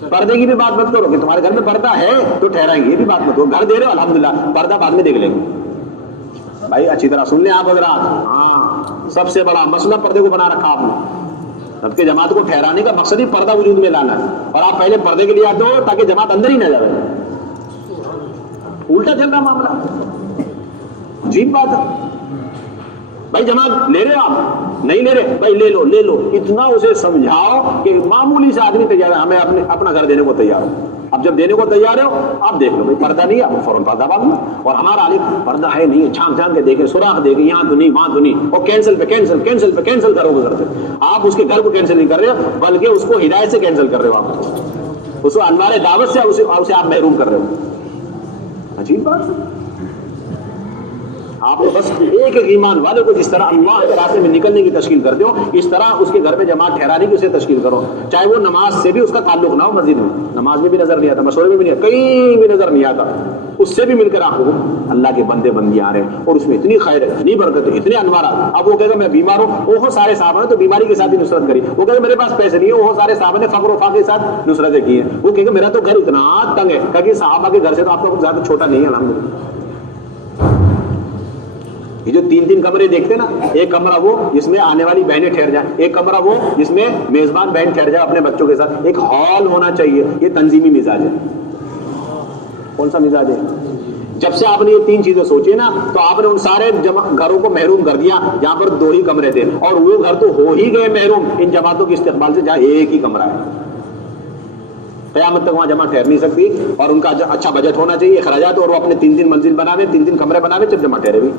پردے کی بھی بات مت کرو کہ تمہارے گھر میں پردہ ہے تو ٹھہرائیں گے، یہ بھی بات مت کرو، گھر دے رہے ہو الحمدللہ، پردہ بعد میں دیکھ لیں گے۔ بھائی اچھی طرح سن لیں آپ حضرات، ہاں سب سے بڑا مسئلہ پردے کو بنا رکھا آپ نے، اب کہ جماعت کو ٹھہرانے کا مقصد ہی پردہ وجود میں لانا ہے، اور آپ پہلے پردے کے لیے آتے ہو تاکہ جماعت اندر ہی نہ جائے۔ الٹا چل رہا معاملہ، عجیب بات ہے۔ بھائی جماعت لے رہے ہو آپ، نہیں لے رہے بھائی لے لو، اتنا اسے سمجھاؤ کہ معمولی سے آدمی تیار ہے، ہمیں اپنا گھر دینے کو تیار ہے۔ اب جب دینے کو تیار ہو آپ دیکھ لو بھائی پردہ نہیں ہے، آپ فوراً پردہ باندھ لو، اور ہمارا عالم پردہ ہے نہیں ہے، چھانک چھانک کے دیکھیں، سوراخ دیکھیں، یہاں تو نہیں وہاں تو نہیں، اور کینسل پہ کینسل کرو گزرتے۔ آپ اس کے گھر کو کینسل نہیں کر رہے ہو بلکہ اس کو ہدایت سے کینسل کر رہے ہو، آپ اس کو انوار دعوت سے اسے آپ محروم کر رہے ہو۔ عجیب بات، آپ نے بس ایک ایمان والے کو جس طرح اللہ کے راستے میں نکلنے کی تشکیل کرتے ہو اس طرح اس کے گھر میں جماعت ٹھہرانے کی اسے تشکیل کرو، چاہے وہ نماز سے بھی اس کا تعلق نہ ہو، مسجد میں نماز میں بھی نظر نہیں آتا، مشورے میں بھی نہیں آتا، کہیں بھی نظر نہیں آتا، اس سے بھی مل کر آپ کو اللہ کے بندے بندی آ رہے ہیں اور اس میں اتنی خیر ہے، اتنی برکت ہے، اتنے انوارات۔ اب وہ کہے گا میں بیمار ہوں، وہ سارے صحابہ نے تو بیماری کے ساتھ ہی نصرت کری، وہ کہے گا میرے پاس پیسے نہیں ہے، وہ سارے صحابہ نے فقر و فاقے کے ساتھ نصرتیں کی ہیں، وہ کہے گا میرا تو گھر اتنا تنگ ہے کہ صحابہ کے گھر سے تو آپ کا کچھ زیادہ چھوٹا نہیں ہے الحمدللہ۔ یہ جو 3 کمرے دیکھتے نا، ایک کمرہ وہ جس میں آنے والی بہنیں ٹھہر جائیں، ایک کمرہ وہ جس میں میزبان بہن ٹھہر جائے اپنے بچوں کے ساتھ، ایک ہال ہونا چاہیے، یہ تنظیمی مزاج ہے۔ کون سا مزاج ہے؟ جب سے آپ نے یہ 3 چیزیں سوچی نا تو آپ نے ان سارے گھروں کو محروم کر دیا جہاں پر 2 ہی کمرے تھے، اور وہ گھر تو ہو ہی گئے محروم ان جماعتوں کے استقبال سے جہاں ایک ہی کمرہ ہے۔ قیامت تک وہاں جمع ٹھہر نہیں سکتی، اور ان کا اچھا بجٹ ہونا چاہیے، اخراجات، اور وہ اپنے 3 منزل بناوے، 3 کمرے بناوے، جب جمع ٹھہرے بھی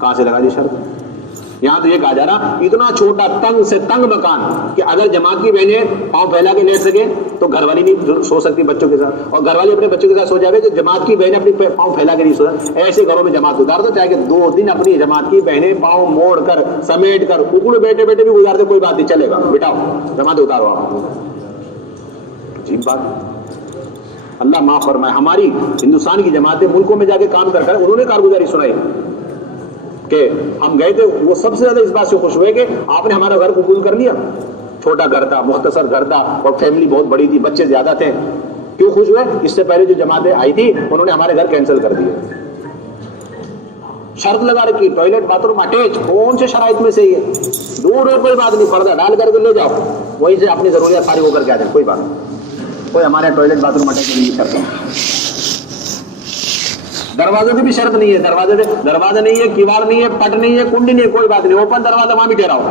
کہاں سے لگا دی شرط؟ یہاں تو یہ کہا جا رہا اتنا چھوٹا تنگ سے تنگ مکان کہ اگر جماعت کی بہنیں پاؤں پھیلا کے لیٹ سکے تو گھر والی نہیں سو سکتی بچوں کے ساتھ، اور گھر والی اپنے بچوں کے ساتھ سو جائے تو جماعت کی بہنیں اپنی پاؤں پھیلا کے نہیں سو سکتی۔ ایسے گھروں میں جماعت اتار دو، چاہے کہ 2 دن اپنی جماعت کی بہنیں پاؤں موڑ کر سمیٹ کر اکڑ بیٹھے بیٹھے بھی گزار دے، کوئی بات نہیں، چلے گا، بٹھاؤ جماعت اتارو آپ۔ عجیب بات، اللہ معاف فرمائے۔ ہماری ہندوستان کی جماعتیں ملکوں میں جا کے کام کر انہوں نے کارگزاری سنائی کہ ہم گئے تھے، وہ سب سے زیادہ اس بات سے خوش ہوئے کہ آپ نے ہمارا گھر قبول کر لیا، چھوٹا گھر تھا، مختصر گھر تھا، اور فیملی بہت بڑی تھی، بچے زیادہ تھے۔ کیوں خوش ہوئے؟ اس سے پہلے جو جماعتیں آئی تھی انہوں نے ہمارے گھر کینسل کر دیے، شرط لگا رکھی ٹوائلٹ باتھ روم اٹیچ، کون سے شرائط میں سے ہی ہے، دور اور کوئی بات نہیں، پردہ ڈال کر کے لے جاؤ، وہیں سے اپنی ضروریات فارغ ہو کر کے آ جائیں، کوئی بات نہیں، کوئی ہمارے ٹوائلٹ باتھ روم اٹیچ نہیں شرط ہے۔ دروازے کی بھی شرط نہیں ہے، دروازہ نہیں ہے، کیوار نہیں ہے، پٹ نہیں ہے، کنڈی نہیں ہے، کوئی بات نہیں، اوپن دروازہ وہاں بھی ٹھہرا ہو۔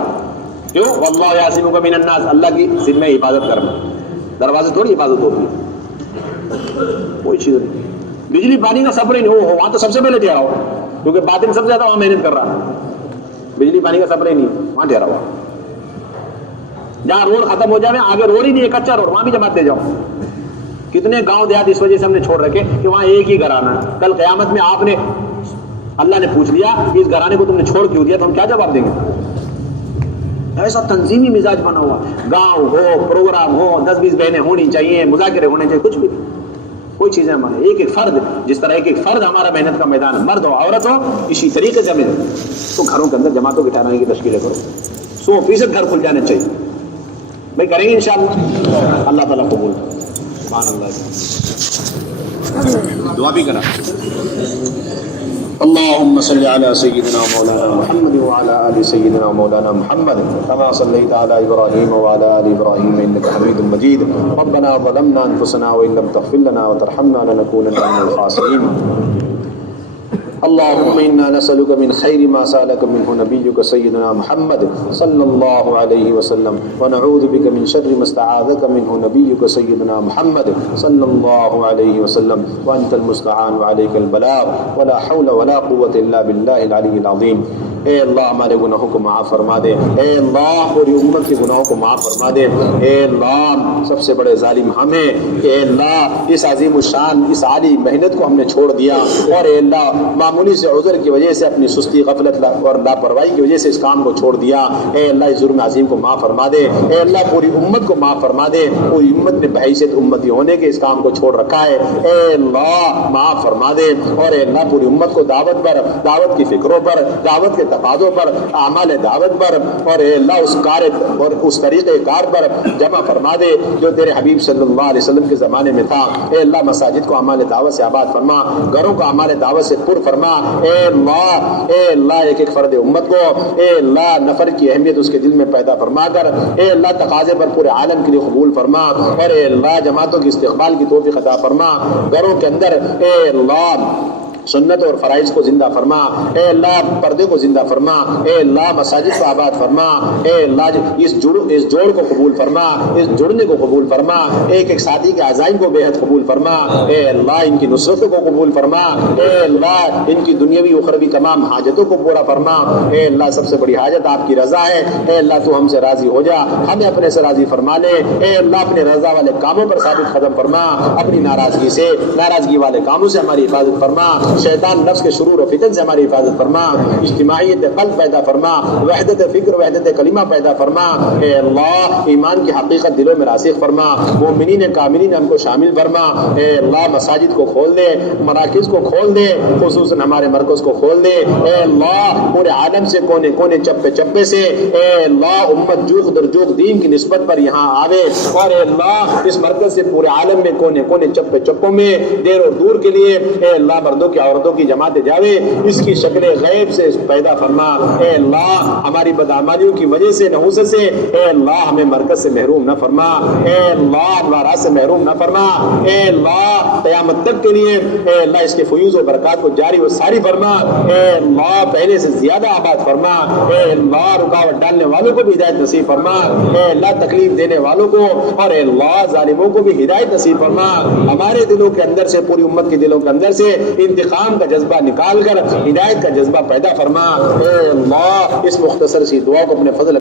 کیوں؟ واللہ یعصمک من الناس، اللہ کی ذمہ حفاظت کرنا، دروازے تھوڑی حفاظت ہوتی ہے، کوئی چیز نہیں. بجلی پانی کا سفر ہی نہیں ہو وہاں تو سب سے پہلے ٹھہرا ہوا، کیونکہ باطن سب سے زیادہ وہاں محنت کر رہا ہے. بجلی پانی کا سفر ہی نہیں وہاں ٹھہرا ہوا. جہاں روڈ ختم ہو جائے آگے روڈ ہی نہیں ہے، کچا روڈ، وہاں بھی جماعت دے جاؤ. کتنے گاؤں دیہات اس وجہ سے ہم نے چھوڑ رکھے کہ وہاں ایک ہی گھرانہ ہے. کل قیامت میں آپ نے اللہ نے پوچھ لیا کہ اس گھرانے کو تم نے چھوڑ کیوں دیا، تو ہم کیا جواب دیں گے؟ ایسا تنظیمی مزاج بنا ہوا، گاؤں ہو، پروگرام ہو، 10-20 بہنیں ہونی چاہیے، مذاکرے ہونے چاہیے، کچھ بھی کوئی چیزیں ہمارے ایک ایک فرد، جس طرح ایک ایک فرد ہمارا محنت کا میدان ہے، مرد ہو عورت ہو، اسی طریقے سے ہمیں تو گھروں کے اندر جماعتوں کے ٹھہرانے کی تشکیلیں کرو. 100% گھر کھل جانے چاہیے. بھائی کریں گے انشاءاللہ. اللہ تعالیٰ قبول. سبحان اللہ. دعا بھی کرا. اللهم صل على سيدنا مولانا محمد وعلى آل سيدنا مولانا محمد كما صليت على إبراهيم وعلى آل إبراهيم إنك حميد مجيد. ربنا ظلمنا أنفسنا وإن لم تغفر لنا وترحمنا لنكونن من الخاسرين. اللهم إنا نسألك من خير ما سألك منه نبيك سيدنا محمد صلى الله عليه وسلم ونعوذ بك من شر ما استعاذك منه نبيك سيدنا محمد صلى الله عليه وسلم وأنت المستعان وعليك البلاغ ولا حول ولا قوة إلا بالله العلي العظيم. اے اللہ ہمارے گناہوں کو معاف فرما دے. اے اللہ پوری امت کے گناہوں کو معاف فرما دے. اے اللہ سب سے بڑے ظالم ہمیں. اے اللہ اس عظیم الشان اس عالی محنت کو ہم نے چھوڑ دیا، اور اے اللہ معمولی سے عذر کی وجہ سے اپنی سستی غفلت اور لاپرواہی کی وجہ سے اس کام کو چھوڑ دیا. اے اللہ اس جرم عظیم کو معاف فرما دے. اے اللہ پوری امت کو معاف فرما دے. پوری امت نے بحیثیت امتی ہونے کے اس کام کو چھوڑ رکھا ہے. اے اللہ معاف فرما دے. اور اے اللہ پوری امت کو دعوت پر، دعوت کی فکروں پر، دعوت کے تقاضوں پر، اعمال دعوت پر، اور اے اللہ اس کار اور اس طریقے کار پر جمع فرما دے جو تیرے حبیب صلی اللہ علیہ وسلم کے زمانے میں تھا. اے اللہ مساجد کو اعمال دعوت سے آباد فرما، گھروں کو اعمال دعوت سے پر فرما. اے اللہ ایک ایک فرد امت کو اے اللہ نفر کی اہمیت اس کے دل میں پیدا فرما کر اے اللہ تقاضے پر پورے عالم کے لیے قبول فرما. اور اے اللہ جماعتوں کی استقبال کی توفیق عطا فرما. گھروں کے اندر اے اللہ سنت اور فرائض کو زندہ فرما. اے اللہ پردے کو زندہ فرما. اے اللہ مساجد کو آباد فرما. اے اللہ اس جوڑ کو قبول فرما، اس جڑنے کو قبول فرما. ایک ایک ساتھی کے عزائم کو بے حد قبول فرما. اے اللہ ان کی نصرتوں کو قبول فرما. اے اللہ ان کی دنیاوی اخروی تمام حاجتوں کو پورا فرما. اے اللہ سب سے بڑی حاجت آپ کی رضا ہے. اے اللہ تو ہم سے راضی ہو جا، ہمیں اپنے سے راضی فرما لے. اے اللہ اپنے رضا والے کاموں پر ثابت قدم فرما، اپنی ناراضگی والے کاموں سے ہماری حفاظت فرما. شیطان نفس کے شرور و فتن سے ہماری حفاظت فرما. اجتماعیت قلب پیدا فرما، وحدت فکر، وحدت کلمہ پیدا فرما. اے اللہ ایمان کی حقیقت دلوں میں راسخ فرما. مومنین کاملین ہم کو شامل فرما. اے اللہ مساجد کو کھول دے، مراکز کو کھول دے، خصوصاً ہمارے مرکز کو کھول دے. اے اللہ پورے عالم سے کونے کونے چپے چپے سے اے اللہ امت جوخ در جوخ دین کی نسبت پر یہاں آوے. اور اے اللہ اس مرکز سے پورے عالم میں کونے کونے چپے چپوں میں دیر اور دور کے لیے اے اللہ مردوں کی عورتوں کی جماعت جاوے. اس کی شکل غیب سے پیدا فرما. اے اللہ ہماری بدعمالیوں کی وجہ سے نحوست سے اے اللہ ہمیں مرکز سے محروم نہ فرما. اے اللہ انوارات سے محروم نہ فرما. اے اللہ قیامت تک کے لیے اے اللہ اس کے فیوز و برکات کو جاری و ساری فرما. اے اللہ پہلے سے زیادہ آباد فرما. اے اللہ رکاوٹ ڈالنے والوں کو بھی ہدایت نصیب فرما. اے اللہ تکلیف دینے والوں کو اور اے اللہ ظالموں کو بھی ہدایت نصیب فرما. ہمارے دلوں کے اندر سے، پوری امت کے دلوں کے اندر سے انتقام کا جذبہ نکال کر ہدایت کا جذبہ پیدا فرما. اے اللہ اس مختصر سی دعا کو اپنے فضل